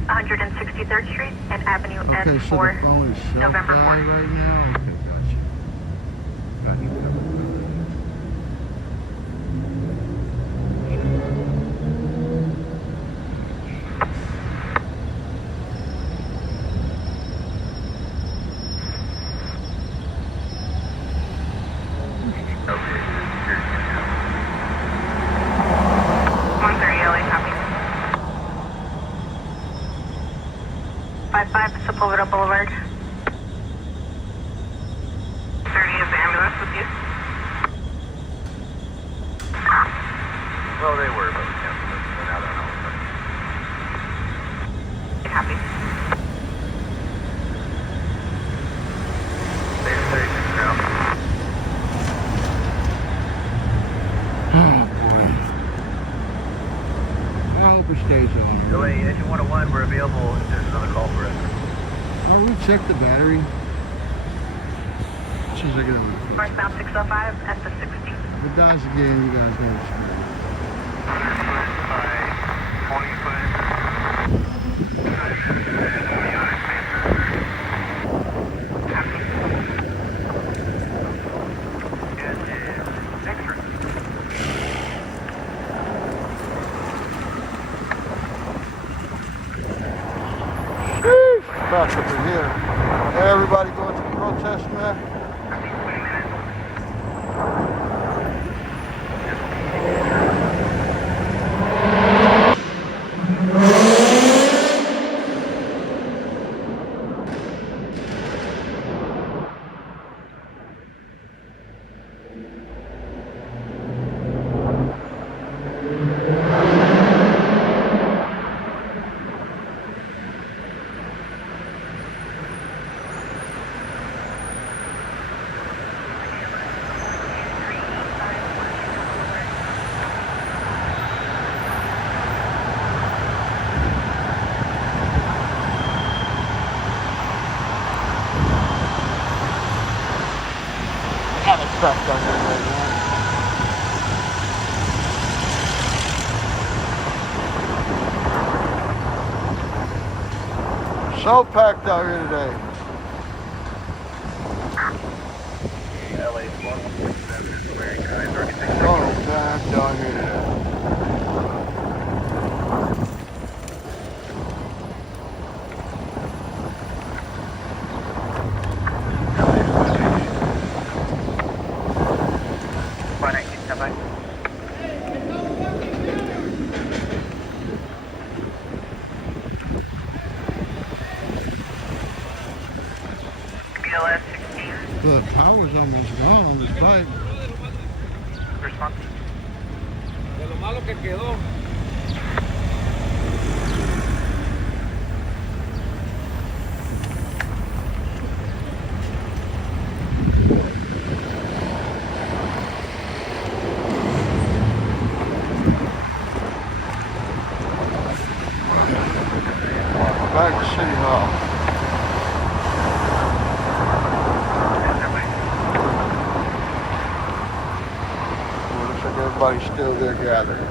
163rd Street and Avenue Okay, so the N4, phone is November self-buy 4th. right now? Okay, gotcha. Got you covered. Sepulveda Boulevard. 30 is the ambulance with you? Well, they were, but yeah, now they're not. Copy. They're 36 now. Oh boy. I hope it stays on. LA Engine 101, we're available if there's another call for it. Oh, we checked the battery. As soon as I get it. Northbound 605 at the 16. If it dies again, you guys know it's me. 20 Back up in here. Hey, everybody going to the protest, man? Back down here right now. So packed out here today. LA 117 American High 36. So packed out here today. The power's almost gone on this bike. Response. De lo malo que quedó. Back to City Hall. Everybody's still there gathering.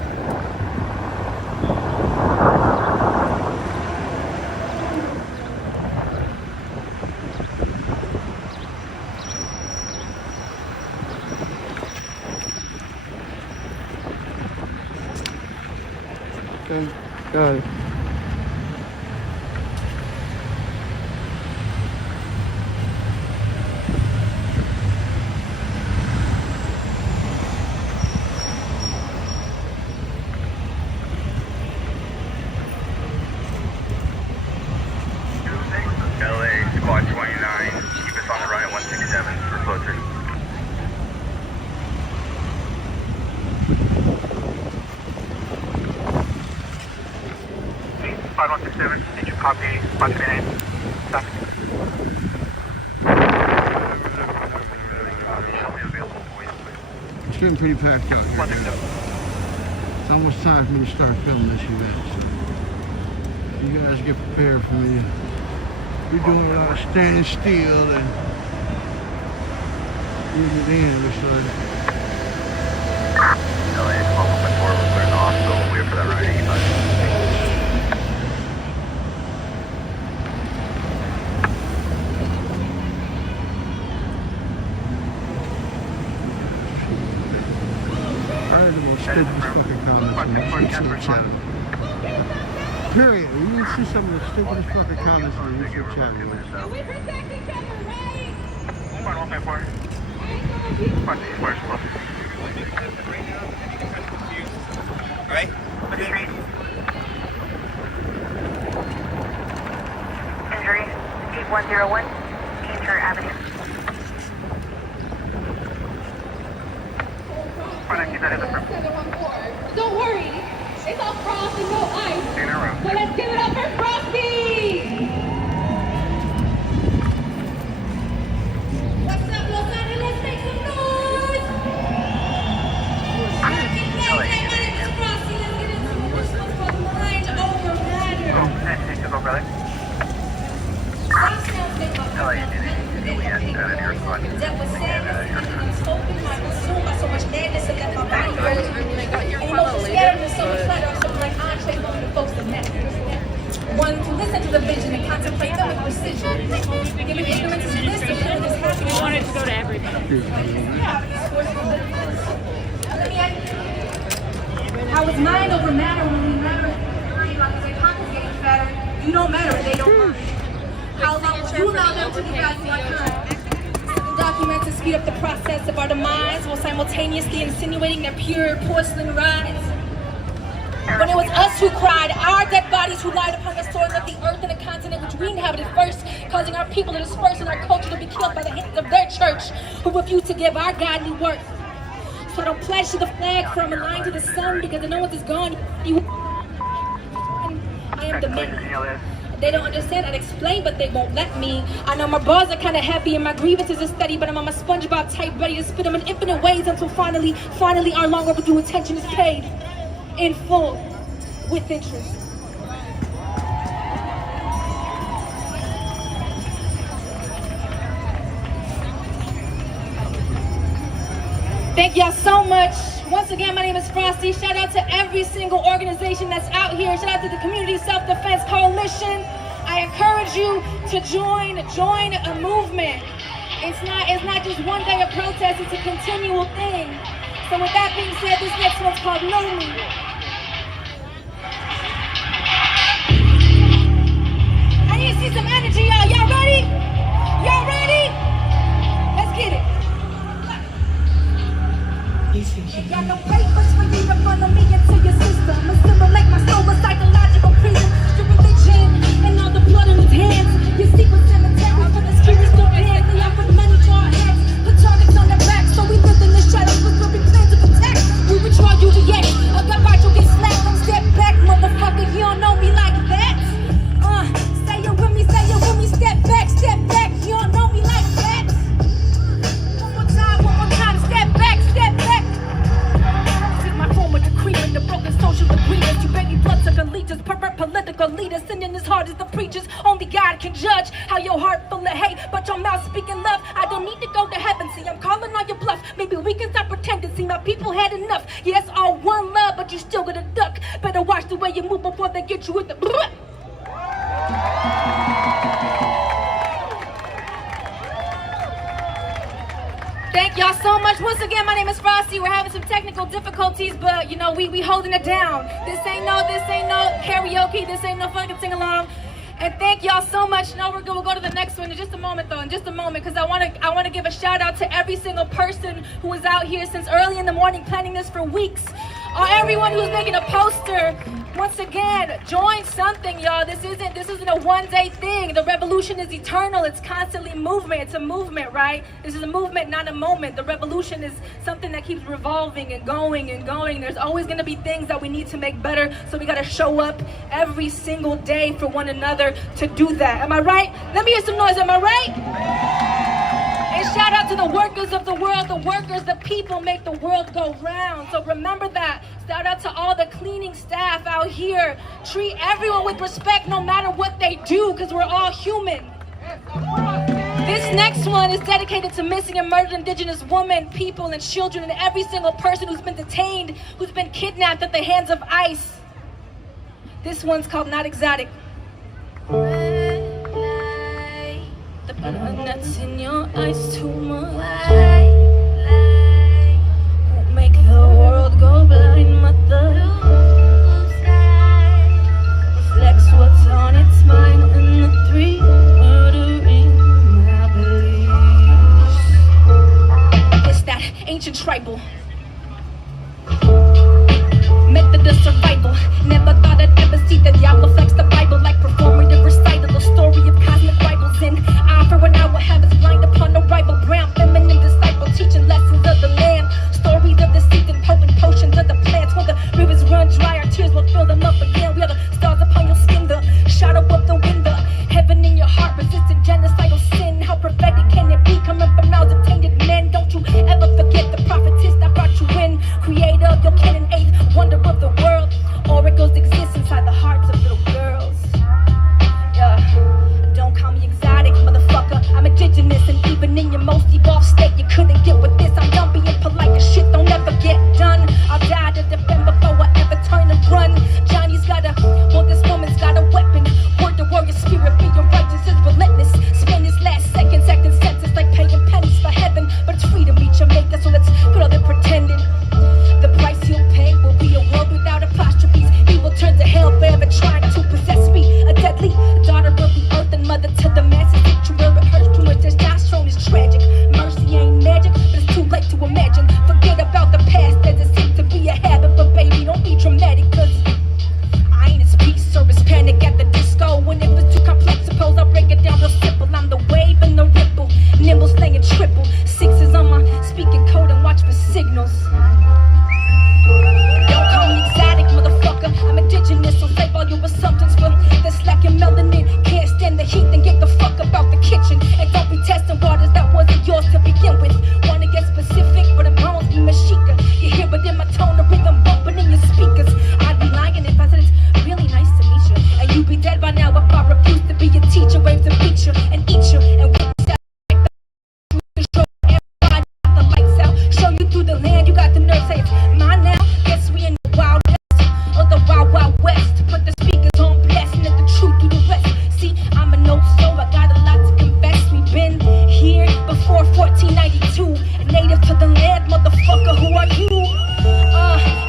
Okay, got it. LA Squad 29, keep us on the run at 167 for closer. Squad 167, did you copy 129? Copy. It's getting pretty packed out here. It's almost time for me to start filming this event. So you guys get prepared for me. We're doing a lot of standing still and moving in. So stupidest fucking comments on YouTube channel. Period. You see some of the stupidest fucking comments on the YouTube channel. Right? Injury, 8101, Cantor Avenue. Don't worry, it's all frost and no ice. So let's give it up for Frosty! What's up, Los Angeles? Make some noise! Happy birthday, my name is Frosty. Let's get into it. This one's called Mind Over Matter. Rock sounds make my heart that was sadness, unspoken, my consumed by so much madness and left my body hurt. And emotions scattered with so much clutter, so like entree among the folks that met. One to listen to the vision and contemplate them with precision. Giving ignorance is bliss, the feeling is happiness. We wanted to go to everybody. Let me ask you, how is mind over matter when we matter? Like the pockets getting fatter, you don't matter and they don't matter. How long will you allow them to devalue our time? Documents to speed up the process of our demise while simultaneously insinuating their pure porcelain rise. When it was us who cried, our dead bodies who lied upon the soil of the earth and the continent which we inhabited first, causing our people to disperse and our culture to be killed by the hands of their church, who refused to give our godly worth. So don't pledge to the flag from a line to the sun, because the no one is gone. I am the many. They don't understand, I'd explain, but they won't let me. I know my bars are kind of heavy and my grievances are steady, but I'm on my SpongeBob type, ready to spit them in infinite ways until finally our long overdue attention is paid in full with interest. Thank y'all so much. Once again, my name is Frosty. Shout out to every single organization that's out here. Shout out to the Community Self-Defense Coalition. I encourage you to join a movement. It's not just one day of protest, it's a continual thing. So with that being said, this next one's called Lonely. I need to see some energy, y'all. Y'all ready? Y'all ready? Let's get it. Ain't got no papers for you to funnel me into your system. Assimilate my soul with psychological prism. Your religion and all the blood in his hands. Your secret cemetery for the streets don't dance. They offered money to our heads, put targets on their backs. So we lived in the shadows with what we plan to protect. We would try you to yet. A gun fight you'll get slapped. Don't step back, motherfucker. You don't know me like that. Say it with me, step back, you don't know me like that. One more time, step back. This is my form of decrement, the broken social agreement. You baby blood-sucking leeches, pervert political leaders, sinning as hard as the preachers. Only God can judge how your heart full of hate, but your mouth speaking love. I don't need to go to heaven, see, I'm calling on your bluff. Maybe we can stop pretending, see, my people had enough. Yeah, it's all one love, but you still gonna duck. Better watch the way you move before they get you with the Thank y'all so much. Once again, my name is Frosty. We're having some technical difficulties, but you know, we holding it down. This ain't no karaoke. This ain't no fucking sing along. And thank y'all so much. Now we'll go to the next one in just a moment, because I want to give a shout out to every single person who was out here since early in the morning planning this for weeks. Everyone who's making a poster. Once again, join something, y'all. This isn't a one-day thing. The revolution is eternal. It's constantly movement. It's a movement, right? This is a movement, not a moment. The revolution is something that keeps revolving and going and going. There's always going to be things that we need to make better, so we got to show up every single day for one another to do that. Am I right? Let me hear some noise. Am I right? And shout out to the workers of the world. The workers, the people make the world go round. So remember that. Shout out to all the cleaning staff out here. Treat everyone with respect no matter what they do, because we're all human. This next one is dedicated to missing and murdered indigenous women, people, and children, and every single person who's been detained, who's been kidnapped at the hands of ICE. This one's called Not Exotic. The blood nuts in your eyes too much. Won't make the world go blind. Method of survival. Never thought I'd ever see the Diablo flex the Bible like performative recital. A story of cosmic rivals in eye for an hour. Habits blind upon arrival. Brown feminine disciple teaching lessons of the land. Stories of the seed and potent potions of the plants. When the rivers run dry, our tears will fill them up again. We are the stars upon your skin, the shadow of the wind, the heaven in your heart, resisting genocidal sin. How prophetic can it be coming from mouths of tainted men? Don't you ever forget the prophetess that brought you in. Creator of your kin and eighth wonder of the world. Oracles exist inside the hearts of little girls. Yeah, don't call me exotic, motherfucker. I'm indigenous, and even in your most evolved state, you couldn't get with this. I'm done being polite, cause shit don't ever get done. I'll die to defend before I ever turn and run. Johnny's got a, well, this woman's got a weapon. Word to warrior spirit, being righteous is relentless. Spend his last seconds acting senseless like paying pennies for heaven. But it's free to meet Jamaica, so let's quit all the pretending. The price you'll pay will be a world without apostrophes. He will turn to hell forever trying to possess me. A deadly daughter of the earth and mother to the masses. Ritual rehearsed, too much testosterone is tragic. Mercy ain't magic, but it's too late to imagine. Forget about the past as it seems to be a habit. But baby, don't be dramatic, cause I ain't as peace or as panic at the disco. When it was too complex, suppose I'll break it down real simple. I'm the wave and the ripple, nimble slaying triple. Sixes on my speaking code and watch for signals. Don't call me exotic, motherfucker. I'm indigenous, so save all your assumptions for the slacking melanin. Can't stand the heat, then get the fuck about the kitchen. And don't be testing waters that wasn't yours to begin with. Wanna get specific, but I'm bones be Mashika. You hear it in my tone, the rhythm bumping in your speakers. I'd be lying if I said it's really nice to meet you. And you'd be dead by now if I refuse to be your teacher. Waves and beat you and eat you. And we set like the control everybody, the lights out. Show you through the land, you got the nerve, say it's mine now. Guess we in the wild west, or the wild wild west. Put the speakers on blast and let the truth do the rest. See, I'm an old soul, I got a lot to confess. We've been here before 1492. A native to the land, motherfucker, who are you?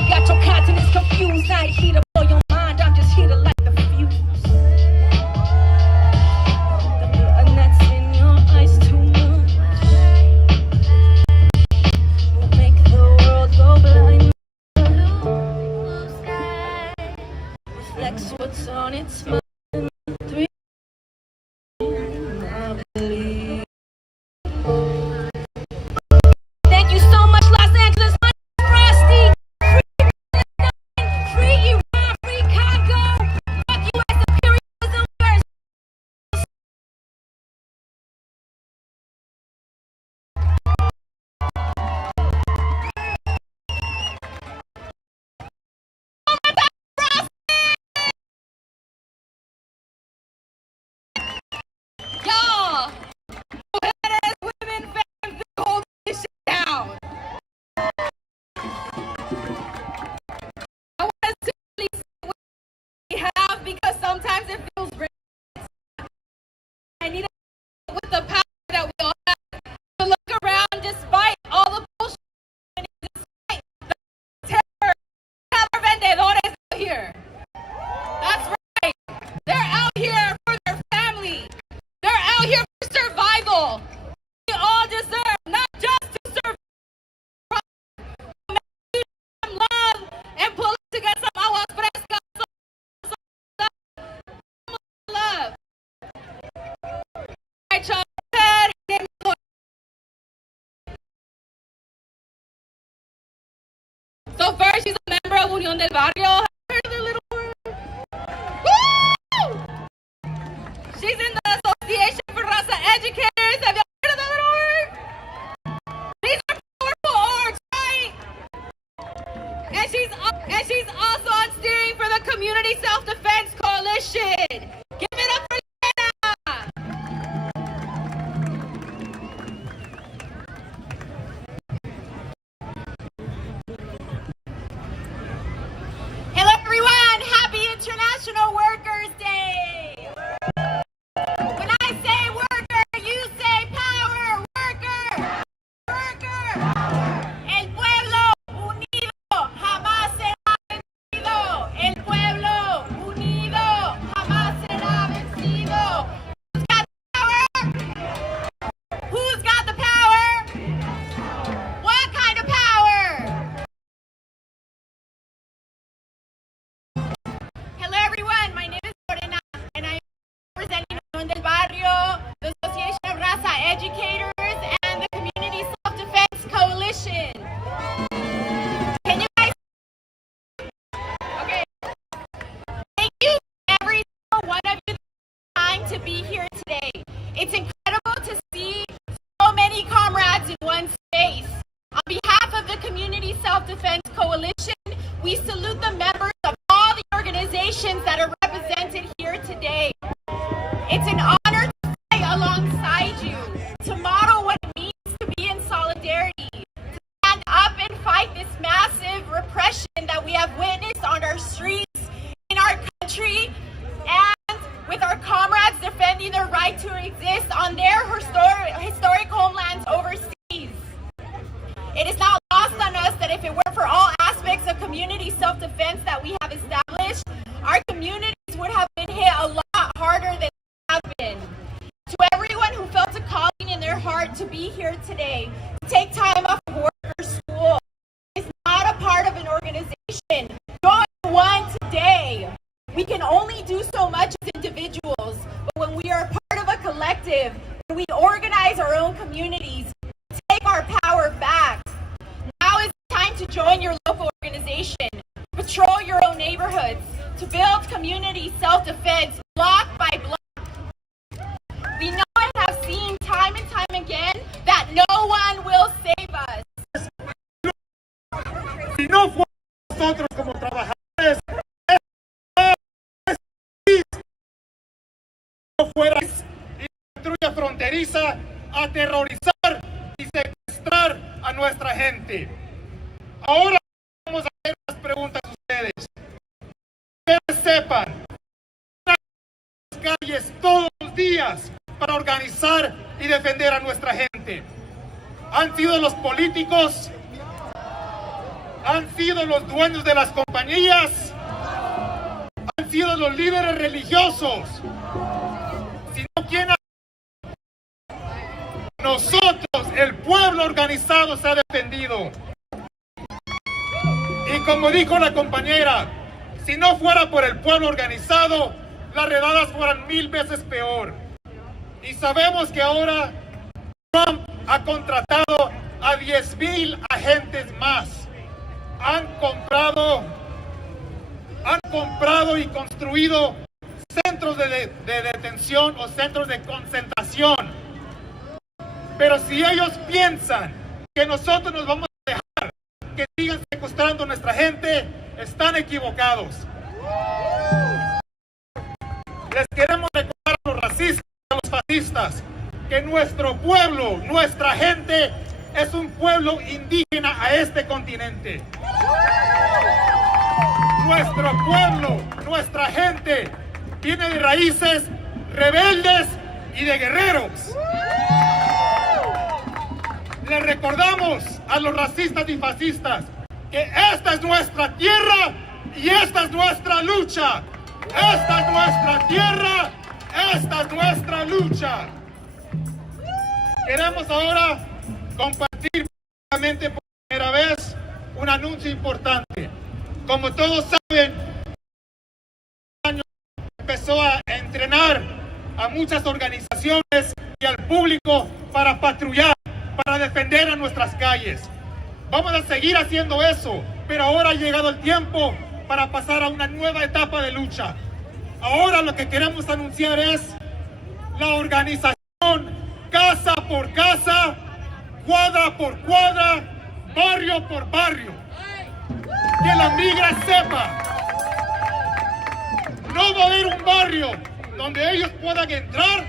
Got your continents confused. I ain't here to blow your mind, I'm just here to light the fuse. And that's in your eyes too much. Will make the world go blind. Blue sky reflects what's on its mind. Three, I believe. Thank you so much, Los Angeles. My name is Frosty. Free Iran, free Congo. Fuck U.S. imperialism. Where's y'all? Mujeres, women, fans, hold this shit down. I want us to really see what we have, because sometimes it feels great. I need to, with the power that we all have, to look around despite all the bullshit, despite the terror. Other vendedores out here. That's right. They're out here for their family. They're out here for survival. We all deserve not just to survive, but some love and pull to get some aguas frescas, some love. All right, y'all. So first, she's a member of Unión del Barrio. Have you heard of their little word? Woo! She's in the Association for Raza Educators. Have you heard of that little word? These are powerful orgs, right? And she's also on steering for the Community Self-Defense Coalition. Give it up for Lena. Hello, everyone. Happy International Workers' Day. When I say worker, you say power. Worker, worker. El pueblo unido jamás será vencido. El pueblo unido jamás Barrio, the Association of Raza Educators, and the Community Self-Defense Coalition. Can you guys? Okay. Thank you, every single one of you, trying to be here today. It's incredible to see so many comrades in one space. On behalf of the Community Self-Defense Coalition, we salute the members of all the organizations that are represented here today. It's an honor to fight alongside you, to model what it means to be in solidarity, to stand up and fight this massive repression that we have witnessed on our streets, in our country, and with our comrades defending their right to exist on their historic homelands overseas. It is not lost on us that if it were for all aspects of community self-defense that we have established, our communities would have been hit a lot harder than they have been. To everyone who felt a calling in their heart to be here today, to take time off of work or school, is not a part of an organization. Join one today. We can only do so much as individuals, but when we are part of a collective, when we organize our own communities, take our power back. Now is the time to join your local organization, patrol your own neighborhoods, to build community self-defense block by block. We know and have seen time and time again that no one will save us. Si no fuera nosotros como trabajadores, no fuera y patrulla fronteriza a aterrorizar y secuestrar a nuestra gente. Ahora vamos a hacer unas preguntas a ustedes. Ustedes sepan, las calles todos los días para organizar y defender a nuestra gente. Han sido los políticos, han sido los dueños de las compañías, han sido los líderes religiosos. Si no, ¿quién? Nosotros, el pueblo organizado, se ha defendido. Y como dijo la compañera, si no fuera por el pueblo organizado, las redadas fueran 1000 veces peor. Y sabemos que ahora Trump ha contratado a 10,000 agentes más. Han comprado y construido centros de detención o centros de concentración. Pero si ellos piensan que nosotros nos vamos a dejar que sigan secuestrando a nuestra gente, están equivocados. Les queremos recordar a los racistas, a los fascistas, que nuestro pueblo, nuestra gente, es un pueblo indígena a este continente. Nuestro pueblo, nuestra gente, viene de raíces rebeldes y de guerreros. Les recordamos a los racistas y fascistas que esta es nuestra tierra y esta es nuestra lucha. Esta es nuestra tierra, esta es nuestra lucha. Queremos ahora compartir públicamente por primera vez un anuncio importante. Como todos saben, este año empezó a entrenar a muchas organizaciones y al público para patrullar, para defender a nuestras calles. Vamos a seguir haciendo eso, pero ahora ha llegado el tiempo para pasar a una nueva etapa de lucha. Ahora lo que queremos anunciar es la organización casa por casa, cuadra por cuadra, barrio por barrio. Que la migra sepa, no va a haber un barrio donde ellos puedan entrar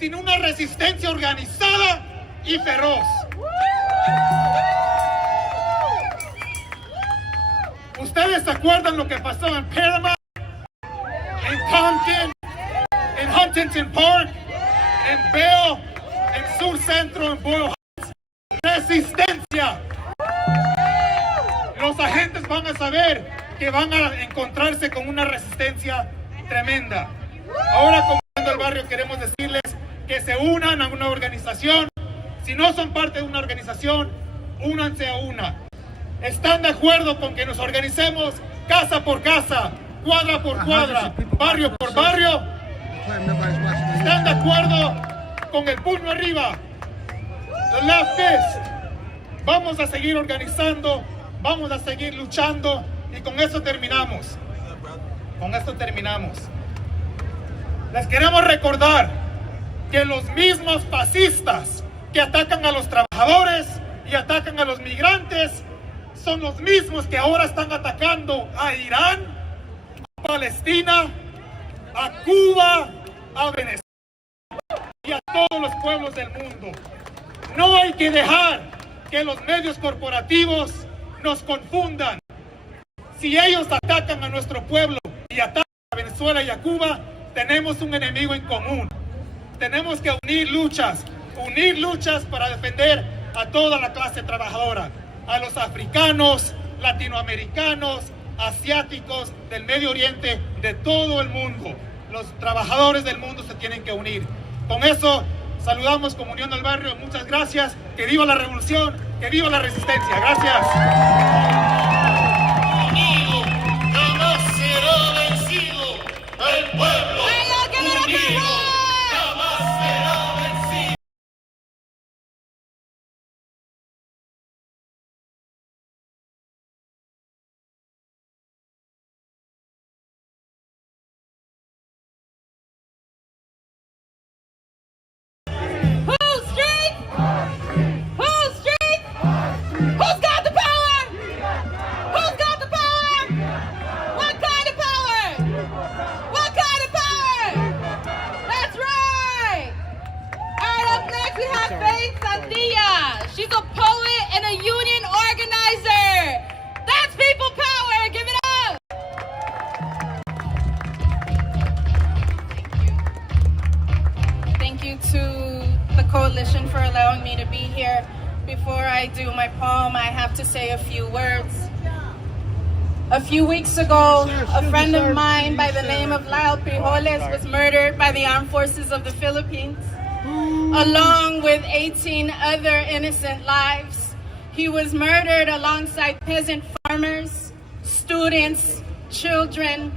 sin una resistencia organizada y feroz. ¿Ustedes se acuerdan lo que pasó en Paramount, en Compton, en Huntington Park, en Bell, en Sur Centro, en Boyle Heights? Resistencia. Los agentes van a saber que van a encontrarse con una resistencia tremenda. Ahora, como el barrio, queremos decirles que se unan a una organización. Si no son parte de una organización, únanse a una. ¿Están de acuerdo con que nos organicemos casa por casa, cuadra por cuadra, barrio por barrio? están de acuerdo con el puño arriba, the left fist. Vamos a seguir organizando, vamos a seguir luchando y con eso terminamos. Con esto terminamos. Les queremos recordar que los mismos fascistas que atacan a los trabajadores y atacan a los migrantes son los mismos que ahora están atacando a Irán, a Palestina, a Cuba, a Venezuela y a todos los pueblos del mundo. No hay que dejar que los medios corporativos nos confundan. Si ellos atacan a nuestro pueblo y atacan a Venezuela y a Cuba, tenemos un enemigo en común. Tenemos que unir luchas para defender a toda la clase trabajadora, a los africanos, latinoamericanos, asiáticos, del Medio Oriente, de todo el mundo. Los trabajadores del mundo se tienen que unir. Con eso saludamos como Unión del Barrio. Muchas gracias. Que viva la revolución, que viva la resistencia. Gracias. Unido jamás será vencido. El pueblo unido jamás será vencido. Who's got the power? Who's got the power? What kind of power? What kind of power? That's right. All right, up next we have Faith Sandia. She's a poet and a union organizer. That's people power. Give it up. Thank you to the coalition for allowing me to be here. Before I do my poem, I have to say a few words. A few weeks ago, a friend of mine by the name of Lyle Frijoles was murdered by the armed forces of the Philippines, along with 18 other innocent lives. He was murdered alongside peasant farmers, students, children,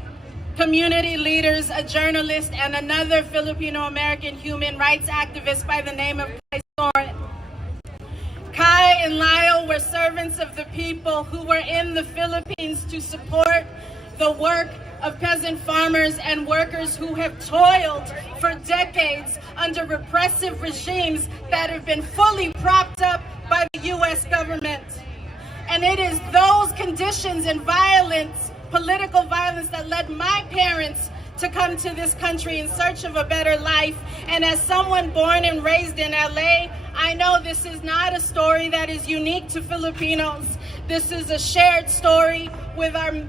community leaders, a journalist, and another Filipino-American human rights activist by the name of Kai Soren. Kai and Lyle were servants of the people who were in the Philippines to support the work of peasant farmers and workers who have toiled for decades under repressive regimes that have been fully propped up by the U.S. government. And it is those conditions and violence, political violence, that led my parents to come to this country in search of a better life. And as someone born and raised in LA, I know this is not a story that is unique to Filipinos. This is a shared story with our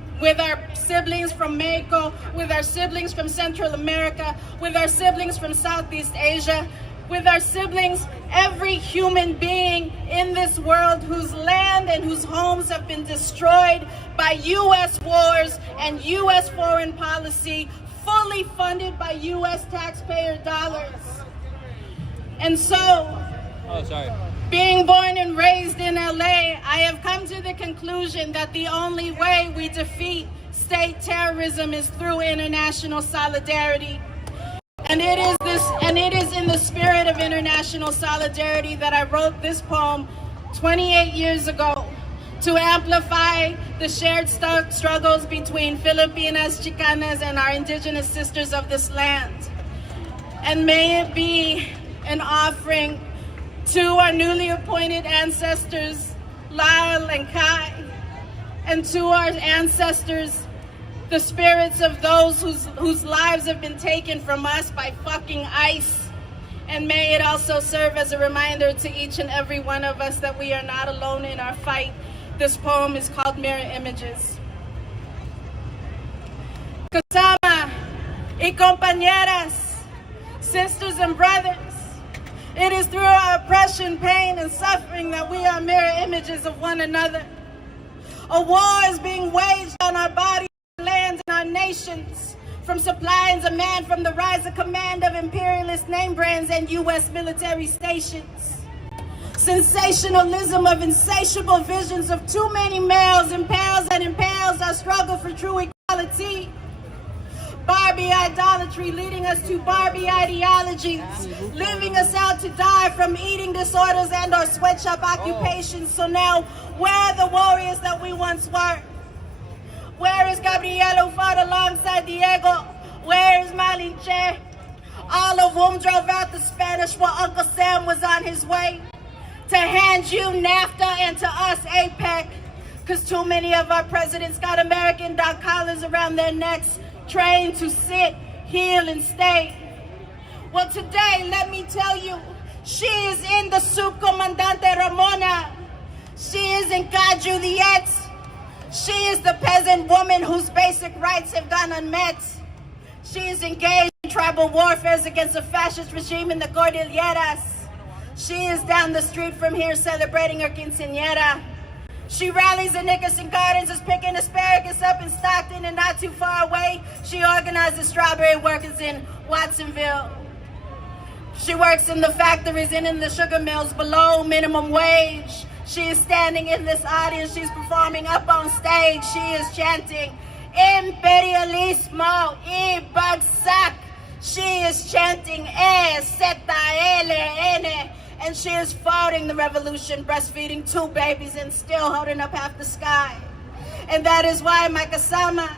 siblings from Mexico, with our siblings from Central America, with our siblings from Southeast Asia, with our siblings, every human being in this world whose land and whose homes have been destroyed by U.S. wars and U.S. foreign policy, fully funded by U.S. taxpayer dollars. And so, being born and raised in LA, I have come to the conclusion that the only way we defeat state terrorism is through international solidarity. And it is in the spirit of international solidarity that I wrote this poem 28 years ago, to amplify the shared struggles between Filipinas, Chicanas, and our indigenous sisters of this land. And may it be an offering to our newly appointed ancestors, Lyle and Kai, and to our ancestors, the spirits of those whose lives have been taken from us by fucking ICE. And may it also serve as a reminder to each and every one of us that we are not alone in our fight. This poem is called Mirror Images. Kasama y compañeras, sisters and brothers, it is through our oppression, pain, and suffering that we are mirror images of one another. A war is being waged on our bodies, our lands, and our nations, from supply and demand, from the rise of command of imperialist name brands and U.S. military stations. Sensationalism of insatiable visions of too many males impels and impels our struggle for true equality. Barbie idolatry, leading us to Barbie ideologies, leaving us out to die from eating disorders and or sweatshop occupations. So now, where are the warriors that we once were? Where is Gabriel who fought alongside Diego? Where is Malinche? All of whom drove out the Spanish while Uncle Sam was on his way to hand you NAFTA and to us APEC. Because too many of our presidents got American dog collars around their necks, trained to sit, heal, and stay. Well, today, let me tell you, she is in the Subcomandante Ramona. She is in Caju the Ex. She is the peasant woman whose basic rights have gone unmet. She is engaged in tribal warfare against a fascist regime in the Cordilleras. She is down the street from here celebrating her quinceañera. She rallies in Nickerson Gardens, is picking asparagus up in Stockton, and not too far away, she organizes strawberry workers in Watsonville. She works in the factories and in the sugar mills below minimum wage. She is standing in this audience, she's performing up on stage, she is chanting, Imperialismo y Bagsak. She is chanting E-Z-L-N, and she is fighting the revolution, breastfeeding 2 babies and still holding up half the sky. And that is why, my kasama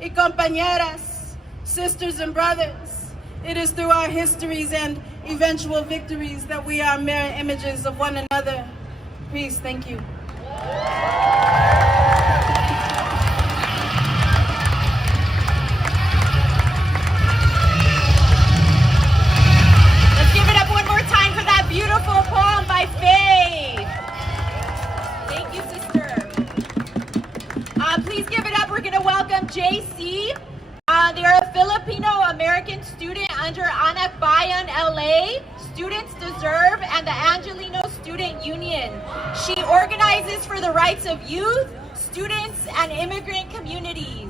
y compañeras, sisters and brothers, it is through our histories and eventual victories that we are mirror images of one another. Peace, thank you. Let's give it up one more time for that beautiful poem by Faye. Thank you, sister. Please give it up. We're gonna welcome JC. They're a Filipino-American student under Anak Bayan LA, Students Deserve, and the Angelino Student Union. She organizes for the rights of youth, students, and immigrant communities.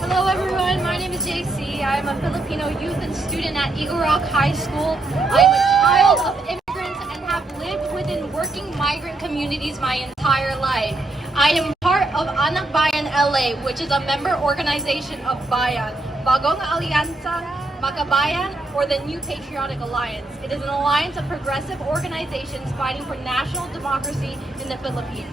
Hello everyone, my name is JC. I'm a Filipino youth and student at Eagle Rock High School. I'm a child of immigrants and have lived within working migrant communities my entire life. I am part of Anak Bayan LA, which is a member organization of Bayan, Bagong Alianza, Makabayan, or the New Patriotic Alliance. It is an alliance of progressive organizations fighting for national democracy in the Philippines.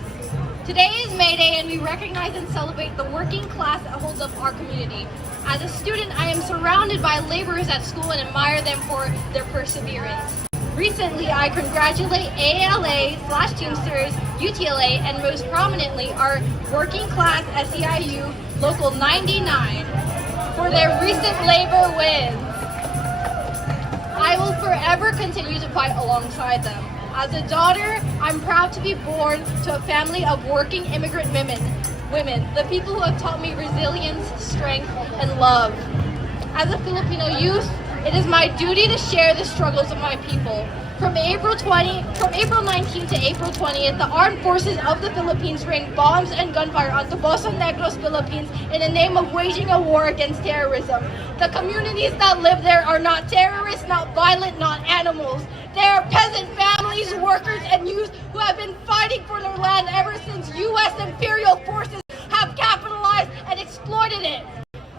Today is May Day, and we recognize and celebrate the working class that holds up our community. As a student, I am surrounded by laborers at school and admire them for their perseverance. Recently, I congratulate ALA/Teamsters, UTLA, and most prominently our working class SEIU Local 99 for their recent labor wins. I will forever continue to fight alongside them. As a daughter, I'm proud to be born to a family of working immigrant women, the people who have taught me resilience, strength, and love. As a Filipino youth, it is my duty to share the struggles of my people. From April 19th to April 20th, the armed forces of the Philippines rained bombs and gunfire on Toboso Negros, Philippines in the name of waging a war against terrorism. The communities that live there are not terrorists, not violent, not animals. They are peasant families, workers, and youth who have been fighting for their land ever since U.S. imperial forces have capitalized and exploited it.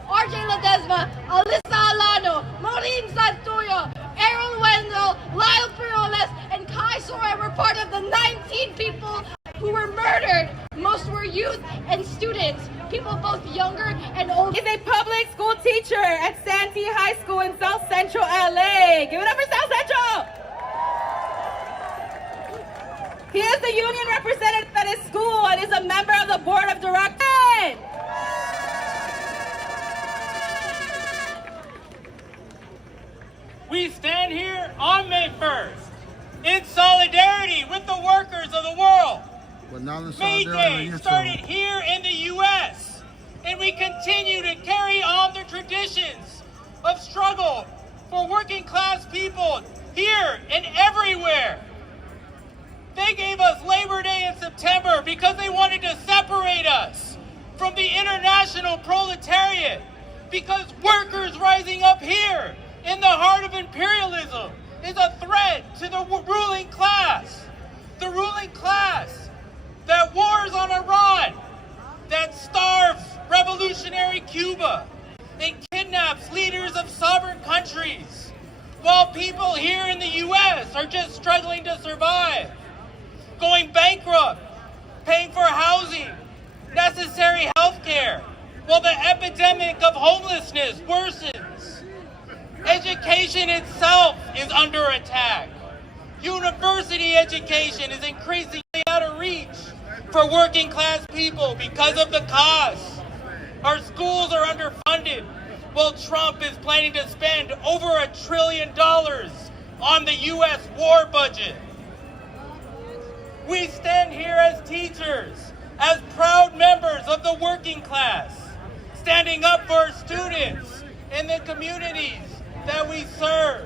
RJ Ledesma, Alyssa Alano, Maureen Santuyo, Errol Wendell, Lyle Perioles, and Kai Soy were part of the 19 people who were murdered. Most were youth and students, people both younger and older. He's a public school teacher at Santee High School in South Central LA. Give it up for South Central! He is the union representative at his school and is a member of the board of directors. We stand here on May 1st in solidarity with the workers of the world. May Day started here in the U.S., and we continue to carry on the traditions of struggle for working class people here and everywhere. They gave us Labor Day in September because they wanted to separate us from the international proletariat, because workers rising up here in the heart of imperialism is a threat to the ruling class. The ruling class that wars on Iran, that starves revolutionary Cuba, and kidnaps leaders of sovereign countries, while people here in the U.S. are just struggling to survive, going bankrupt, paying for housing, necessary health care, while the epidemic of homelessness worsens. Education itself is under attack. University education is increasingly out of reach for working class people because of the costs. Our schools are underfunded, while Trump is planning to spend over $1 trillion on the U.S. war budget. We stand here as teachers, as proud members of the working class, standing up for our students in the communities that we serve.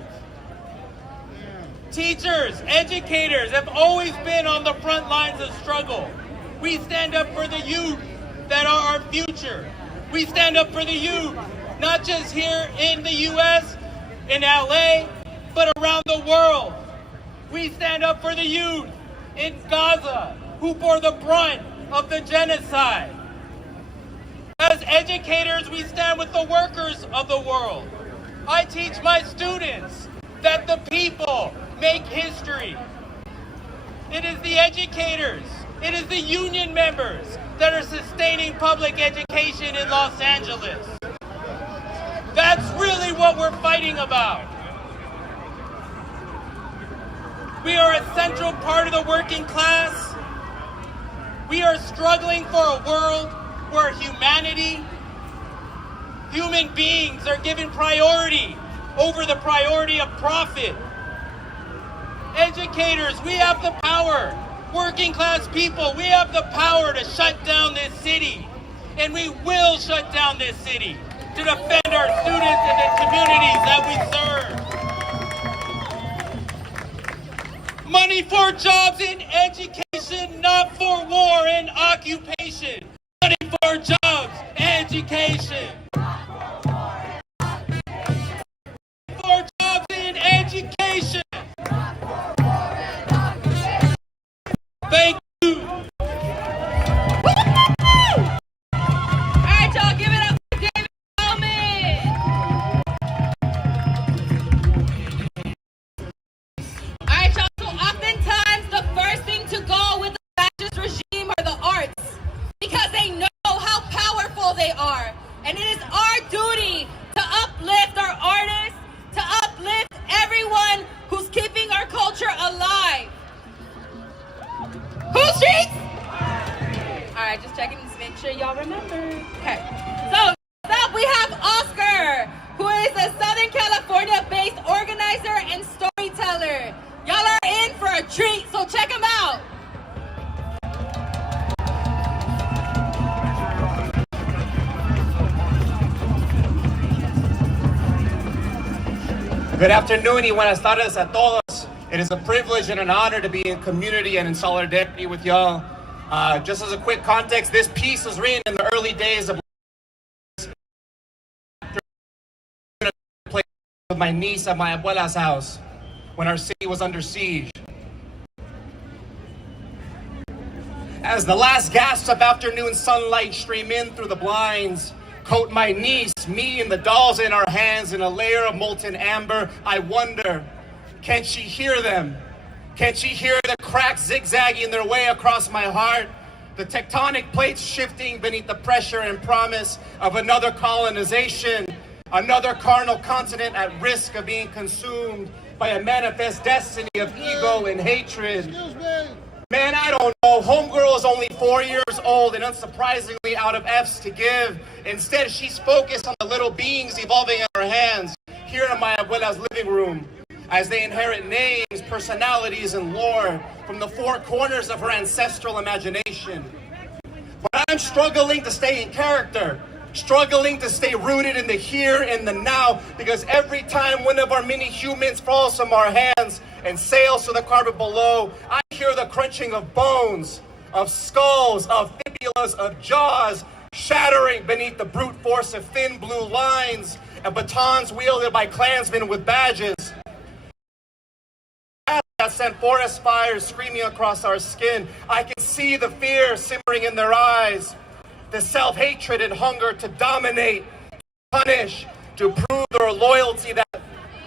Teachers, educators have always been on the front lines of struggle. We stand up for the youth that are our future. We stand up for the youth, not just here in the U.S., in LA, but around the world. We stand up for the youth in Gaza, who bore the brunt of the genocide. As educators, we stand with the workers of the world. I teach my students that the people make history. It is the educators, it is the union members that are sustaining public education in Los Angeles. That's really what we're fighting about. We are a central part of the working class. We are struggling for a world where humanity, human beings are given priority over the priority of profit. Educators, we have the power. Working class people, we have the power to shut down this city. And we will shut down this city to defend our students and the communities that we serve. Money for jobs in education, not for war and occupation. Money for jobs, education. For jobs in education. Thank you. Alright, y'all, give it up for David Bowman. Alright, y'all, so oftentimes the first thing to go with the fascist regime are the arts, because they know how powerful they are. And it is our duty to uplift our artists, to uplift everyone who's keeping our culture alive. Who's streets? Alright, just checking to make sure y'all remember. Okay. So, next up we have Oscar, who is a Southern California-based organizer and storyteller. Y'all are in for a treat, so check him out. Good afternoon y buenas tardes a todos. It is a privilege and an honor to be in community and in solidarity with y'all. Just as a quick context, this piece was written in the early days of with my niece at my abuela's house when our city was under siege. As the last gasps of afternoon sunlight stream in through the blinds, coat my niece, me and the dolls in our hands in a layer of molten amber, I wonder, can she hear them? Can she hear the cracks zigzagging their way across my heart? The tectonic plates shifting beneath the pressure and promise of another colonization, another carnal continent at risk of being consumed by a manifest destiny of ego and hatred. Man, I don't know. Homegirl is only 4 years old and unsurprisingly out of F's to give. Instead, she's focused on the little beings evolving in her hands here in my abuela's living room as they inherit names, personalities, and lore from the four corners of her ancestral imagination. But I'm struggling to stay in character, struggling to stay rooted in the here and the now, because every time one of our mini humans falls from our hands and sails to the carpet below, I hear the crunching of bones, of skulls, of fibulas, of jaws, shattering beneath the brute force of thin blue lines and batons wielded by Klansmen with badges. that sent forest fires screaming across our skin. I can see the fear simmering in their eyes, the self-hatred and hunger to dominate, to punish, to prove their loyalty,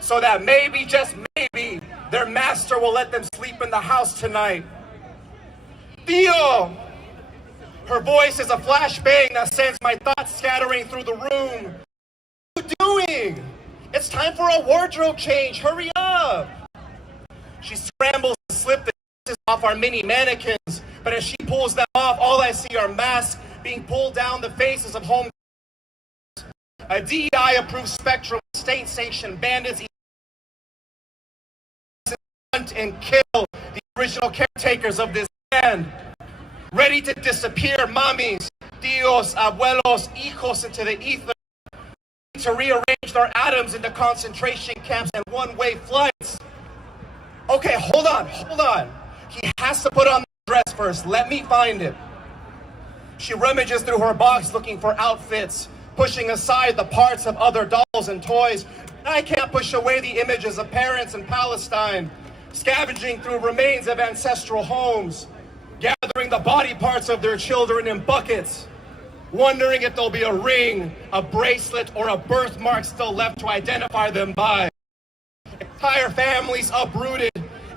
so that maybe, just maybe, their master will let them sleep in the house tonight. Tío! Her voice is a flashbang that sends my thoughts scattering through the room. What are you doing? It's time for a wardrobe change. Hurry up! She scrambles to slip the pieces off our mini mannequins, but as she pulls them off, all I see are masks being pulled down the faces of home. A DEI-approved spectrum of state-sanctioned bandits hunt and kill the original caretakers of this land. Ready to disappear mommies, tíos, abuelos, hijos into the ether, to rearrange their atoms into concentration camps and one-way flights. Okay, hold on. He has to put on the dress first. Let me find it. She rummages through her box looking for outfits, pushing aside the parts of other dolls and toys. I can't push away the images of parents in Palestine, scavenging through remains of ancestral homes, gathering the body parts of their children in buckets, wondering if there'll be a ring, a bracelet, or a birthmark still left to identify them by. Entire families uprooted,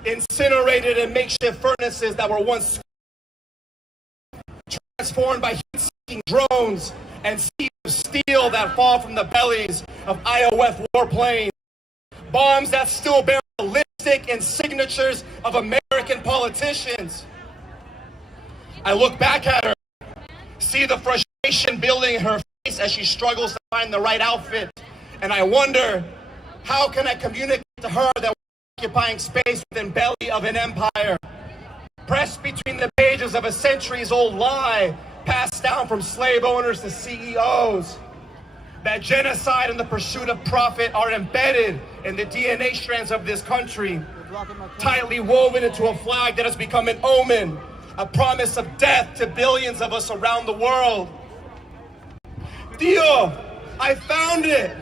incinerated in makeshift furnaces that were once transformed by heat-seeking drones and seeds of steel that fall from the bellies of IOF warplanes. Bombs that still bear the lipstick and signatures of American politicians. I look back at her, see the frustration building in her face as she struggles to find the right outfit, and I wonder, how can I communicate to her that we're occupying space within the belly of an empire, pressed between the pages of a centuries-old lie passed down from slave owners to CEOs, that genocide and the pursuit of profit are embedded in the DNA strands of this country, tightly woven into a flag that has become an omen, a promise of death to billions of us around the world. Tío, I found it!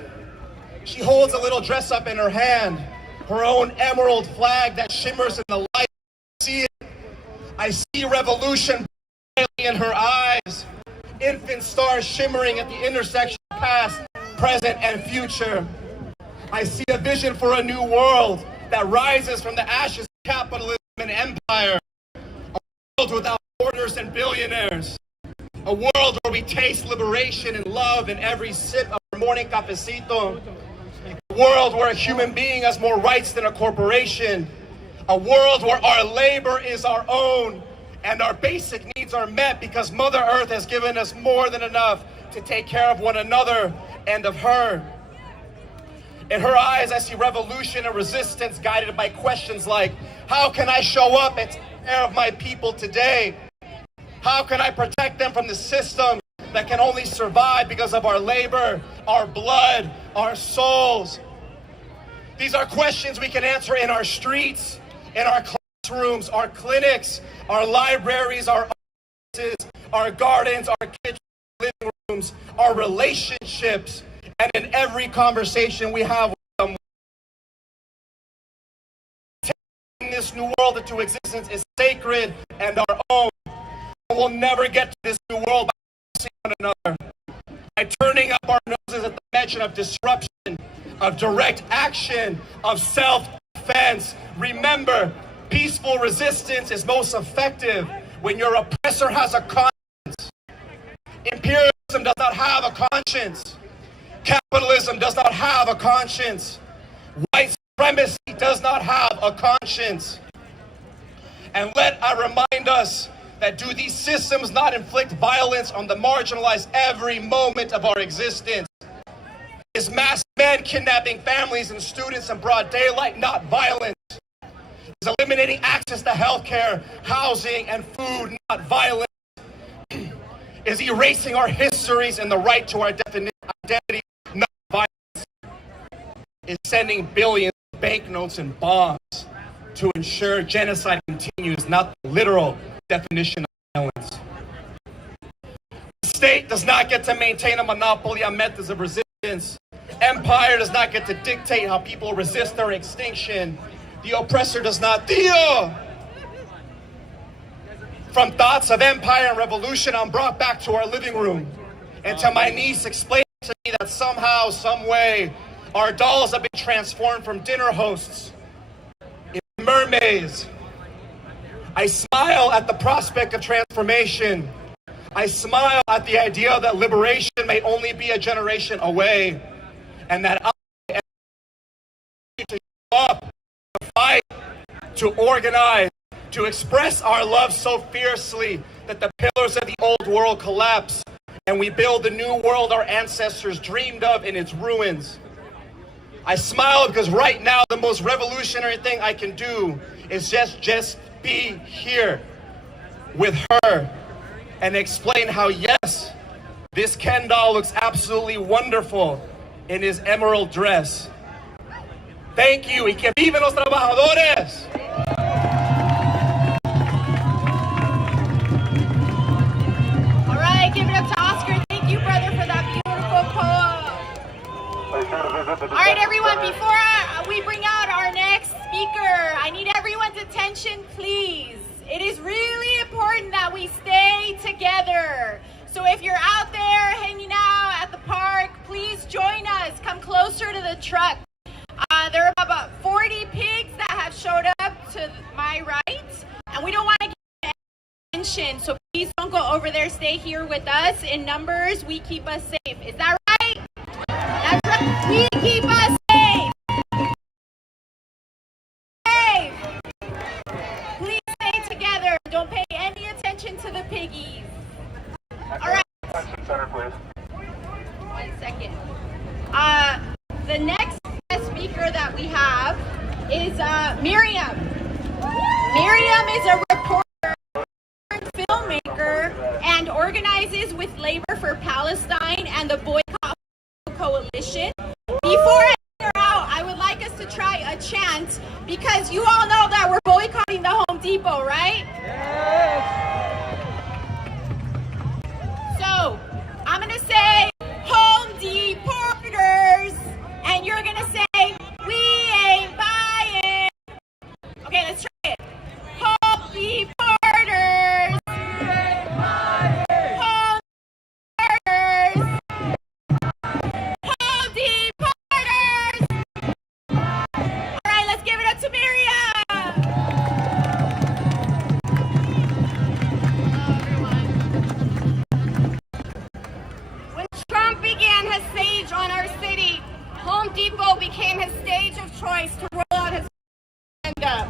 She holds a little dress up in her hand, her own emerald flag that shimmers in the light. I see it. I see revolution in her eyes, infant stars shimmering at the intersection of past, present, and future. I see a vision for a new world that rises from the ashes of capitalism and empire. A world without borders and billionaires. A world where we taste liberation and love in every sip of our morning cafecito. A world where a human being has more rights than a corporation. A world where our labor is our own and our basic needs are met because Mother Earth has given us more than enough to take care of one another and of her. In her eyes, I see revolution and resistance guided by questions like, how can I show up and take care of my people today? How can I protect them from the system that can only survive because of our labor, our blood, our souls? These are questions we can answer in our streets, in our classrooms, our clinics, our libraries, our offices, our gardens, our kitchens, living rooms, our relationships, and in every conversation we have with someone. Taking this new world into existence is sacred and our own. We'll never get to this new world by seeing one another, by turning up our noses at the mention of disruption, of direct action, of self-defense. Remember, peaceful resistance is most effective when your oppressor has a conscience. Imperialism does not have a conscience. Capitalism does not have a conscience. White supremacy does not have a conscience. And let I remind us that do these systems not inflict violence on the marginalized every moment of our existence? Is mass men kidnapping families and students in broad daylight not violence? Is eliminating access to healthcare, housing, and food not violence? Is erasing our histories and the right to our identity not violence? Is sending billions of banknotes and bombs to ensure genocide continues not the literal definition of violence? The state does not get to maintain a monopoly on methods of resistance. Empire does not get to dictate how people resist their extinction. The oppressor does not. Dio! From thoughts of empire and revolution, I'm brought back to our living room. And to my niece, explain to me that somehow, some way, our dolls have been transformed from dinner hosts into mermaids. I smile at the prospect of transformation. I smile at the idea that liberation may only be a generation away, and that I am to show up, to fight, to organize, to express our love so fiercely that the pillars of the old world collapse and we build the new world our ancestors dreamed of in its ruins. I smile because right now the most revolutionary thing I can do is just be here with her and explain how, yes, this Ken doll looks absolutely wonderful in his emerald dress. Thank you, y que viven los trabajadores! All right, give it up to Oscar. Thank you, brother, for that beautiful poem. All right, everyone, before we bring out our next speaker, I need everyone's attention, please. It is really important that we stay together. So if you're out there hanging out at the park, please join us. Come closer to the truck. There are about 40 pigs that have showed up to my right, and we don't want to get attention. So please don't go over there. Stay here with us. In numbers, we keep us safe. Is that right? That's right. We keep us safe. Please stay together. Don't pay any attention to the piggies. All right. Center, please. 1 second. The next speaker that we have is Miriam. Miriam is a reporter, filmmaker, and organizes with Labor for Palestine and the Boycott Coalition. Before I get her out, I would like us to try a chant because you all know that we're boycotting the Home Depot, right? Yes. So I'm gonna say Home Deporters, and you're gonna say we ain't buying. Okay, let's try it. Home Deporters. Home Deporters. Home Deporters. All right, let's give it up to Miriam. When Trump began his siege on our city, Home Depot became his stage of choice to roll out his agenda.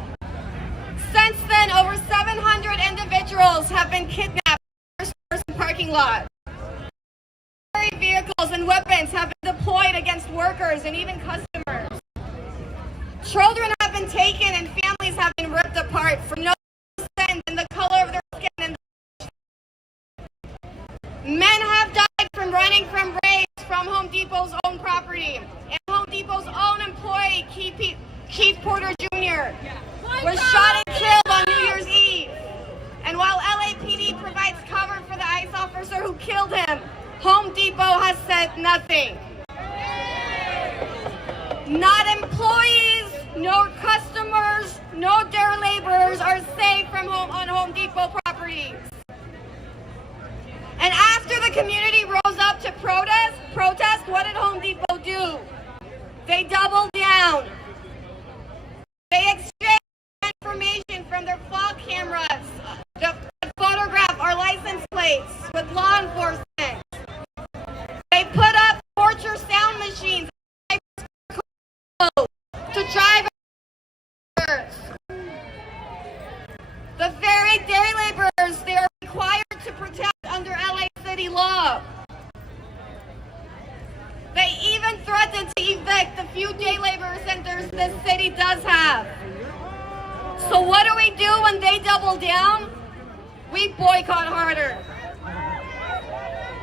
Since then, over 700 individuals have been kidnapped in stores and parking lots. Vehicles and weapons have been deployed against workers and even customers. Children have been taken and families have been ripped apart for no reason than the color of their skin. Men have died from running from raids from Home Depot's own property. And Home Depot's own employee, Keith Porter Jr., was shot and killed on New Year's Eve. And while LAPD provides cover for the ICE officer who killed him, Home Depot has said nothing. Not employees, no customers, no dare laborers are safe from on Home Depot properties. And after the community rose up to protest, what did Home Depot do? They doubled down. They exchanged information from their fog cameras that photograph our license plates with law enforcement. They put up torture sound machines to drive us. The very day laborers they are required to protect under LA City law. They even threatened to evict the few day labor centers this city does have. So what do we do when they double down? We boycott harder.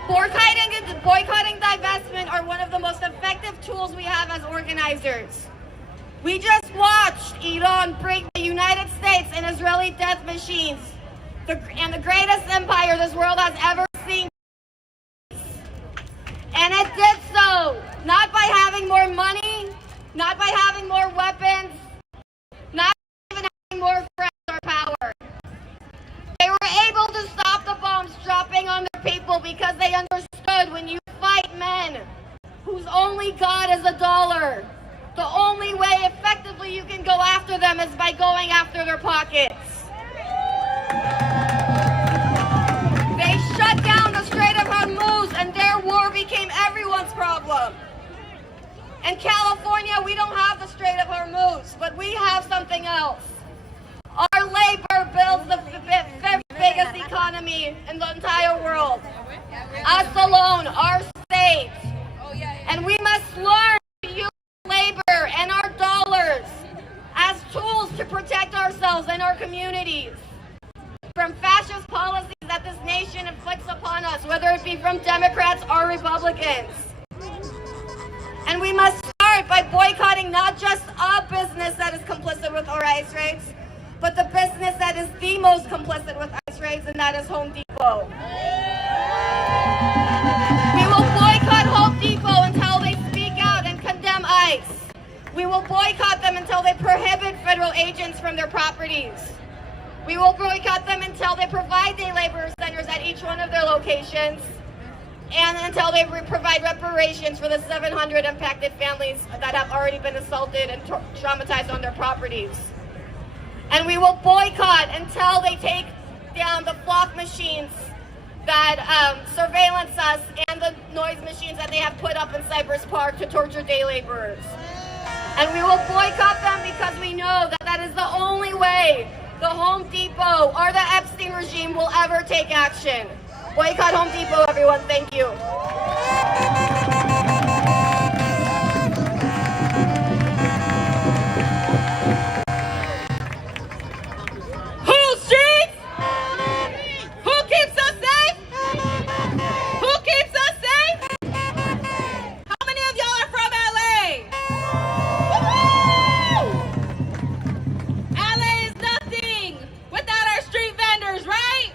Boycotting divestment are one of the most effective tools we have as organizers. We just watched Iran break the United States and Israeli death machines, and the greatest empire this world has ever seen. And it did so, not by having more money, not by having more weapons, not the dollar. The only way effectively you can go after them is by going after their pockets. They shut down the Strait of Hormuz and their war became everyone's problem. In California, we don't have the Strait of Hormuz, but we have something else. Our labor builds the fifth biggest economy in the entire world. Us alone, our state. And we must learn to use labor and our dollars as tools to protect ourselves and our communities from fascist policies that this nation inflicts upon us, whether it be from Democrats or Republicans. And we must start by boycotting not just a business that is complicit with our ICE raids, but the business that is the most complicit with ICE raids, and that is Home Depot. We will boycott Home Depot until they speak out and condemn ICE. We will boycott them until they prohibit federal agents from their properties. We will boycott them until they provide day labor centers at each one of their locations, and until they provide reparations for the 700 impacted families that have already been assaulted and traumatized on their properties. And we will boycott until they take down the flock machines that surveillance us and the noise machines that they have put up in Cypress Park to torture day laborers. And we will boycott them because we know that that is the only way the Home Depot or the Epstein regime will ever take action. Boycott Home Depot, everyone. Thank you. Who streets? Who keeps us safe? Who keeps us safe? How many of y'all are from LA? Woo-hoo! LA is nothing without our street vendors, right?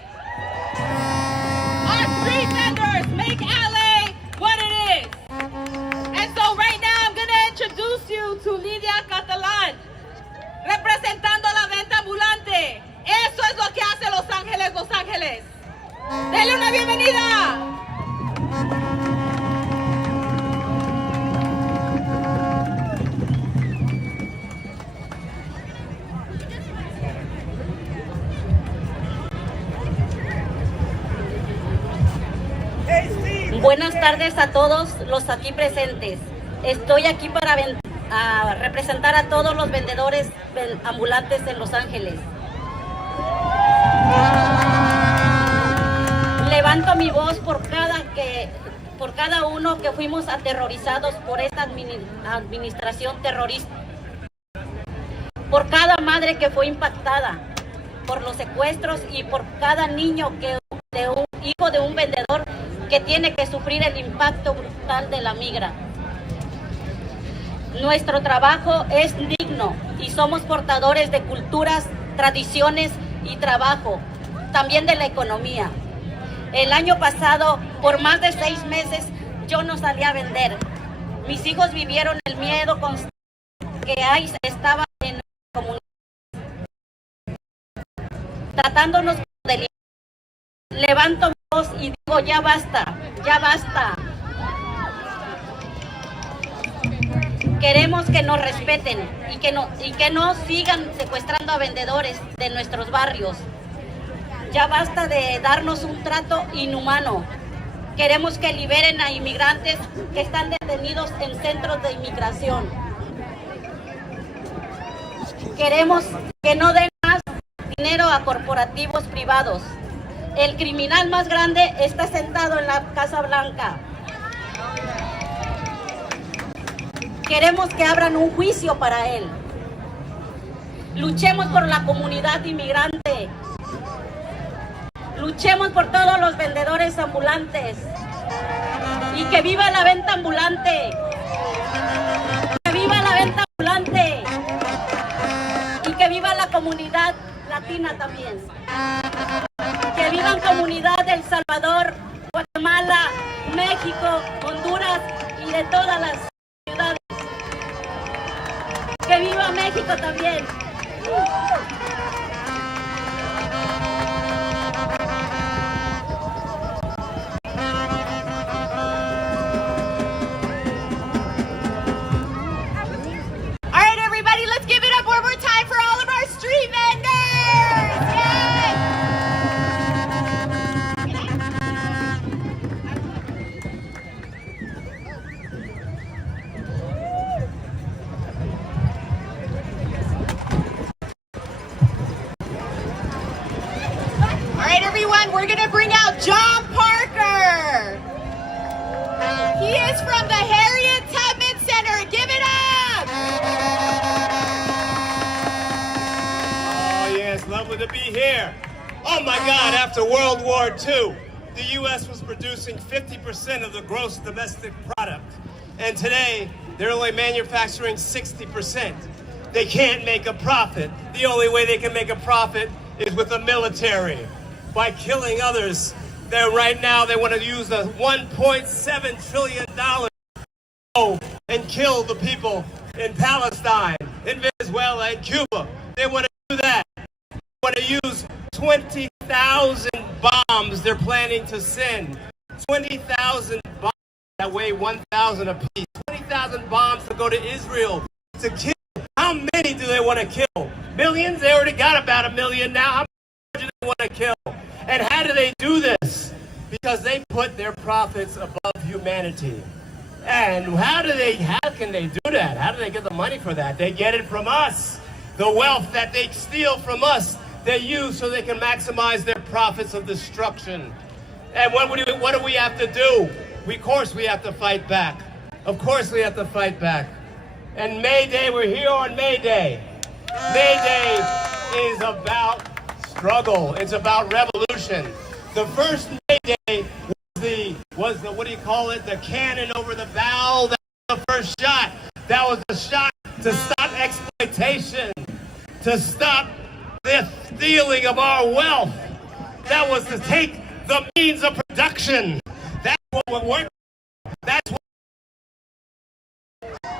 Our street vendors make LA what it is. And so right now I'm going to introduce you to Lidia Catalán, representando la venta ambulante. Eso es lo que hace Los Ángeles, Los Ángeles. Denle una bienvenida. Buenas tardes a todos los aquí presentes. Estoy aquí para representar a todos los vendedores ambulantes en Los Ángeles. Levanto mi voz por cada uno que fuimos aterrorizados por esta administración terrorista, por cada madre que fue impactada por los secuestros y por cada niño hijo de un vendedor que tiene que sufrir el impacto brutal de la migra. Nuestro trabajo es digno y somos portadores de culturas, tradiciones y trabajo, también de la economía. El año pasado, por más de 6 meses, yo no salí a vender. Mis hijos vivieron el miedo constante que ICE estaba en la comunidad, tratándonos como delincuentes. Levanto mi voz y digo, ya basta, ya basta. Queremos que nos respeten y que no sigan secuestrando a vendedores de nuestros barrios. Ya basta de darnos un trato inhumano. Queremos que liberen a inmigrantes que están detenidos en centros de inmigración. Queremos que no den más dinero a corporativos privados. El criminal más grande está sentado en la Casa Blanca. Queremos que abran un juicio para él. Luchemos por la comunidad inmigrante. Luchemos por todos los vendedores ambulantes. Y que viva la venta ambulante. Que viva la venta ambulante. Y que viva la comunidad latina también. Que vivan comunidad de El Salvador, Guatemala, México, Honduras y de todas las ciudades. ¡Que viva México también! front, we're gonna bring out John Parker. He is from the Harriet Tubman Center. Give it up! Oh yeah, it's lovely to be here. Oh my God, after World War II, the U.S. was producing 50% of the gross domestic product. And today, they're only manufacturing 60%. They can't make a profit. The only way they can make a profit is with the military, by killing others. Right now, they want to use the $1.7 trillion and kill the people in Palestine, in Venezuela, and Cuba. They want to do that. They want to use 20,000 bombs they're planning to send. 20,000 bombs that weigh 1,000 apiece. 20,000 bombs to go to Israel to kill. How many do they want to kill? Millions? They already got about 1 million now. How many do they want to kill? And how do they do this? Because they put their profits above humanity. And how can they do that? How do they get the money for that? They get it from us. The wealth that they steal from us, they use so they can maximize their profits of destruction. And what do we have to do? Of course we have to fight back. Of course we have to fight back. And May Day, we're here on May Day. May Day is about struggle. It's about revolution. The first May Day was the what do you call it? The cannon over the bow. That was the first shot. That was the shot to stop exploitation, to stop the stealing of our wealth. That was to take the means of production. That's what we're working. That's what.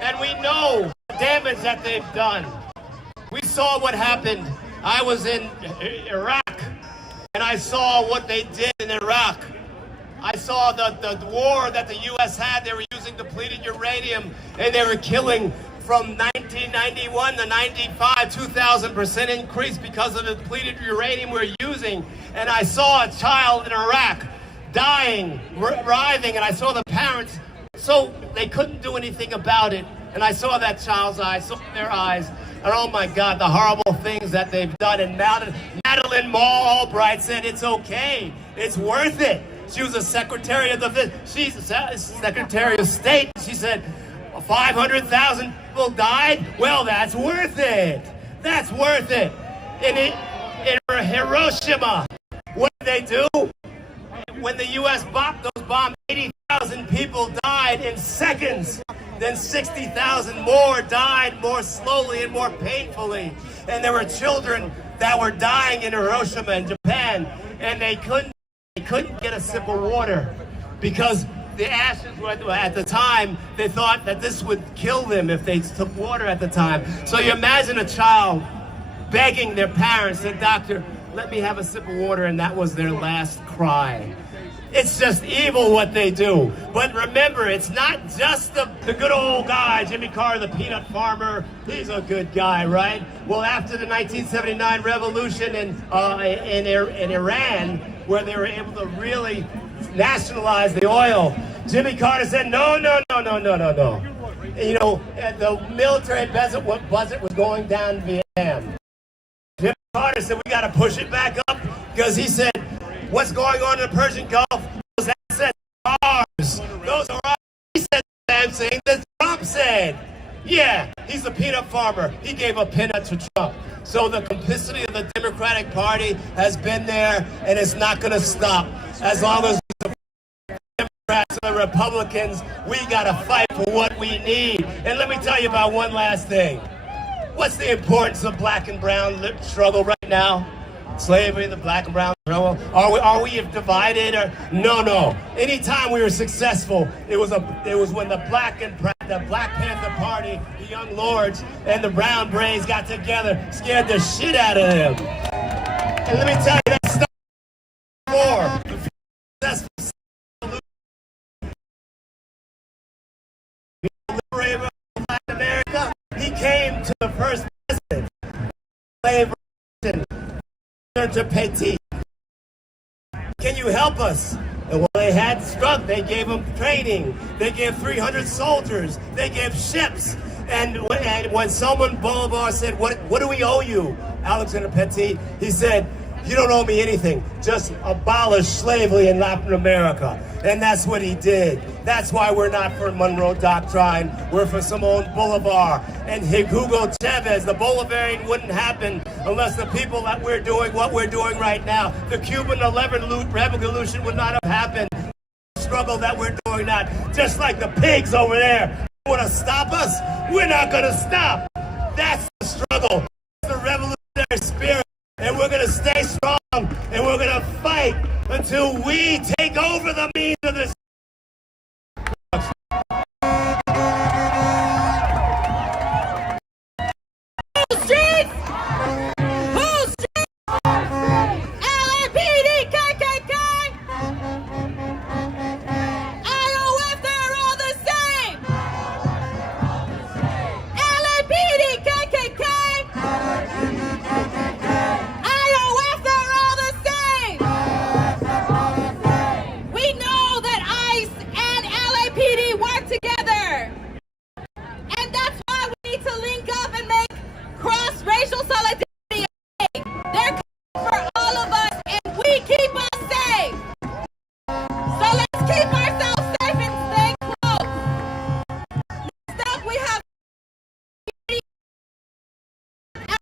And we know the damage that they've done. We saw what happened. I was in Iraq, and I saw what they did in Iraq. I saw the war that the U.S. had. They were using depleted uranium, and they were killing from 1991 to 95, 2,000% increase because of the depleted uranium we're using. And I saw a child in Iraq dying, writhing, and I saw the parents. So they couldn't do anything about it. And I saw that child's eyes, saw their eyes. And oh my God, the horrible things that they've done. And Madeleine Albright said, it's okay. It's worth it. She was a Secretary of she's a Secretary of State. She said, 500,000 people died? Well, that's worth it. That's worth it. In Hiroshima, what did they do? When the U.S. bombed 80,000 people died in seconds. Then 60,000 more died more slowly and more painfully. And there were children that were dying in Hiroshima in Japan, and they couldn't get a sip of water because the ashes were, at the time, they thought that this would kill them if they took water at the time. So you imagine a child begging their parents, said, doctor, let me have a sip of water, and that was their last cry. It's just evil what they do. But remember, it's not just the good old guy, Jimmy Carter, the peanut farmer. He's a good guy, right? Well, after the 1979 revolution in Iran, where they were able to really nationalize the oil, Jimmy Carter said, no. You know, the military budget was going down in Vietnam. Jimmy Carter said, we got to push it back up, because he said, what's going on in the Persian Gulf? Those assets are ours. Those are ours. He said the same thing that Trump said. Yeah, he's a peanut farmer. He gave a peanut to Trump. So the complicity of the Democratic Party has been there, and it's not going to stop. As long as the Democrats and the Republicans, we got to fight for what we need. And let me tell you about one last thing. What's the importance of black and brown struggle right now? Slavery, the black and brown struggle. Are we divided? Or no? Anytime we were successful, it was when the Black Panther Party, the Young Lords, and the Brown Berets got together, scared the shit out of them. And let me tell you, that's not war. The successful liberator of Latin America, he came to the first president. Slavery. To Petit. Can you help us? And when they had struck, they gave them training. They gave 300 soldiers. They gave ships. And when Simon Bolivar said, what do we owe you, Alexander Petit? He said, You don't owe me anything. Just abolish slavery in Latin America. And that's what he did. That's why we're not for Monroe Doctrine. We're for Simón Bolivar and Hugo Chavez. The Bolivarian wouldn't happen unless the people that we're doing what we're doing right now. The Cuban 11 revolution would not have happened. The struggle that we're doing now. Just like the pigs over there. You want to stop us? We're not going to stop. That's the struggle. That's the revolutionary spirit. And we're going to stay strong, and we're going to fight until we take over the means of this. Who's streets? Who's streets? LAPD, KKK. IOF, they're all the same. LAPD, KKK. IOF, they're all the same. We know that ICE and LAPD work together. And that's why we need to link up and make cross-racial solidarity. They're coming for all of us, and we keep us safe. So let's keep ourselves safe and stay close. Next up, we have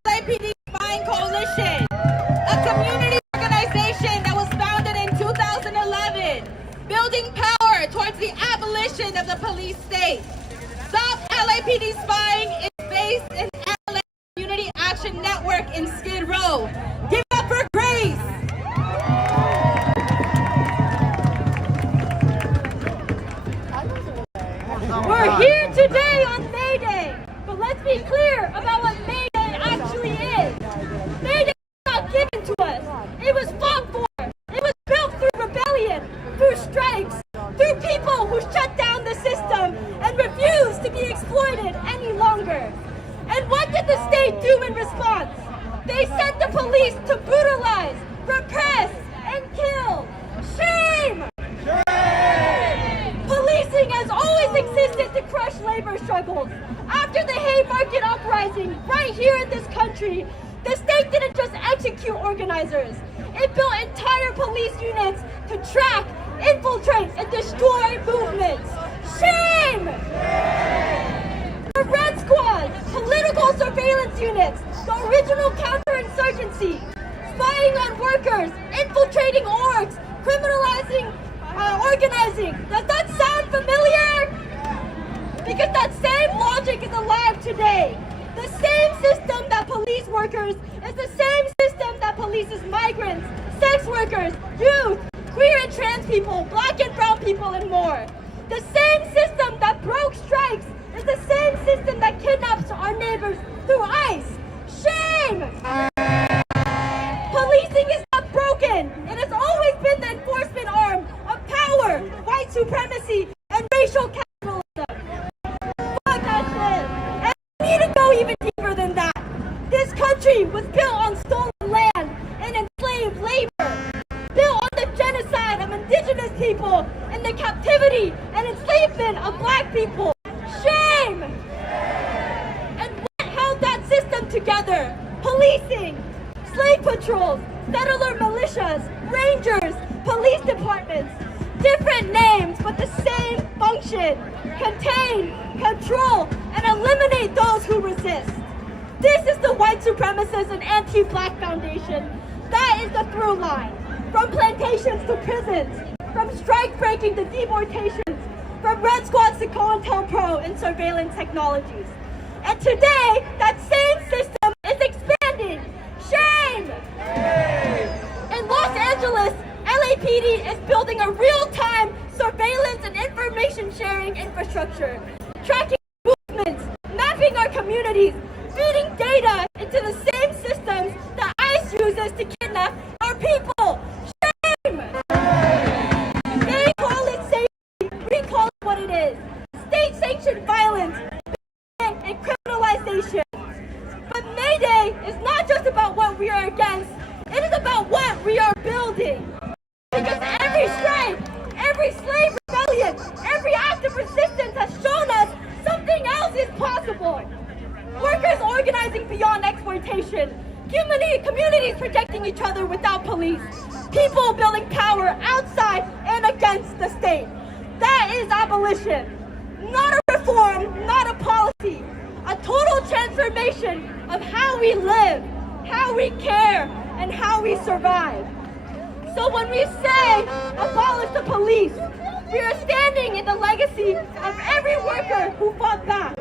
LAPD Spying Coalition, a community organization that was founded in 2011, building power towards the abolition of the police state. Stop LAPD Spying is based in LA Community Action Network in Skid Row. Give it up for Grace. We're here today on May Day, but let's be clear about what May Day actually is. May Day was not given to us. It was fought for. It was built through rebellion, through strikes, through people who shut down the system and refused to be exploited any longer. And what did the state do in response? They sent the police to brutalize, repress, and kill. Shame! Policing has always existed to crush labor struggles. After the Haymarket Uprising, right here in this country, the state didn't just execute organizers. It built entire police units to track, infiltrate, and destroy movements. Shame! The Red Squad, political surveillance units, the original counterinsurgency, spying on workers, infiltrating orgs, criminalizing organizing. Does that sound familiar? Because that same logic is alive today. The same system that police workers is the same system that polices migrants, sex workers, youth, queer and trans people, black and brown people, and more. The same system that broke strikes is the same system that kidnaps our neighbors through ICE. Shame! Policing is not broken. It has always been the enforcement arm of power, white supremacy, and racial capitalism. Fuck that shit. And we need to go even deeper than that. This country was built on stolen land and enslaved labor. Built on the genocide of indigenous people and the captivity and enslavement of black people. Shame! And what held that system together? Policing, slave patrols, settler militias, rangers, police departments. Different names, but the same function. Contain, control, and eliminate those who resist. This is the white supremacist and anti-black foundation. That is the through line. From plantations to prisons, from strike breaking to deportations, from Red Squads to COINTELPRO and surveillance technologies. And today, that same system is expanding. Shame! In Los Angeles, LAPD is building a real-time surveillance and information sharing infrastructure, tracking movements, mapping our communities, feeding data into the same systems that ICE uses to kidnap our people. Shame! They call it safety, we call it what it is. State-sanctioned violence and criminalization. But May Day is not just about what we are against, it is about what we are building. Because every strike, every slave rebellion, every act of resistance has shown us something else is possible. Workers organizing beyond exploitation, community see communities protecting each other without police. People building power outside and against the state. That is abolition. Not a reform, not a policy. A total transformation of how we live, how we care, and how we survive. So when we say abolish the police, we are standing in the legacy of every worker who fought back,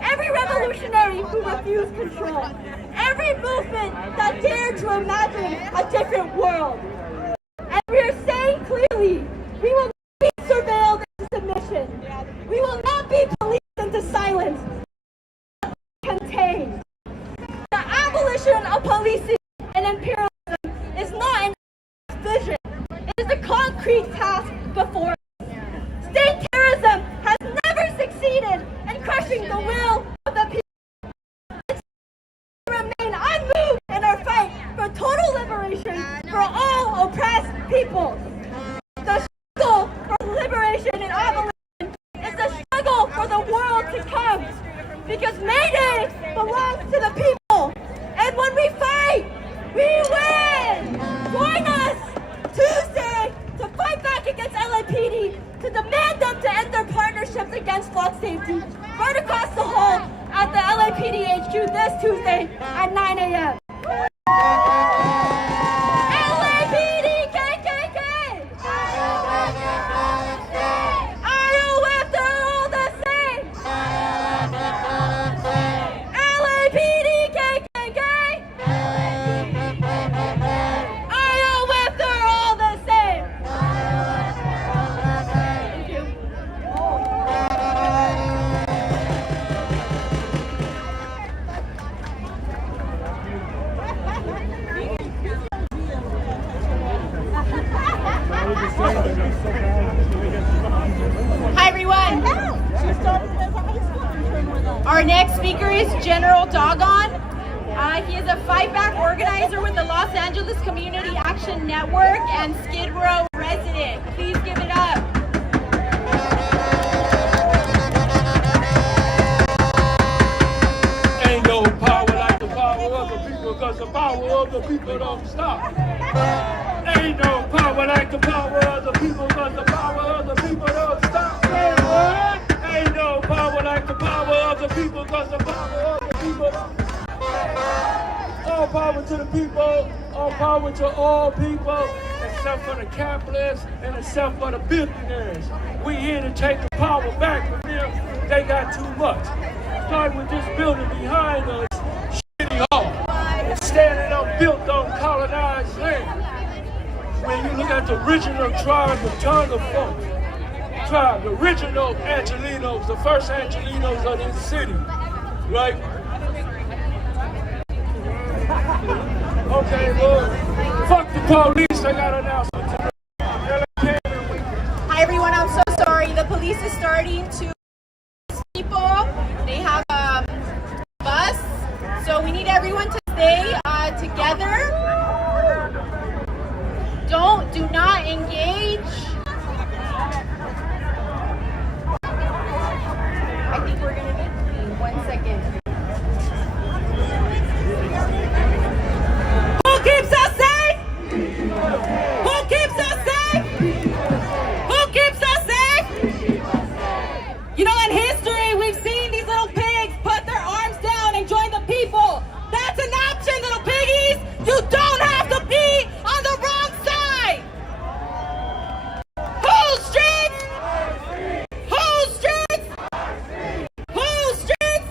every revolutionary who refused control, every movement that dared to imagine a different world. And we are saying clearly, we will not be surveilled into submission. We will not be policed into silence. Contained. The abolition of policing and imperialism is not an vision. It is a concrete task before us. State terrorism has never succeeded in crushing the will of the people. It's remain unmoved in our fight for total liberation for all oppressed people. The struggle for liberation and abolition is the struggle for the world to come. Because May Day belongs to the people. And when we fight, we win! Join us Tuesday to fight back against LAPD, to demand them to end their partnerships against flood safety, right across the hall at the LAPD HQ this Tuesday at 9 a.m. LAPD KKK! Are you with they're all the same? LAPD KKK! Are you with they're all the same? Thank you. Hi everyone. Our next speaker is General Dogon. He is a fight back organizer with the Los Angeles Community Action Network and Skid Row resident. Please give it up. Ain't no power like the power of the people, cause the power of the people don't stop. Ain't no power like the power of the people, cause the power of the people don't stop. Ain't no power like the power of the people, cause the power of the people don't stop. All power to the people, all power to all people, except for the capitalists and except for the billionaires. We here to take the power back from them. They got too much. Start with this building behind us, Shitty Hall. Standing up, built on colonized land. When you look at the original tribe of Tonga folk, tribe, the original Angelinos, the first Angelinos of this city, right? Okay, Lord, fuck the police, I got an announcement today. Hi everyone, I'm so sorry. The police is starting to people. They have a bus, so we need everyone to stay together. Do not engage. I think we're gonna be 1 second. Who keeps us safe? Who keeps us safe? Who keeps us safe? You know, in history, we've seen these little pigs put their arms down and join the people. That's an option, little piggies. You don't have to be on the wrong side. Whose streets? Whose streets? Whose streets?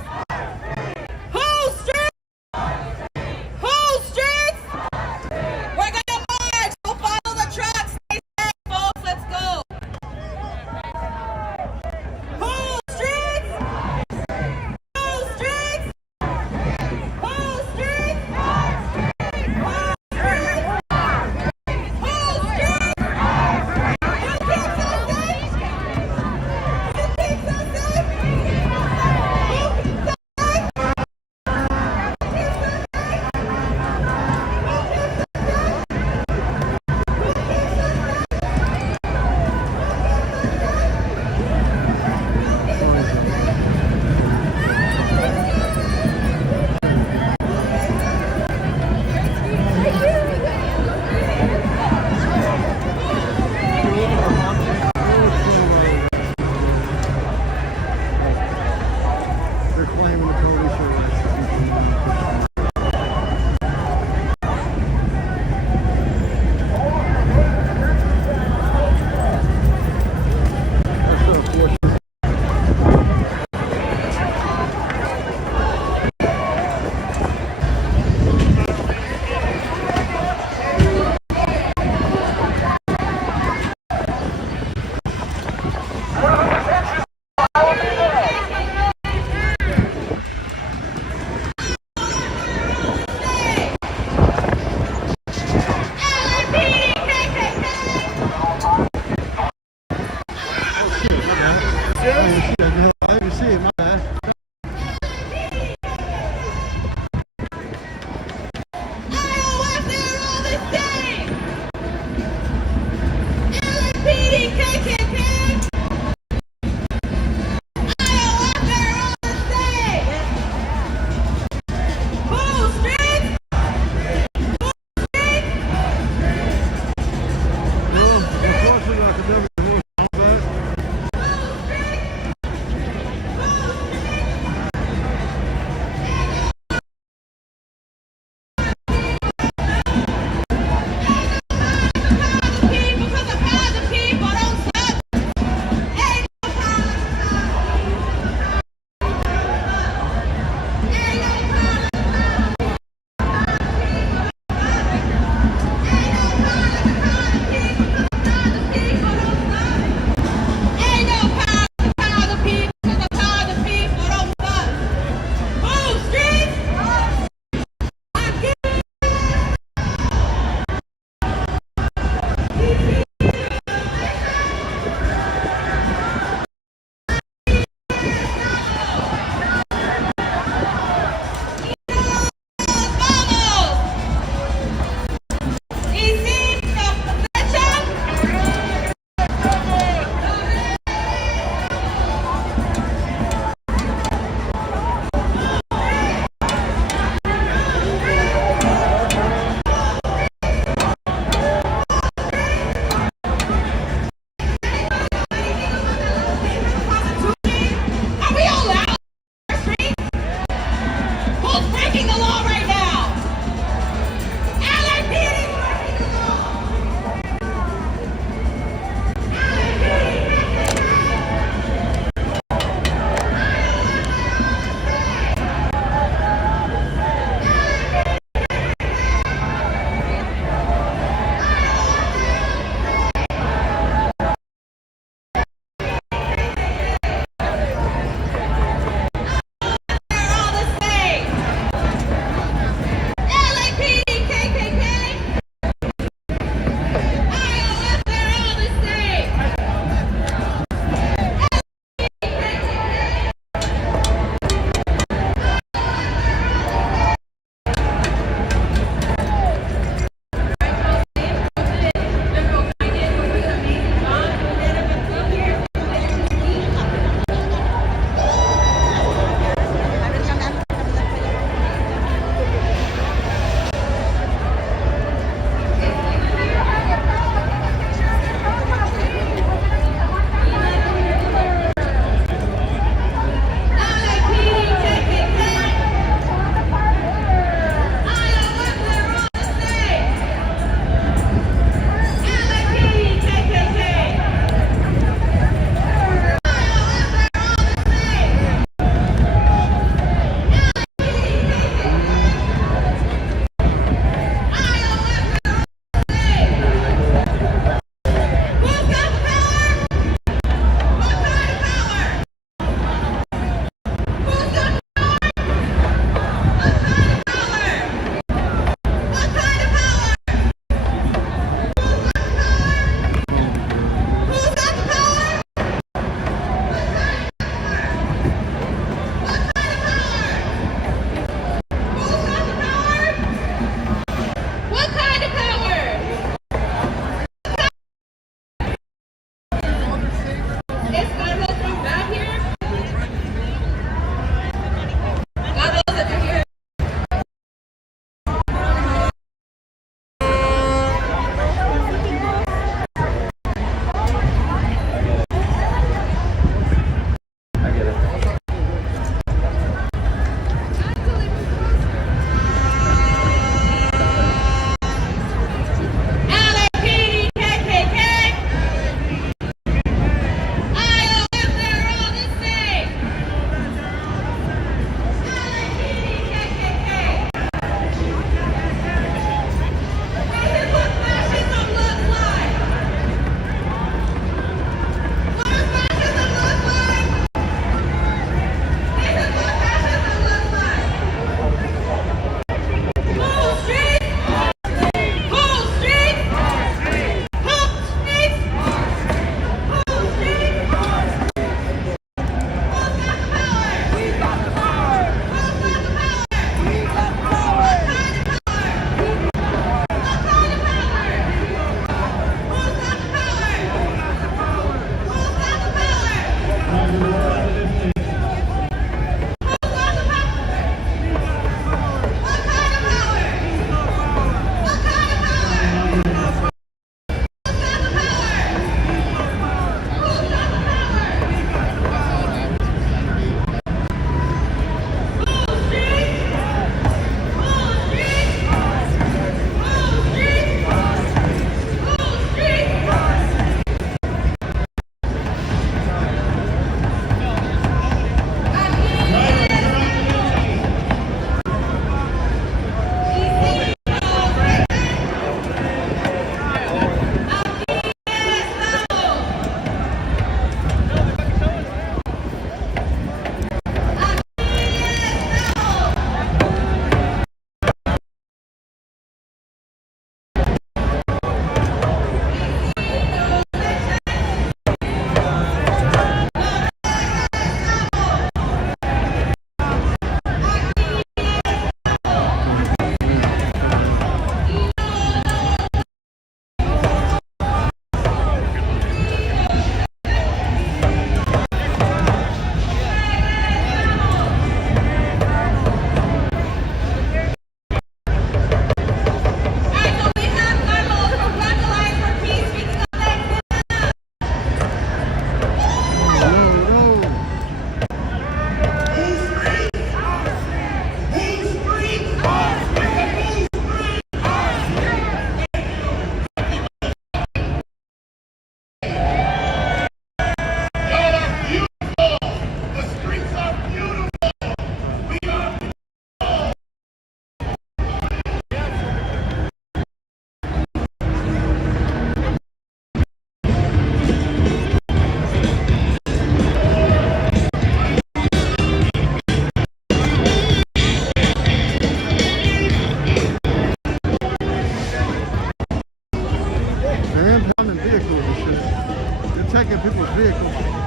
They're impounding vehicles and shit. They're taking people's vehicles.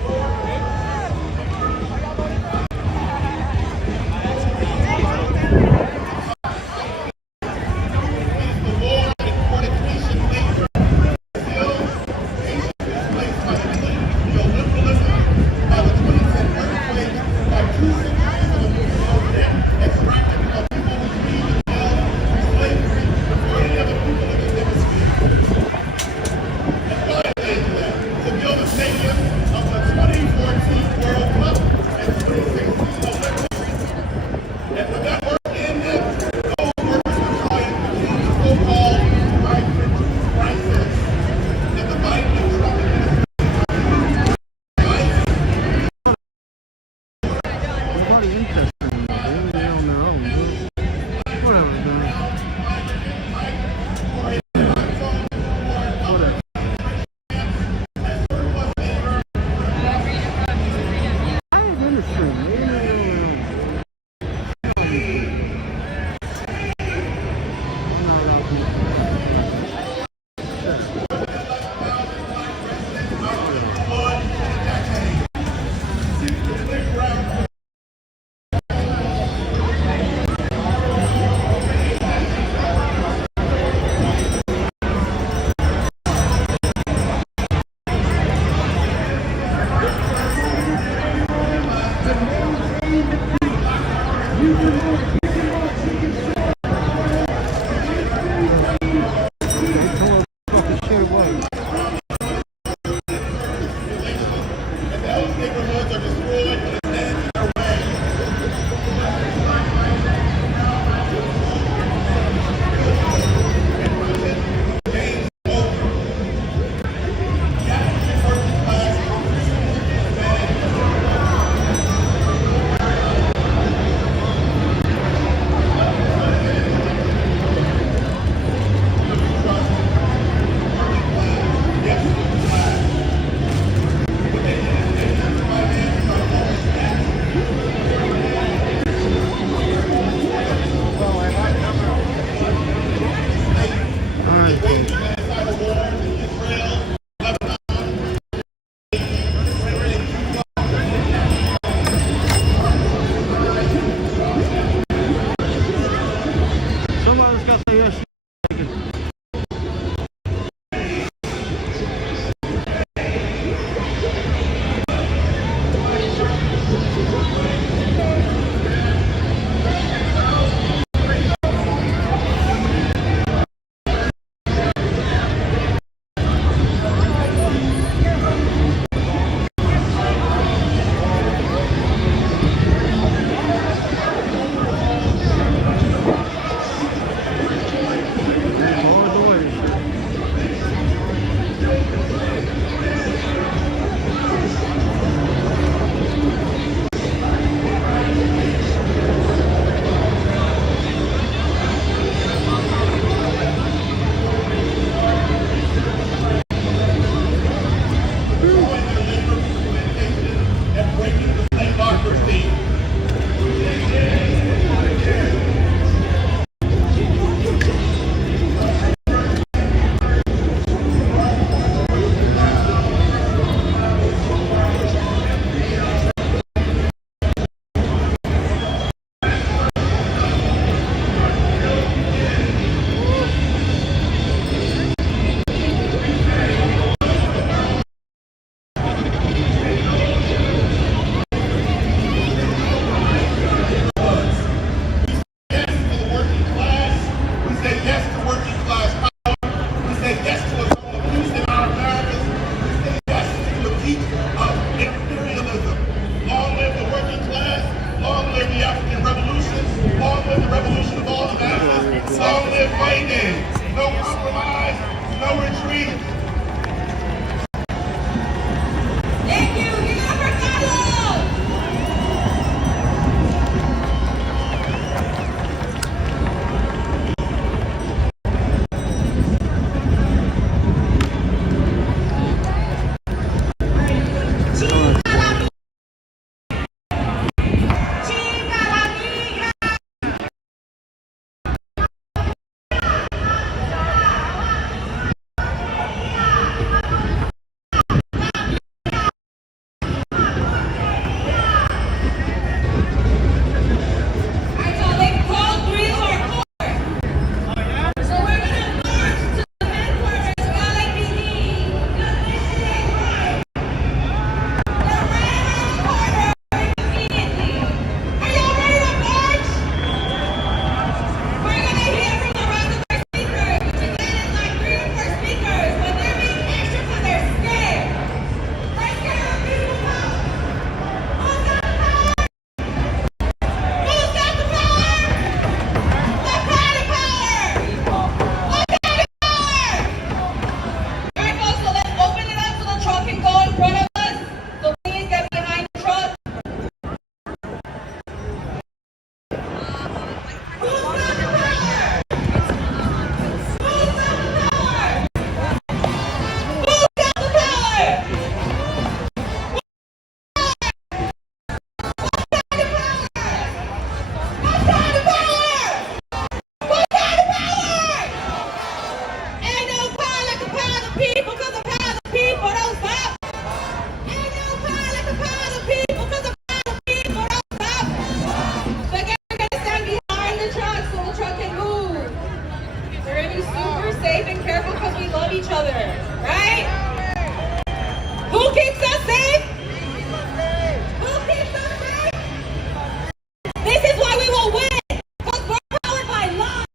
because we love each other, right? Who keeps us safe? Who keeps us safe? This is why we will win, because we're powered by love.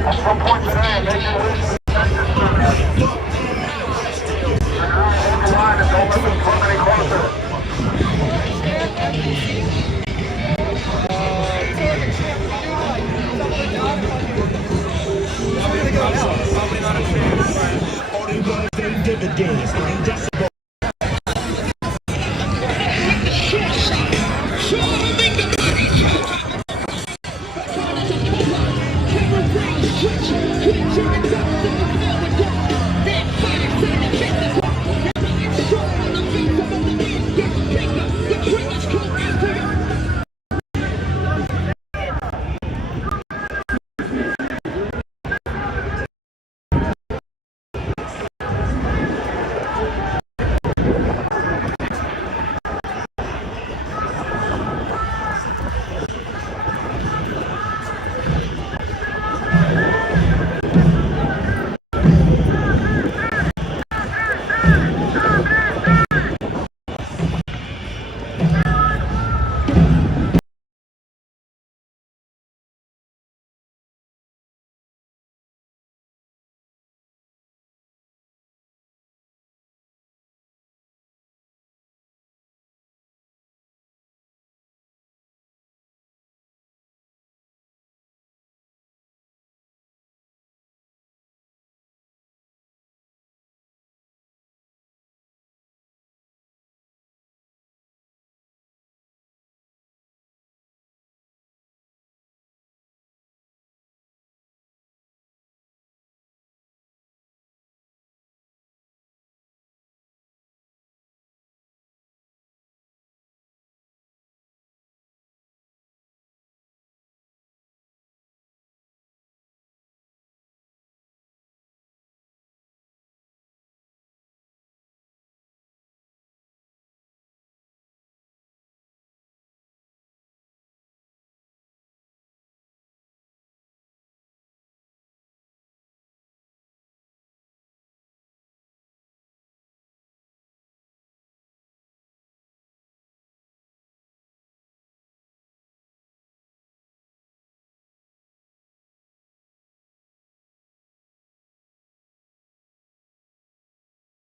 At some point today, make sure this protected service. And hold the line and don't let them come any closer.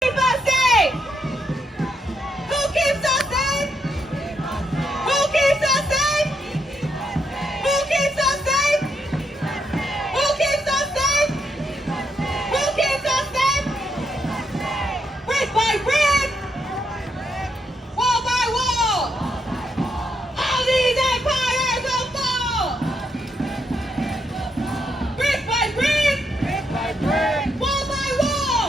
Keep us safe. Who keeps us safe? Who keeps us safe? Who keeps us safe? Who keeps us safe? Who keeps us safe? Brick by brick, wall by wall, all these empires will fall. Brick by brick, wall by wall,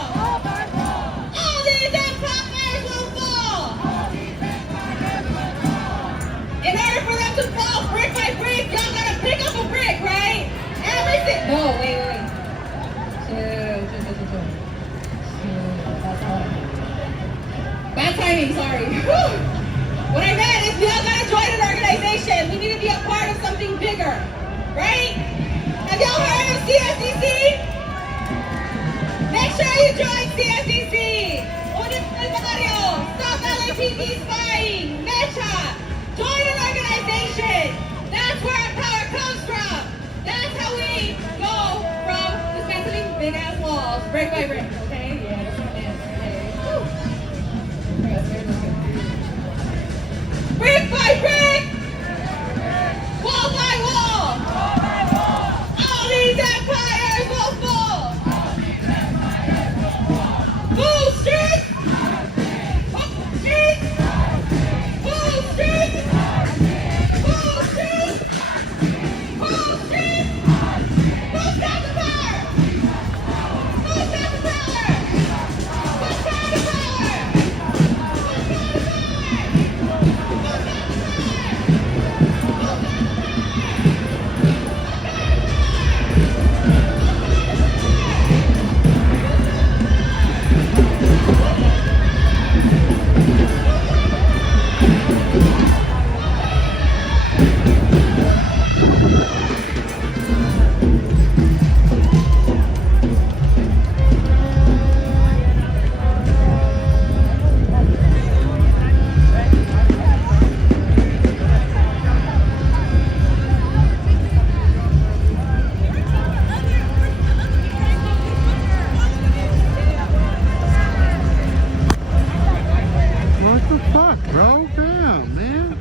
all these empires will fall. In order for them to fall brick by brick, y'all gotta pick up a brick, right? No, wait. Bad timing, sorry. What I meant is we all gotta join an organization. We need to be a part of something bigger, right? Have y'all heard of CSDC? Make sure you join CSDC. Stop LAPD spying. Mecha. Join an organization. That's where our power comes from. That's how we go from dismantling big ass walls, brick by brick. Okay? Yeah, that's what it is. Okay. Brick by brick, wall by wall, all these empires will fall. Full streets, full streets, full streets, full streets, full streets. Who's got the power? Who's got the power? Broke down, man.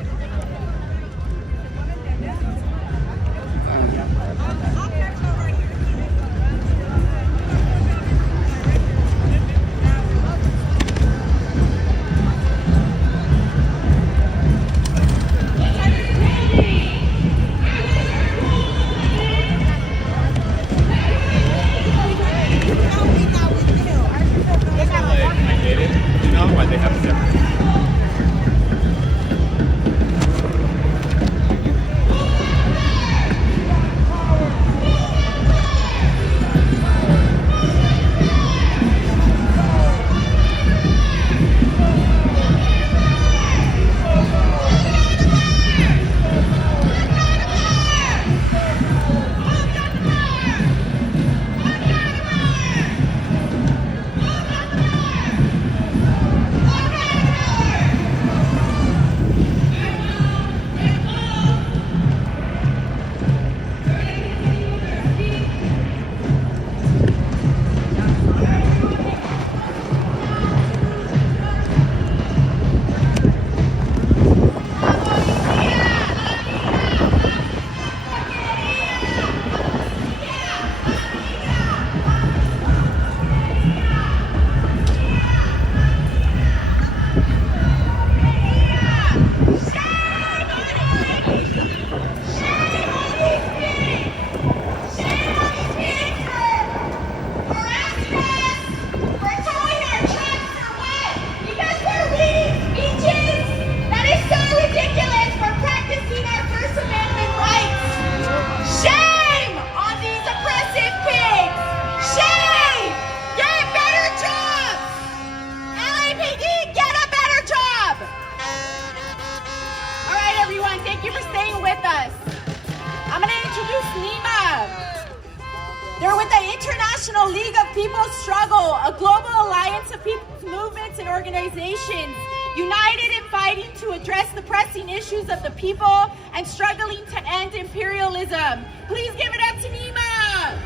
They're with the International League of People's Struggle, a global alliance of people's movements and organizations, united in fighting to address the pressing issues of the people and struggling to end imperialism. Please give it up to NEMA!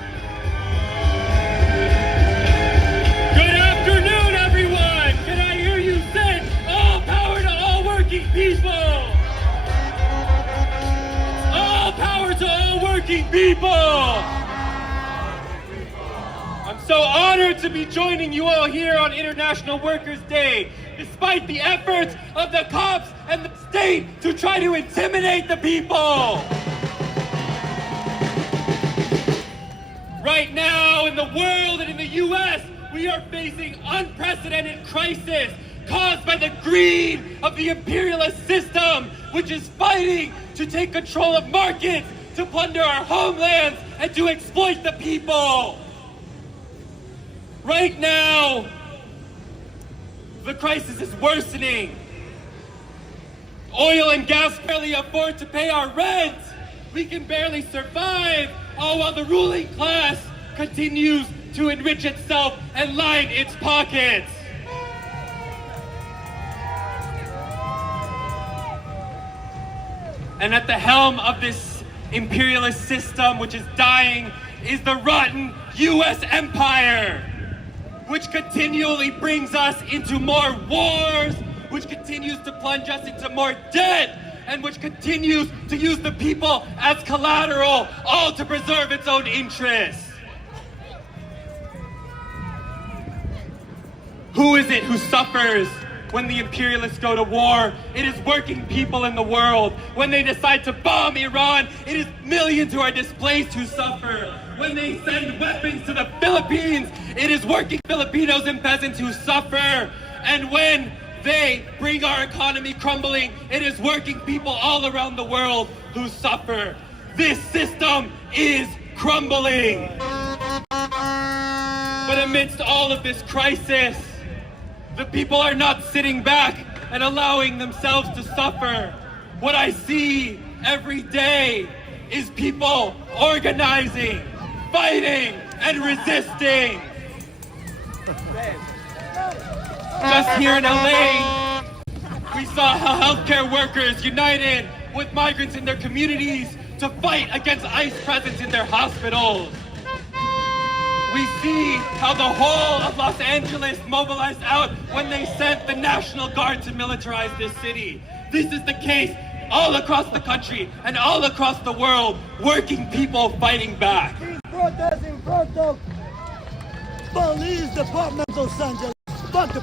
Good afternoon, everyone! Can I hear you say, all power to all working people? All power to all working people! I'm so honored to be joining you all here on International Workers' Day, despite the efforts of the cops and the state to try to intimidate the people. Right now in the world and in the US, we are facing unprecedented crisis caused by the greed of the imperialist system, which is fighting to take control of markets, to plunder our homelands, and to exploit the people. Right now, the crisis is worsening. Oil and gas barely afford to pay our rent. We can barely survive, all while the ruling class continues to enrich itself and line its pockets. And at the helm of this imperialist system, which is dying, is the rotten U.S. empire, which continually brings us into more wars, which continues to plunge us into more debt, and which continues to use the people as collateral, all to preserve its own interests. Who is it who suffers when the imperialists go to war? It is working people in the world. When they decide to bomb Iran, it is millions who are displaced who suffer. When they send weapons to the Philippines, it is working Filipinos and peasants who suffer. And when they bring our economy crumbling, it is working people all around the world who suffer. This system is crumbling. But amidst all of this crisis, the people are not sitting back and allowing themselves to suffer. What I see every day is people organizing, fighting, and resisting. Just here in LA, we saw how healthcare workers united with migrants in their communities to fight against ICE presence in their hospitals. We see how the whole of Los Angeles mobilized out when they sent the National Guard to militarize this city. This is the case all across the country and all across the world, working people fighting back. Protest in front of Police Department of Los Angeles.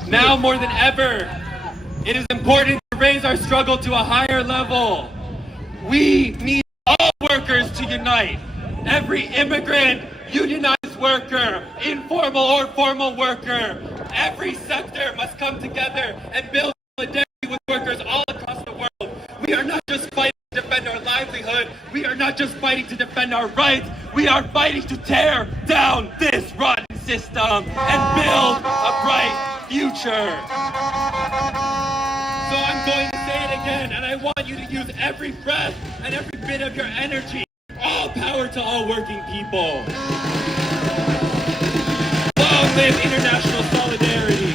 Now more than ever, it is important to raise our struggle to a higher level. We need all workers to unite. Every immigrant, unionized worker, informal or formal worker, every sector must come together and build solidarity with workers all across the world. We are not just fighting to defend our livelihood. We are not just fighting to defend our rights. We are fighting to tear down this rotten system and build a bright future. So I'm going to say it again, and I want you to use every breath and every bit of your energy. All power to all working people. Long live international solidarity.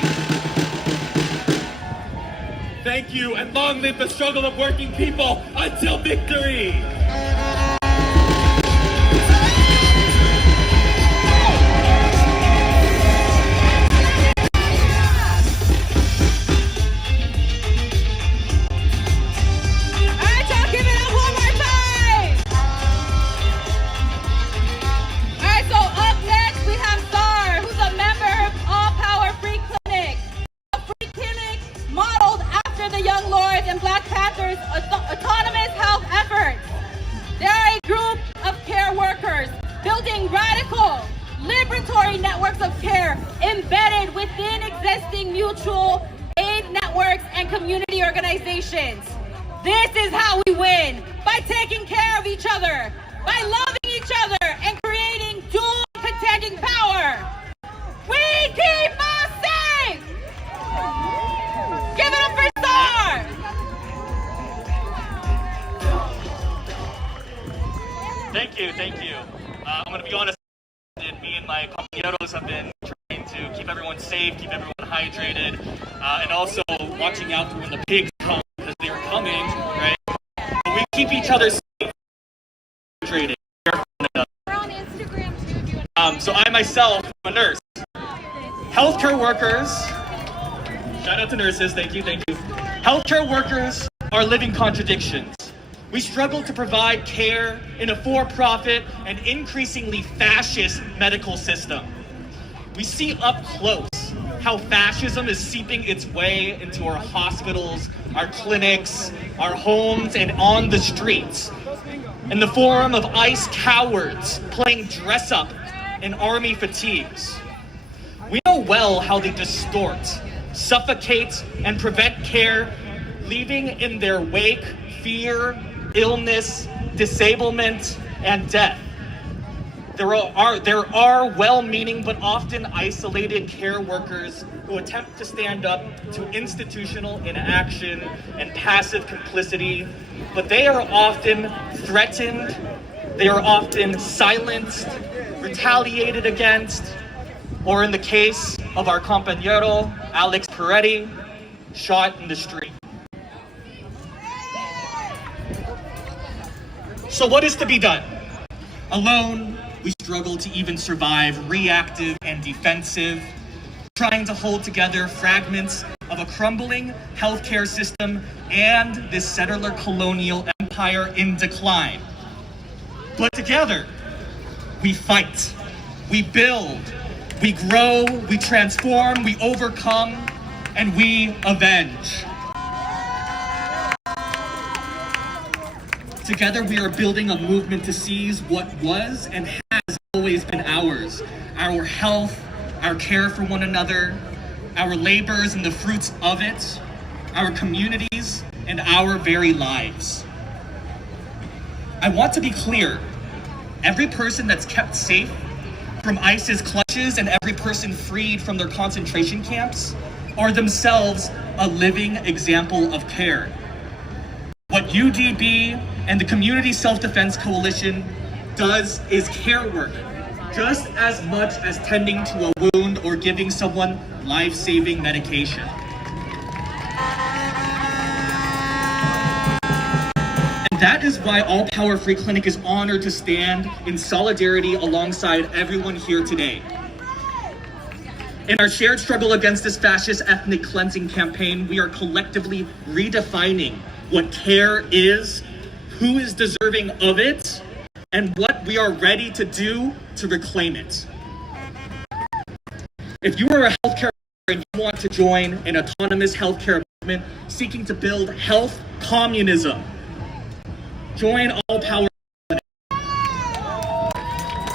Thank you, and long live the struggle of working people until victory. And Black Panthers' autonomous health efforts. They're a group of care workers building radical, liberatory networks of care embedded within existing mutual aid networks and community organizations. This is how we win, by taking care of each other, by loving each other, and creating dual contending power. We keep us safe! Give it up for STAR! Thank you. I'm going to be honest, me and my compañeros have been trying to keep everyone safe, keep everyone hydrated, and also watching out for when the pigs come, because they were coming, right? But we keep each other safe, hydrated. We're on Instagram too. So I myself am a nurse. Healthcare workers, shout out to nurses, thank you. Healthcare workers are living contradictions. We struggle to provide care in a for-profit and increasingly fascist medical system. We see up close how fascism is seeping its way into our hospitals, our clinics, our homes, and on the streets, in the form of ICE cowards playing dress-up in army fatigues. We know well how they distort, suffocate, and prevent care, leaving in their wake fear, illness, disablement, and death. There are well-meaning but often isolated care workers who attempt to stand up to institutional inaction and passive complicity, but they are often threatened, they are often silenced, retaliated against, or in the case of our compañero, Alex Peretti, shot in the street. So what is to be done? Alone, we struggle to even survive reactive and defensive, trying to hold together fragments of a crumbling healthcare system and this settler colonial empire in decline. But together, we fight, we build, we grow, we transform, we overcome, and we avenge. Together we are building a movement to seize what was and has always been ours. Our health, our care for one another, our labors and the fruits of it, our communities, and our very lives. I want to be clear, every person that's kept safe from ICE's clutches and every person freed from their concentration camps are themselves a living example of care. What UDB and the Community Self-Defense Coalition does is care work, just as much as tending to a wound or giving someone life-saving medication. And that is why All Power Free Clinic is honored to stand in solidarity alongside everyone here today. In our shared struggle against this fascist ethnic cleansing campaign, we are collectively redefining what care is, who is deserving of it, and what we are ready to do to reclaim it. If you are a healthcare worker and you want to join an autonomous healthcare movement seeking to build health communism, join All Power.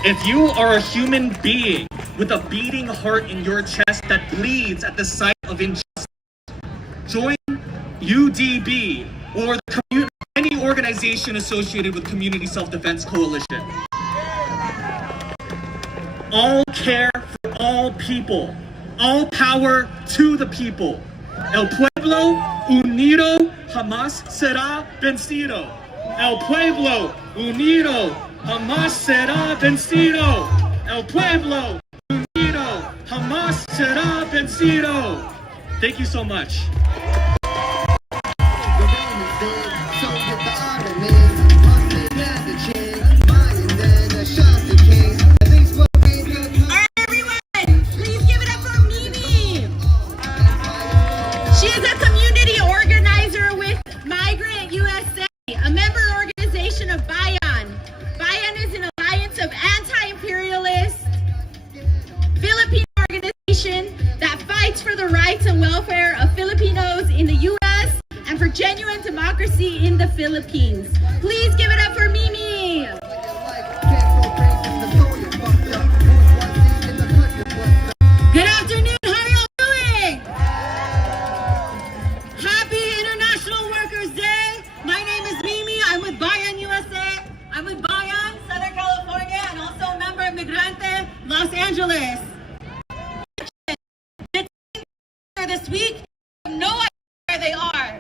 If you are a human being with a beating heart in your chest that bleeds at the sight of injustice, join UDB or any organization associated with Community Self-Defense Coalition. All care for all people. All power to the people. El pueblo unido jamás será vencido. El pueblo unido jamás será vencido. El pueblo unido jamás será vencido. Thank you so much. In the Philippines. Please give it up for Mimi. Good afternoon, how are y'all doing? Happy International Workers' Day. My name is Mimi, I'm with Bayan USA. I'm with Bayan, Southern California, and also a member of Migrante, Los Angeles. This week, I have no idea where they are.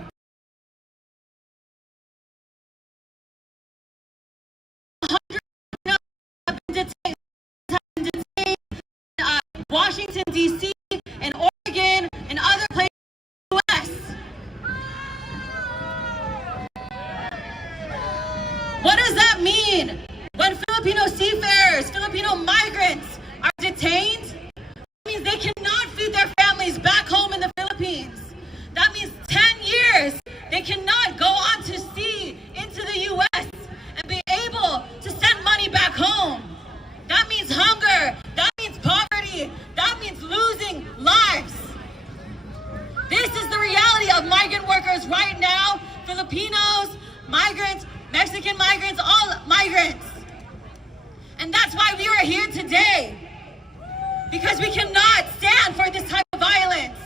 Washington, D.C., and Oregon, and other places in the U.S. What does that mean? When Filipino seafarers, Filipino migrants are detained, that means they cannot feed their families back home in the Philippines. That means 10 years they cannot go on to sea into the U.S. and be able to send money back home. That means hunger. That means poverty. That means losing lives. This is the reality of migrant workers right now. Filipinos, migrants, Mexican migrants, all migrants. And that's why we are here today. Because we cannot stand for this type of violence.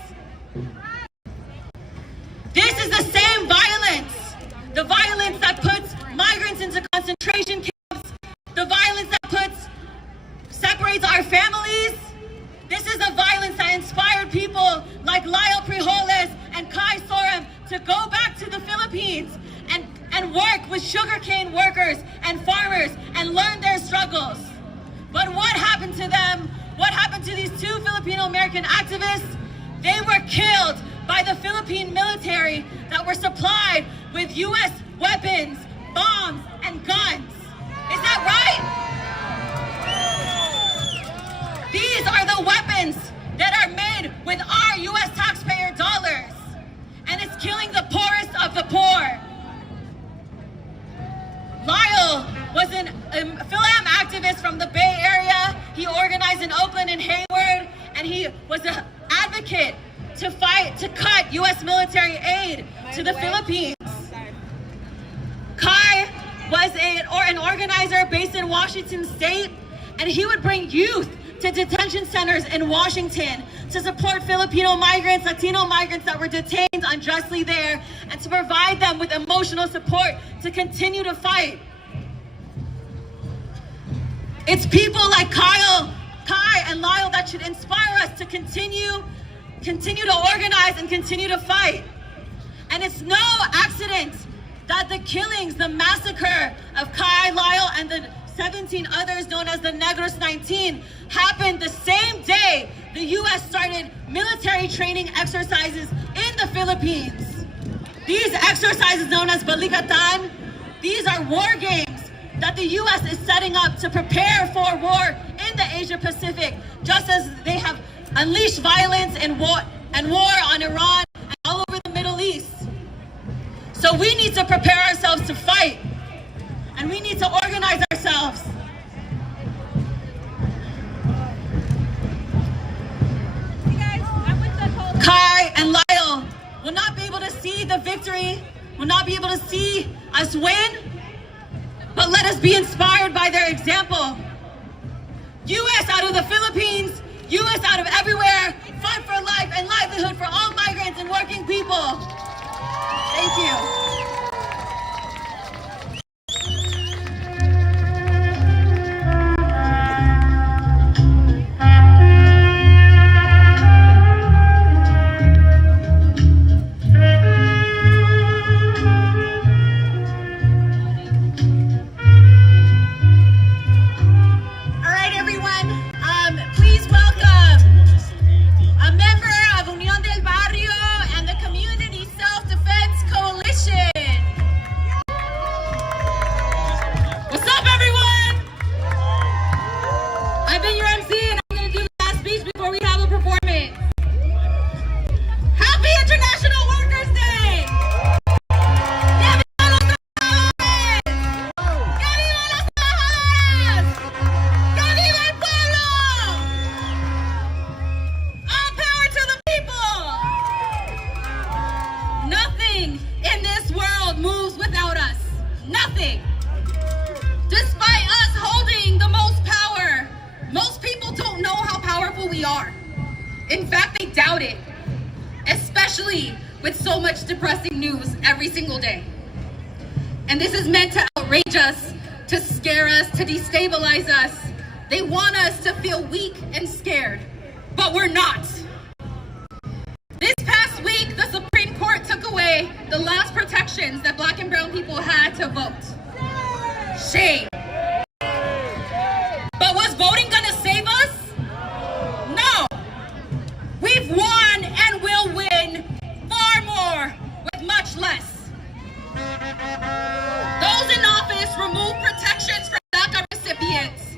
This is the same violence. The violence that puts migrants into concentration camps. The violence that separates our families. This is the violence that inspired people like Lyle Frijoles and Kai Sorum to go back to the Philippines and work with sugarcane workers and farmers and learn their struggles. But what happened to them? What happened to these two Filipino-American activists? They were killed by the Philippine military that were supplied with U.S. weapons, bombs, and guns. Is that right? These are the weapons that are made with our U.S. taxpayer dollars. And it's killing the poorest of the poor. Lyle was a Phil-Am activist from the Bay Area. He organized in Oakland and Hayward, and he was an advocate to fight to cut U.S. military aid to the Philippines. Kai was an organizer based in Washington State, and he would bring youth to detention centers in Washington to support Filipino migrants, Latino migrants that were detained unjustly there, and to provide them with emotional support to continue to fight. It's people like Kai and Lyle that should inspire us to continue to organize and continue to fight. And it's no accident that the killings, the massacre of Kai, Lyle, and the 17 others known as the Negros 19 happened the same day the U.S. started military training exercises in the Philippines. These exercises known as Balikatan, these are war games that the U.S. is setting up to prepare for war in the Asia Pacific, just as they have unleash violence and war on Iran and all over the Middle East. So we need to prepare ourselves to fight, and we need to organize ourselves. Kai and Lyle will not be able to see the victory, will not be able to see us win, but let us be inspired by their example. U.S. out of the Philippines, U.S. out of everywhere, fight for life and livelihood for all migrants and working people. Thank you. Depressing news every single day. And this is meant to outrage us, to scare us, to destabilize us. They want us to feel weak and scared, but we're not. This past week, the Supreme Court took away the last protections that Black and brown people had to vote. Shame. But was voting gonna save us? No. We've won and will win far more with much less. Those in office remove protections for DACA recipients,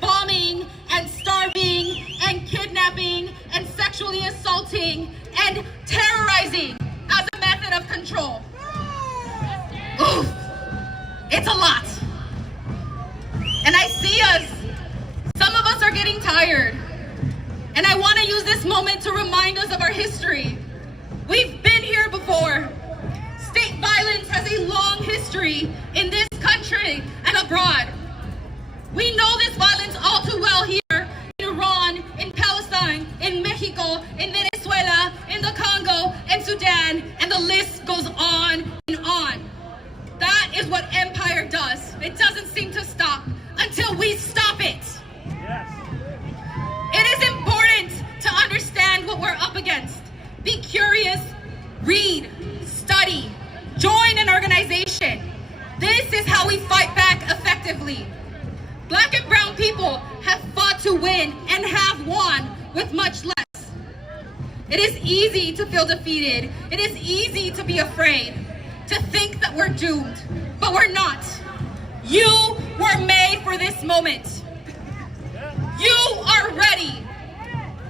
bombing and starving and kidnapping and sexually assaulting and terrorizing as a method of control. Oof, it's a lot. And I see us, some of us are getting tired. And I want to use this moment to remind us of our history. We've been here before. State violence has a long history in this country and abroad. We know this violence all too well here in Iran, in Palestine, in Mexico, in Venezuela, in the Congo, and Sudan, and the list goes on and on. That is what empire does. It doesn't seem to stop until we stop it. Yes. It is important to understand what we're up against. Be curious, read, study, join an organization. This is how we fight back effectively. Black and brown people have fought to win and have won with much less. It is easy to feel defeated. It is easy to be afraid, to think that we're doomed, but we're not. You were made for this moment. You are ready,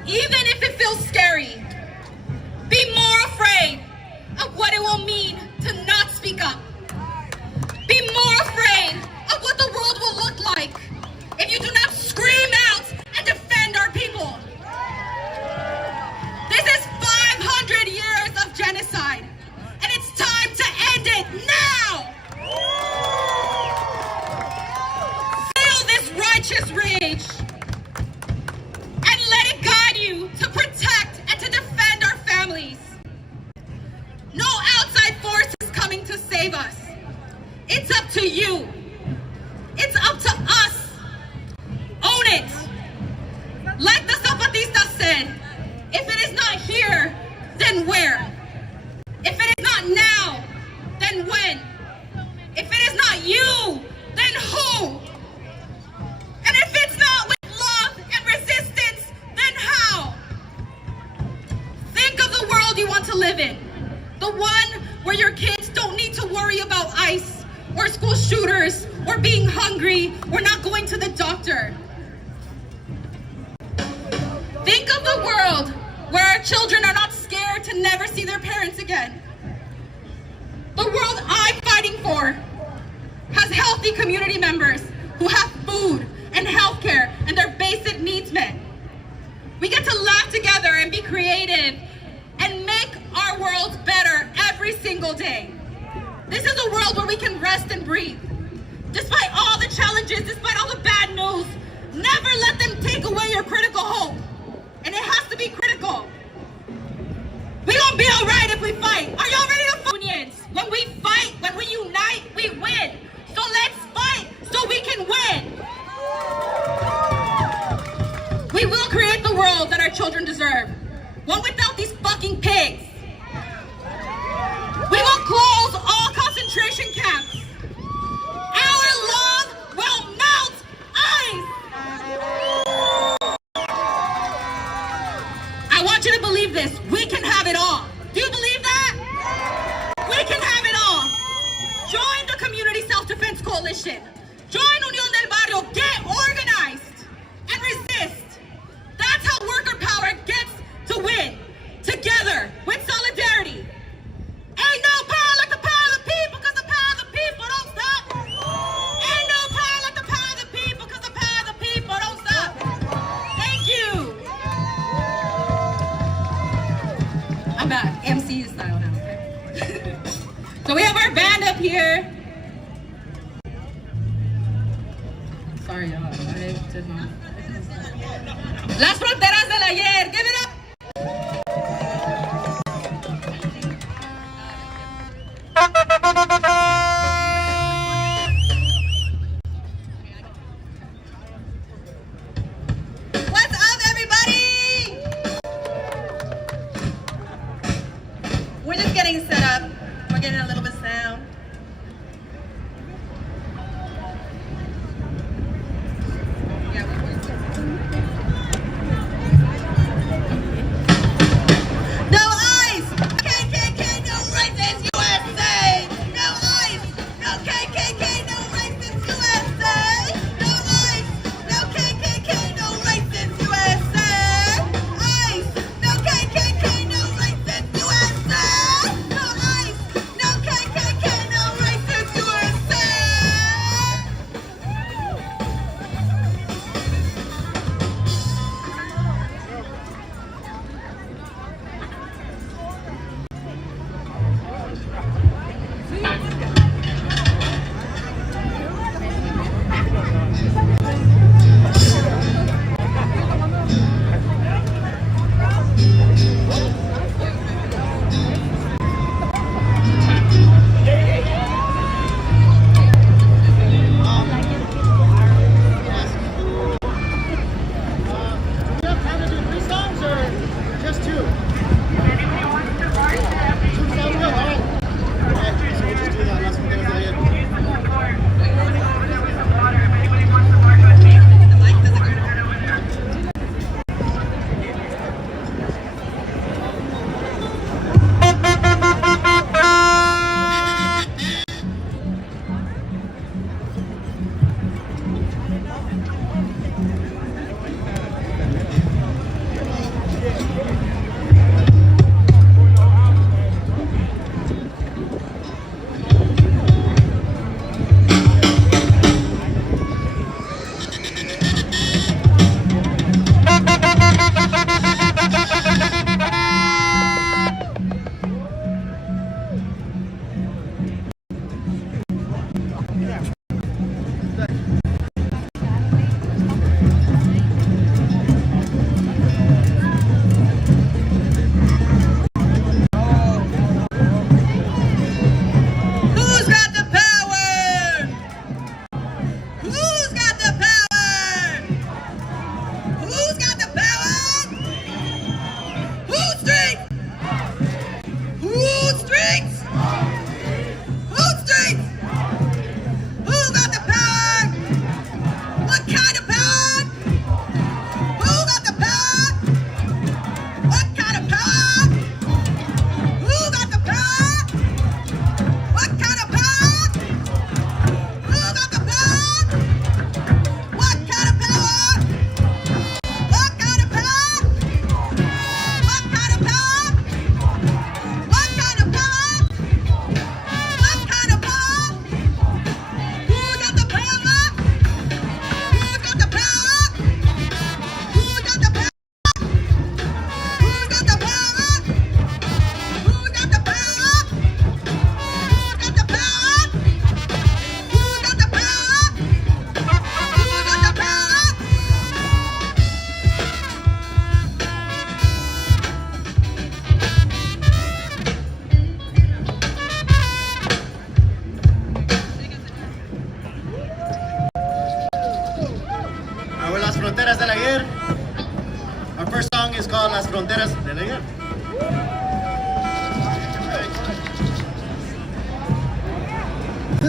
even if it feels scary. Be more afraid of what it will mean to not speak up. Be more afraid of what the world will look like if you do not scream out and defend our people. This is 500 years of genocide, and it's time to end it now. Feel this righteous rage and let it guide you to protect and to defend our families. No outside force is coming to save us. It's up to you. It's up to us. Own it. Like the Zapatistas said, if it is not here, then where? If it is not now, then when? If it is not you, then who? And if it's not with love and resistance, then how? Think of the world you want to live in. The one where your kids don't need to worry about ICE or school shooters or being hungry or not going to the doctor. Think of of the world where our children are not scared to never see their parents again. The world I'm fighting for has healthy community members who have food and healthcare and their basic needs met. We get to laugh together and be creative and make our world better every single day. This is a world where we can rest and breathe. Despite all the challenges, despite all the bad news, never let them take away your critical hope. And it has to be critical. We're gonna be all right if we fight. Are y'all ready to fight? Unions. When we fight, when we unite, we win. So let's fight so we can win. We will create the world that our children deserve. One without these fucking pigs. We will close all concentration camps. Our love will melt ice. I want you to believe this. We can have it all. Do you believe that? We can have it all. Join the Community Self-Defense Coalition. Join Unión del Barrio. Get organized and resist. That's how worker power gets to win. Together with solidarity. Ain't no power like the power of the people, because the power of the people don't stop. Ain't no power like the power of the people, because the power of the people don't stop. Thank you. I'm back, MC style now. So we have our band up here. Sorry, y'all. I did not. Las fronteras del ayer. Give it up. What's up, everybody? We're just getting set up. We're getting a little bit of sound. No ICE! KKK, no racist USA! No ICE! No KKK, no racist USA! No ICE! No KKK, no racist USA! ICE! No KKK, no racist USA! No ICE! No KKK, no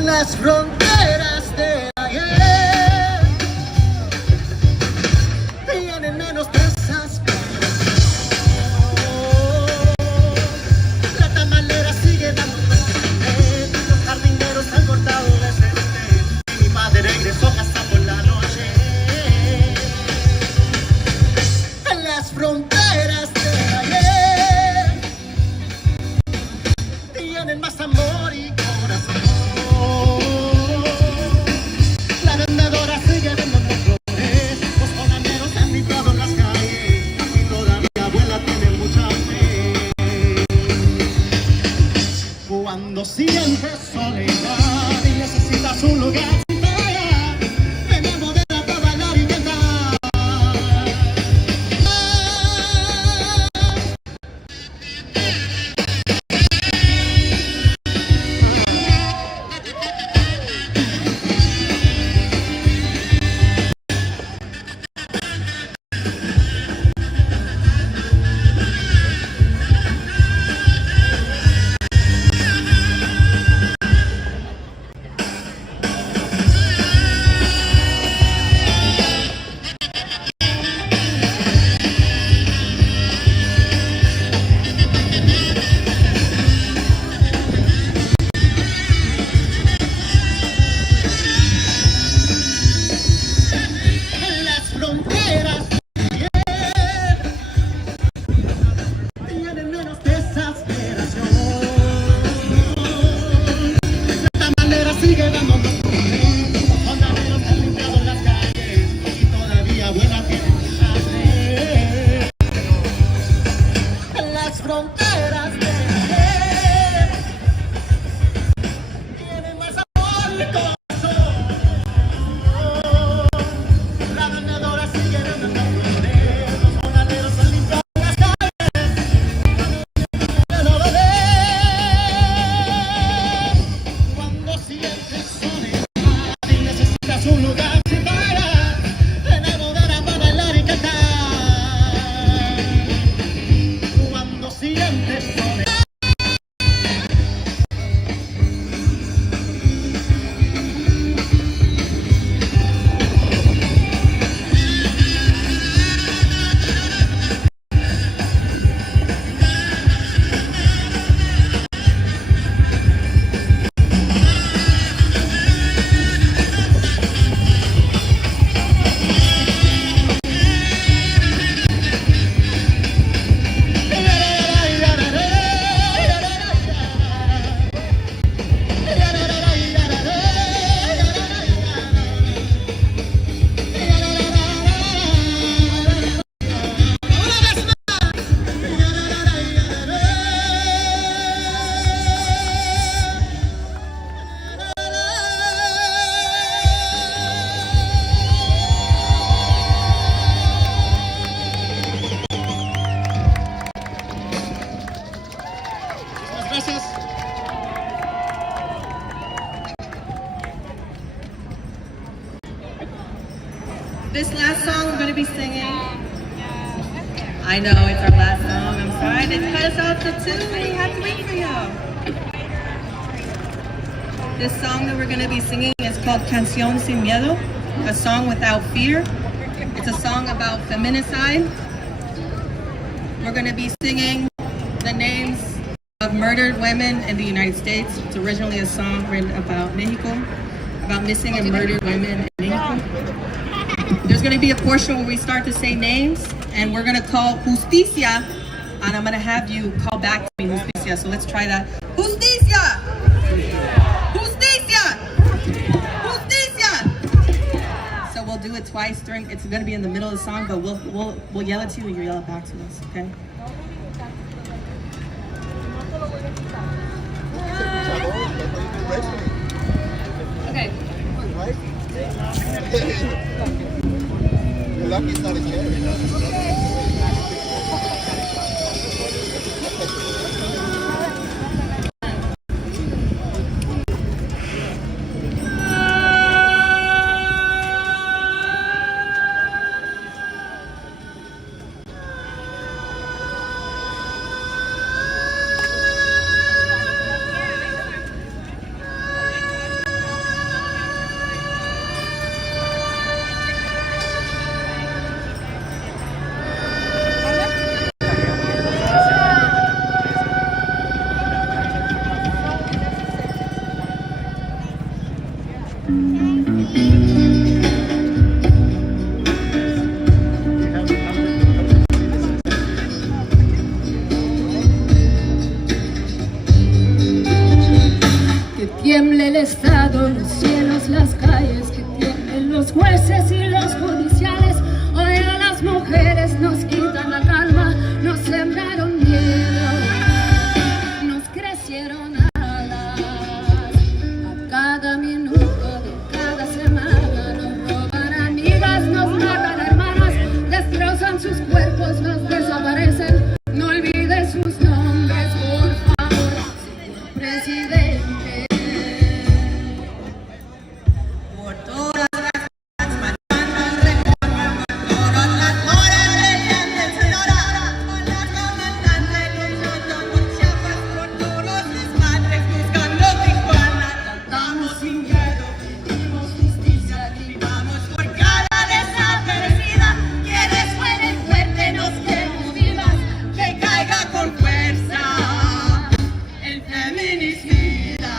las fronteras de ayer tienen menos desesperación. La tamalera sigue dando vueltas, los jardineros han cortado desde y mi madre regresó a casa por la noche. En las fronteras de ayer tienen más amor y corazón. La vendedora sigue vendiendo flores, los panaderos han limpiado las calles y todavía abuela tiene mucha fe. Cuando sientes soledad y necesitas un lugar sin parar, ven a Modena para bailar y cantar. Las fronteras de ayer tienen menos desesperación. La tamalera sigue dando más flores, los panaderos han limpiado las calles y todavía abuela tiene mucha fe. Las fronteras de ayer tienen más amor y corazón. La vendedora sigue vendiendo flores, los panaderos han limpiado las calles de no doler. Cuando sientes soledad y necesitas un lugar sin parar, ven a Modena para bailar y cantar. Cuando sientes soledad. Gracias. This last song we're going to be singing. I know it's our last song. I'm sorry they cut us off to 2. We have to wait for you. This song that we're going to be singing is called Canción Sin Miedo, a song without fear. It's a song about feminicide. We're going to be singing the names of murdered women in the United States. It's originally a song written about Mexico, about missing and murdered women in Mexico. There's going to be a portion where we start to say names, and we're going to call Justicia, and I'm going to have you call back to me, Justicia. So let's try that. Justicia! Justicia! Justicia! So we'll do it twice during. It's going to be in the middle of the song, but we'll yell it to you, and you yell it back to us. Okay? Okay. You're lucky it's not a cherry. Que tiemble el Estado, los cielos, las calles, que tiemblen los jueces y los judiciales. Hoy a las mujeres nos quitan la calma, nos sembraron miedo, nos crecieron alas. A cada minuto de cada semana nos roban amigas, nos matan hermanas, destrozan sus cuerpos, los desaparecen. No olvides sus nombres, por favor, señor presidente. Por todas las marchando reforma, por todas las horas brillantes de Sonora, por las comandantes luchando por Chiapas, por todos mis madres buscando Tijuana. Cantamos sin miedo, pedimos justicia, gritamos por cada desaparecida. Que resuene fuerte, nos queremos vivas, que caiga con fuerza el feminicida.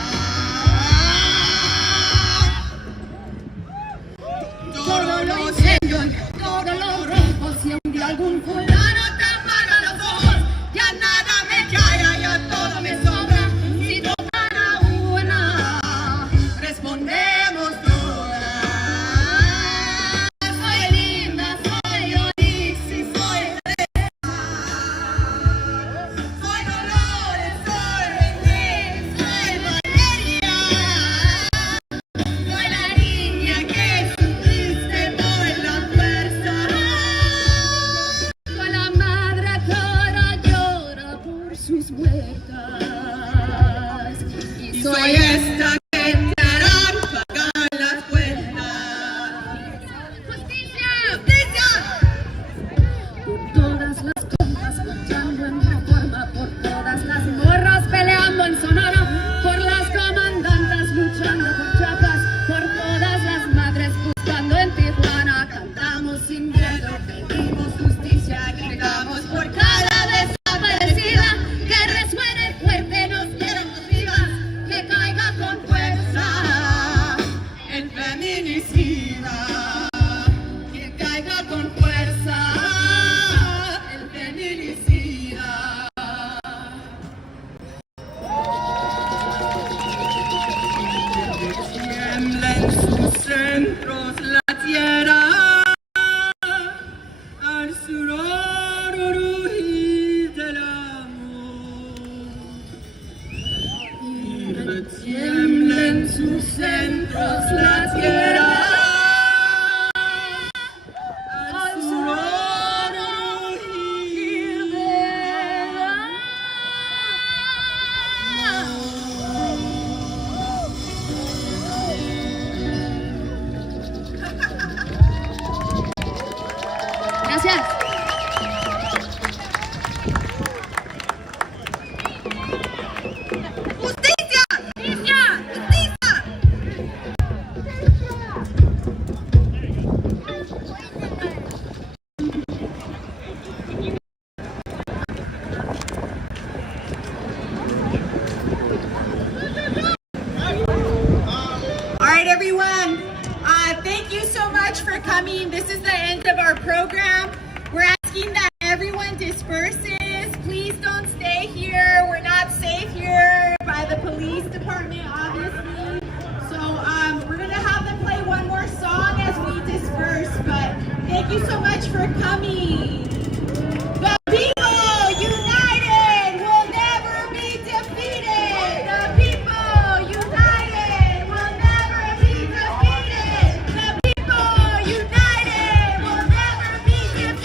Todo lo incendio, todo lo rompo. Si un día algún fulano te apaga los ojos, ya nada me calla, ya todo me sobra. Si tocan a una, respondemos todas. Soy linda, soy Onix y soy Teresa. Soy Dolores, soy René, soy Valeria. Soy la niña que sufriste por la fuerza. Soy la madre que ahora llora por sus muertas. Y Soy esta que te hará pagar las cuentas. justicia ¡Justicia! por todas las compas marchando en reforma, por todas las morras peleando en Sonora, por las comandantas luchando por Chiapas, por todas las madres buscando en Tijuana. Cantamos sin miedo, pedimos justicia, gritamos por cada desaparecida. Que resuene fuerte, nos queremos vivas, que caiga con fuerza El feminicida. que caiga con fuerza el feminicida. Tiembla en sus centros la tierra, al furor rugir del amor. Y retiembla en sus centros la tierra, al furor rugir del amor. Gracias. ¡Justicia! ¡Justicia! ¡Justicia! All right, everyone. Thank you so much for coming. This is the end of our program. We're asking that everyone disperses. Please don't stay here. We're not safe here by the police department, obviously. So we're going to have them play one more song as we disperse. But thank you so much for coming. The people united will never be defeated. The people united will never be defeated. The people united will never be defeated.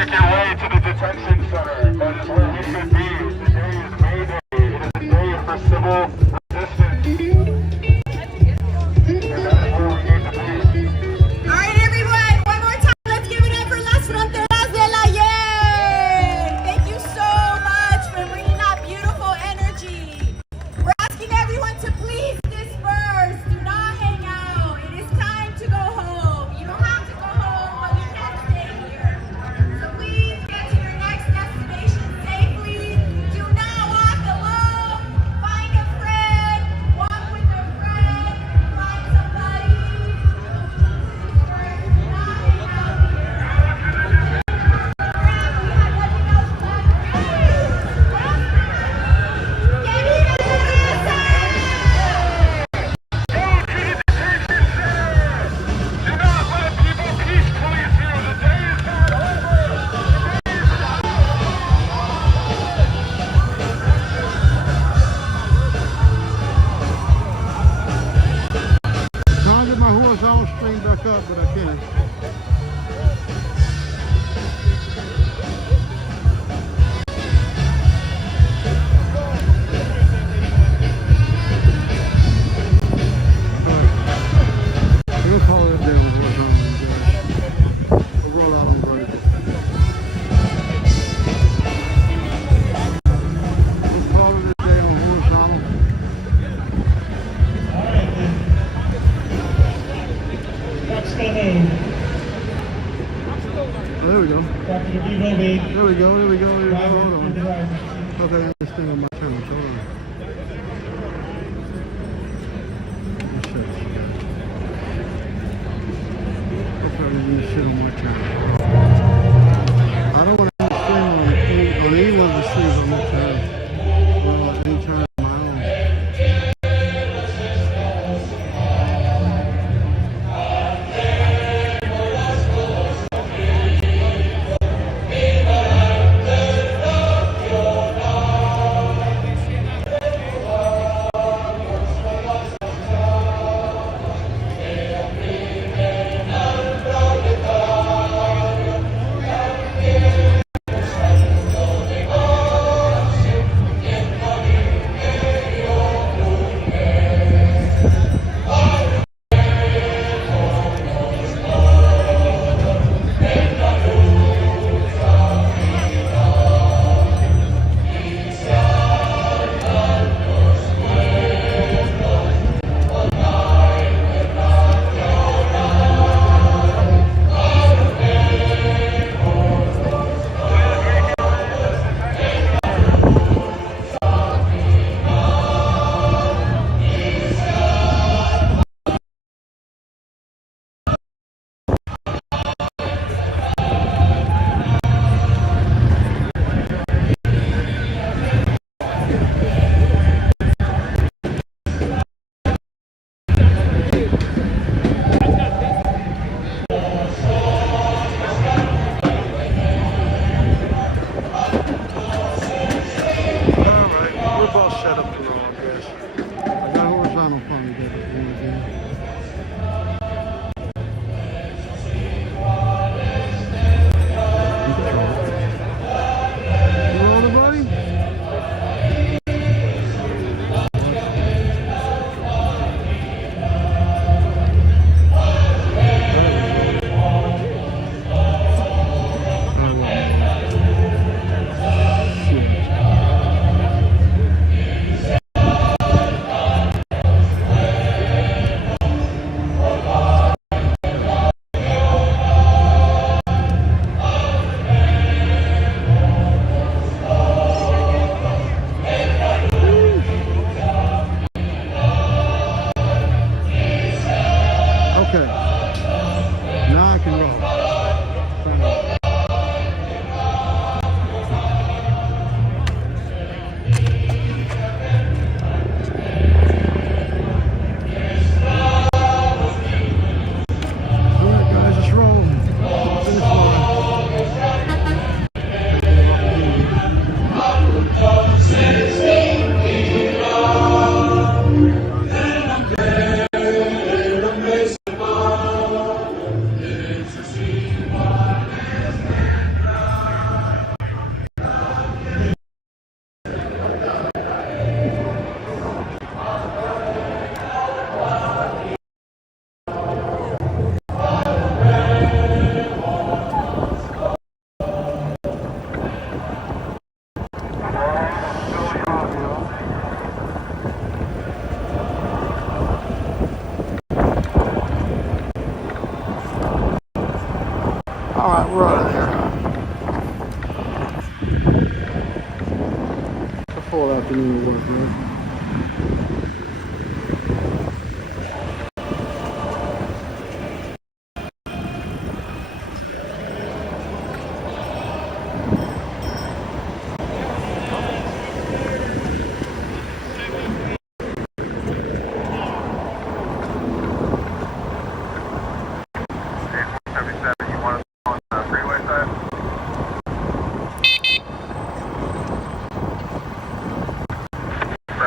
make your way to the detention center. That is where we should be. Today is May Day. It is a day for civil resistance. And that is where we need to be. All right, everyone, one more time. Let's give it up for Las Fronteras del Ayer. Thank you so much for bringing that beautiful energy. We're asking everyone to please disperse. Do not hang out. It is time to go home. You don't have to go home, but we can't stay here. So please get to your next destination safely. Do not walk alone. Find a friend. Walk with a friend. Find somebody. Disperse. Do not hang out here. Trying to get my horizontal string back up, but I can't. We'll call it a day on horizontal, guys. We'll roll out on vertical. We'll call it a day on horizontal. Oh, there we go. There we go, there we go, there we go. Hold on. Okay, this thing on my camera. Hold on. Let's see. Okay, this shit on my camera. I don't want to stream on any one of the streams on this channel. Well, any channel of my own.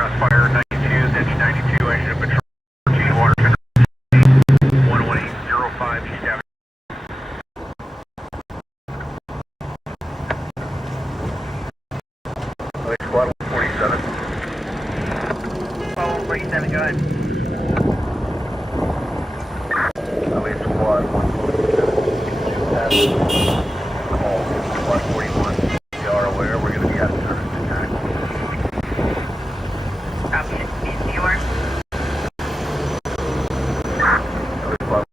Cross fire 92, ditch 92, I should patrol 14 water tender 11805 Sheet Avenue. Squad 147. 147, go ahead. Squad 147. Call 141. You are aware we're going to be out of service this time. Copy it. New York. Squad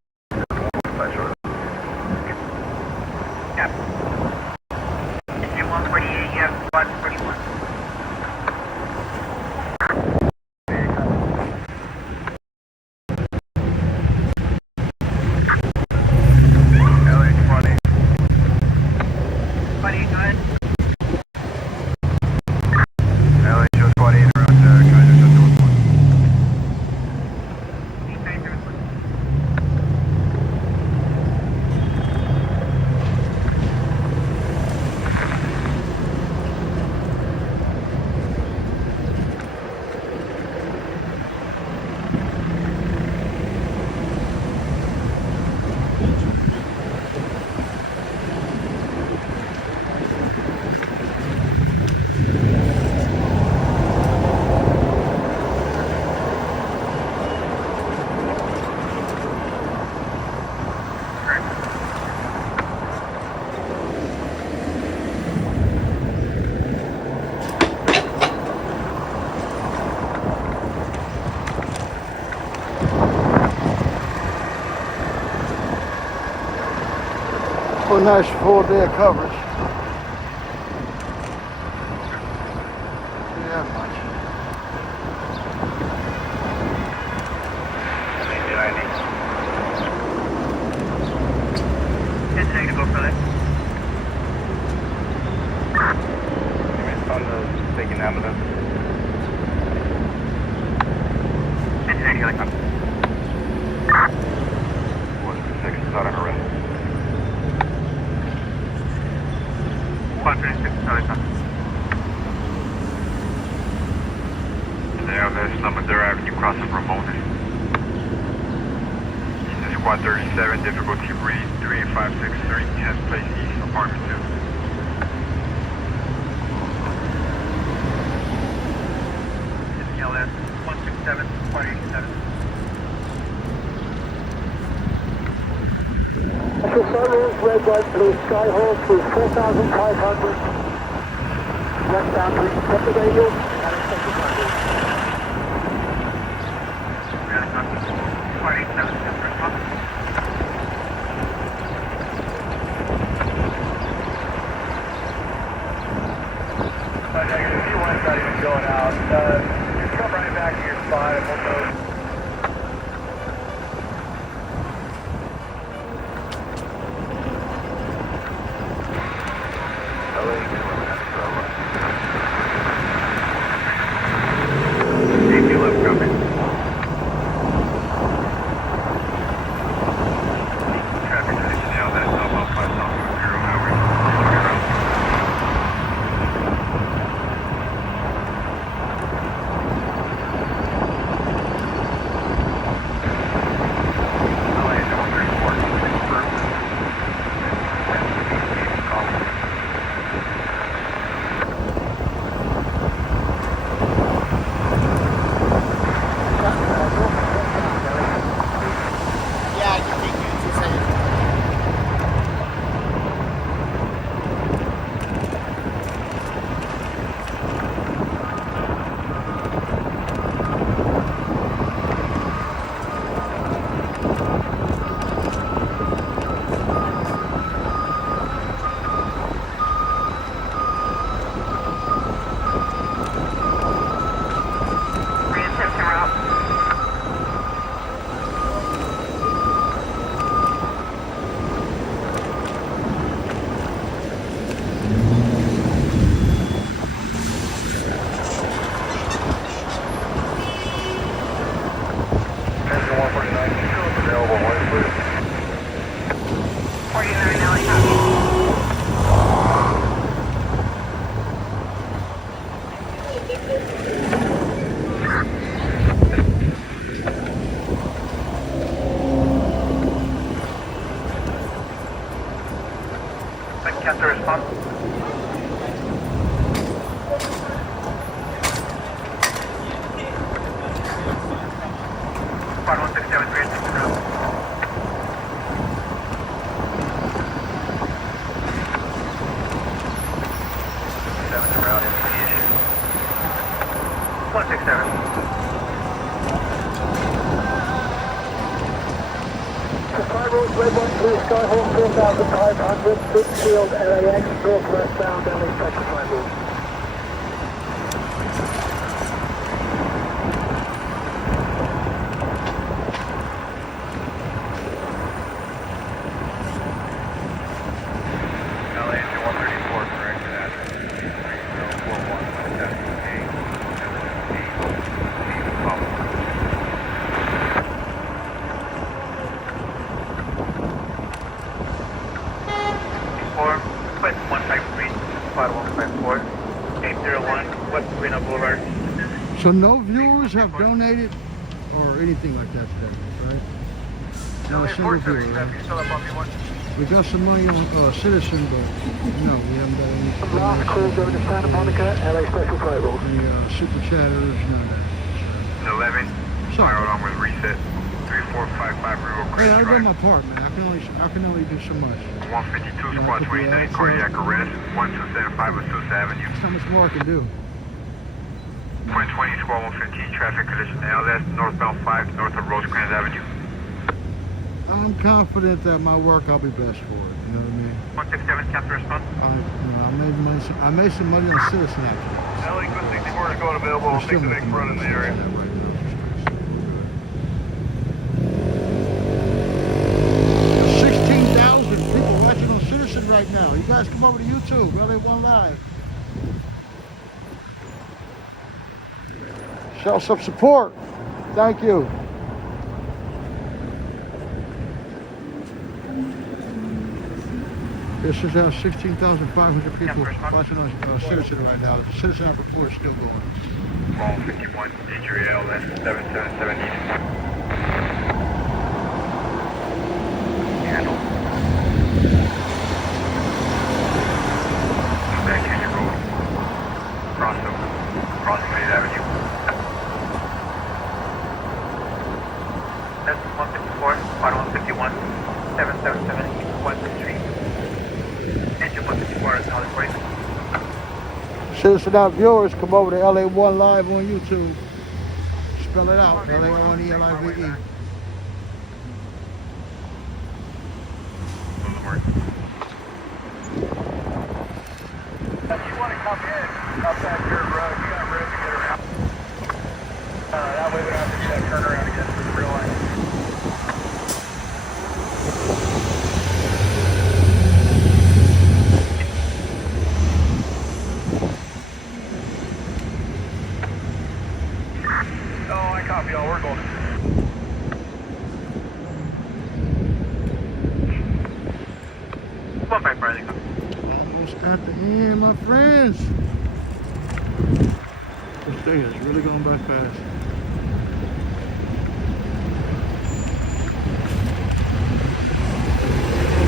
147. Yep. Engine 148, you have squad 41. For a nice full-day coverage. Yeah, much. It's negative for that. On the taking ambulance. It's negative, like that. 156 is not an arrest. 156 is not a stop. They have this Lamadera Avenue crossing Ramones. Squad 37, difficulty breed 3856, 10th place east, apartment 2. LS 167, squad 87. Sunroof, red, white, blue, Skyhawk is 4,500. West boundary, set the radio, and expect the target. Squad 87, just response. Negative, if you want to not even going out, just come right back to your spot and we'll go. to respond. Squad 167, 360 route. 7 route initiation. 167. Road, Red 13, Skyhawk 4500, Pittsfield, LAX, northwest bound, LA specified route. LA to 134, corrected address. 3041, West 153, Squad 154, 801, West Marina Boulevard. So no viewers have donated or anything like that today, right? Not a single viewer, right? We got some money on Citizen, but no, we haven't got any. Last call going to Santa Monica, LA special flight route. Any super chatters, none of that. 11, fire alarm was reset. 3455 River Creek Hey, I got Drive. my part, man. I can only do so much. 152, Squad 29, cardiac arrest. 1275 Azusa Avenue. That's how much more I can do. 2020, Squad 115, traffic condition LS, northbound 5, north of Rosecrans Avenue. I'm confident that my work, I'll be best for it. You know what I mean? 167, cancel response. I made some money on Citizen actually. LA Good 64 is going available. I'll take the next run in the area. 16,000 people watching on Citizen right now. You guys come over to YouTube, LA1 Live. Show some support. Thank you. This is 16,500 people watching on Citizen right now. The Citizen app report is still going. Call 51, injury LS 777 Handle. Back here, you go. Cross Main Avenue. That's 154, Squad 151, 777 West Street. Engine 154 is now replaced. Citizen app viewers, come over to LA1 Live on YouTube. Spell it out, LA1ELIVE. If you want to come in up that dirt road, you got room to get around. That way we don't have to do that turnaround again for the real line. Oh, I copy all. We're going. One back, Bradley. Almost at the end, my friends. This day is really going by fast.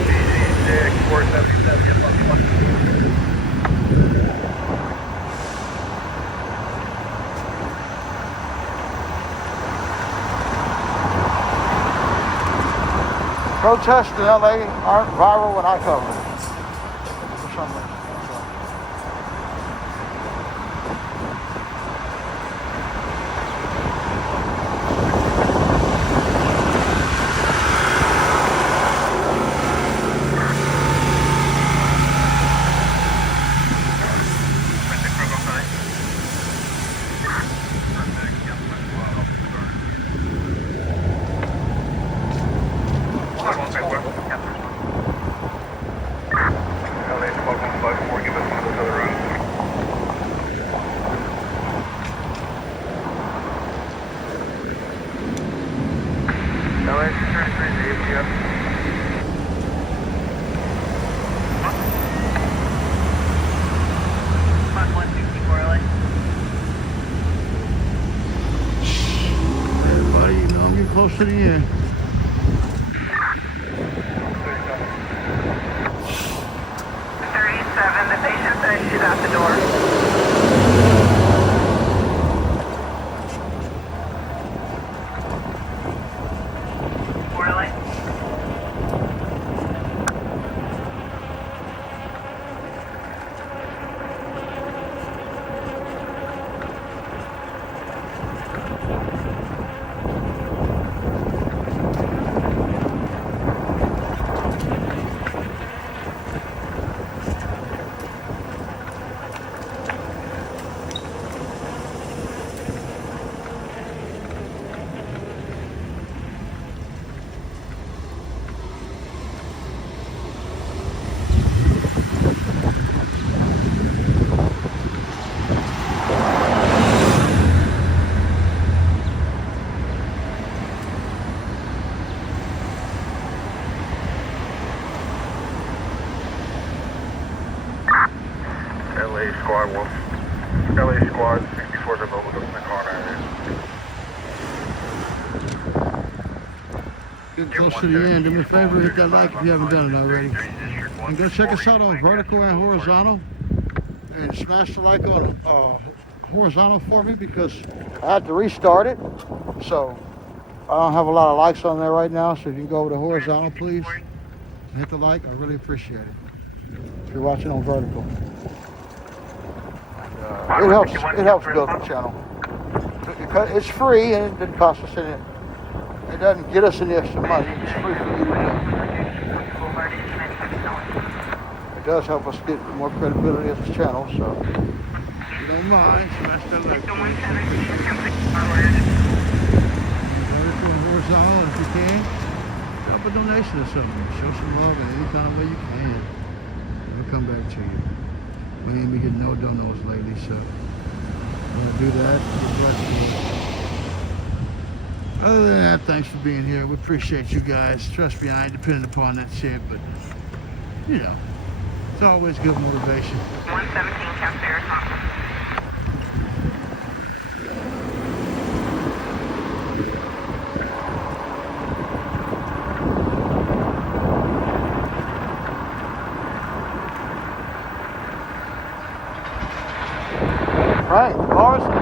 DC 477. Protests in LA aren't viral when I cover them. For some reason. Everybody, you know, I'm getting close to the end. And the patient says she's at the door. Really? LA Squad 1. LA Squad 64 is available in the corner. Get close to the end. Do me a favor, hit that like if you haven't done it already. And go check us out on vertical and horizontal. And smash the like on horizontal for me because I had to restart it. So I don't have a lot of likes on there right now. So if you can go over to horizontal, please. Hit the like. I really appreciate it. If you're watching on vertical. It helps build the channel. It's free and it doesn't cost us any. It doesn't get us any extra money. It's free for you to do. It does help us get more credibility as a channel, so if you don't mind, smash that like. Vertical and horizontal, if you can. Drop a donation or something. Show some love in any kind of way you can. It'll come back to you. We ain't been getting no donos lately, so I'm gonna do that. Get blessed. Other than that, thanks for being here. We appreciate you guys. Trust me, I ain't dependent upon that shit, but you know, it's always good motivation. 117 Camp Sarasota. Right, bars should be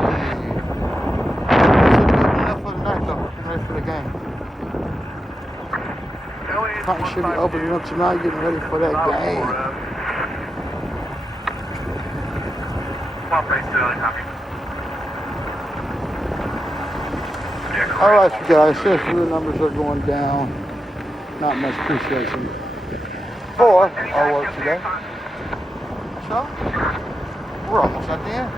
enough for the night though. Getting ready for the game. Cotton should be opening up tonight, getting ready for that game. Alright you guys, since the numbers are going down, not much appreciation for our work today. So, we're almost at the end.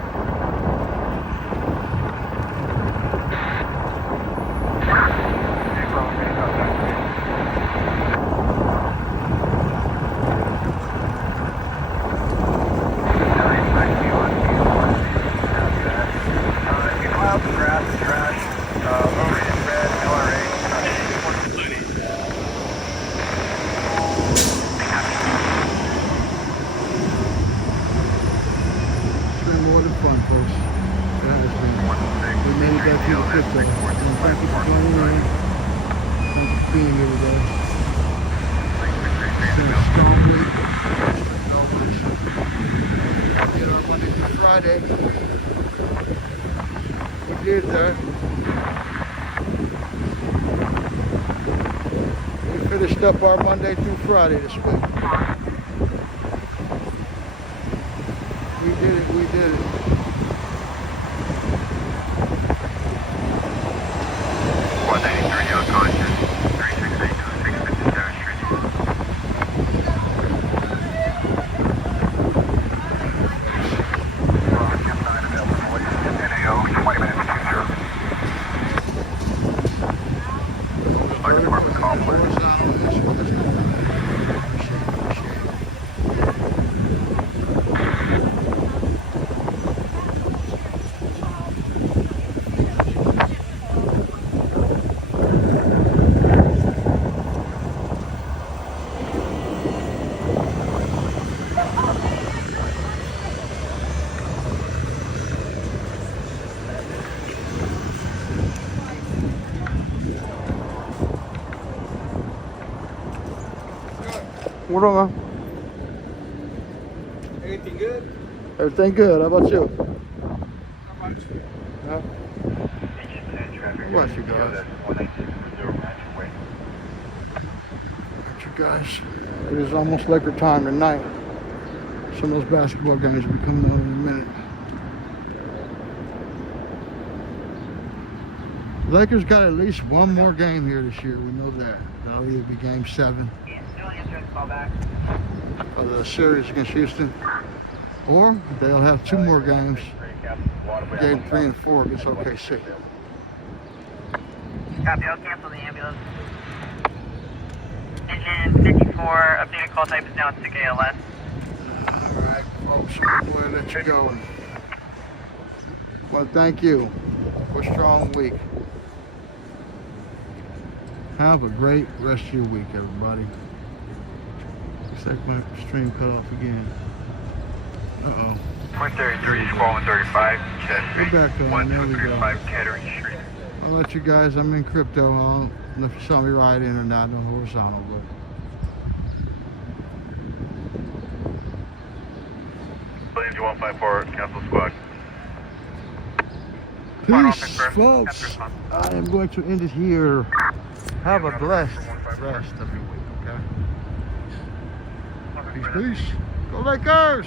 Friday. We did that. We finished up our Monday through Friday this week. We did it, we did it. What on? Anything good? Everything good. How about you? Huh? Bless you guys. Got you guys. It is almost Laker time tonight. Some of those basketball games will be coming on in a minute. Lakers got at least one more game here this year. We know that. That'll either be game 7 of the series against Houston, or they'll have 2 more games, game 3 and 4 against OKC. Copy, I'll cancel the ambulance. Engine 54, updated call type is now at 6 ALS. Alright, folks, I'm going to let you go. Well, thank you. For a strong week. Have a great rest of your week, everybody. Looks like my stream cut off again. Uh-oh. 133, squall 135, We're back on. There we go. 135, Kettering Street. I'll let you guys, I'm in crypto. I don't know if you saw me ride in or not, no horizontal, but. Williams 154, cancel squad. Peace, folks. I am going to end it here. Have a blessed rest of your week, okay? Peace, peace. Go Lakers!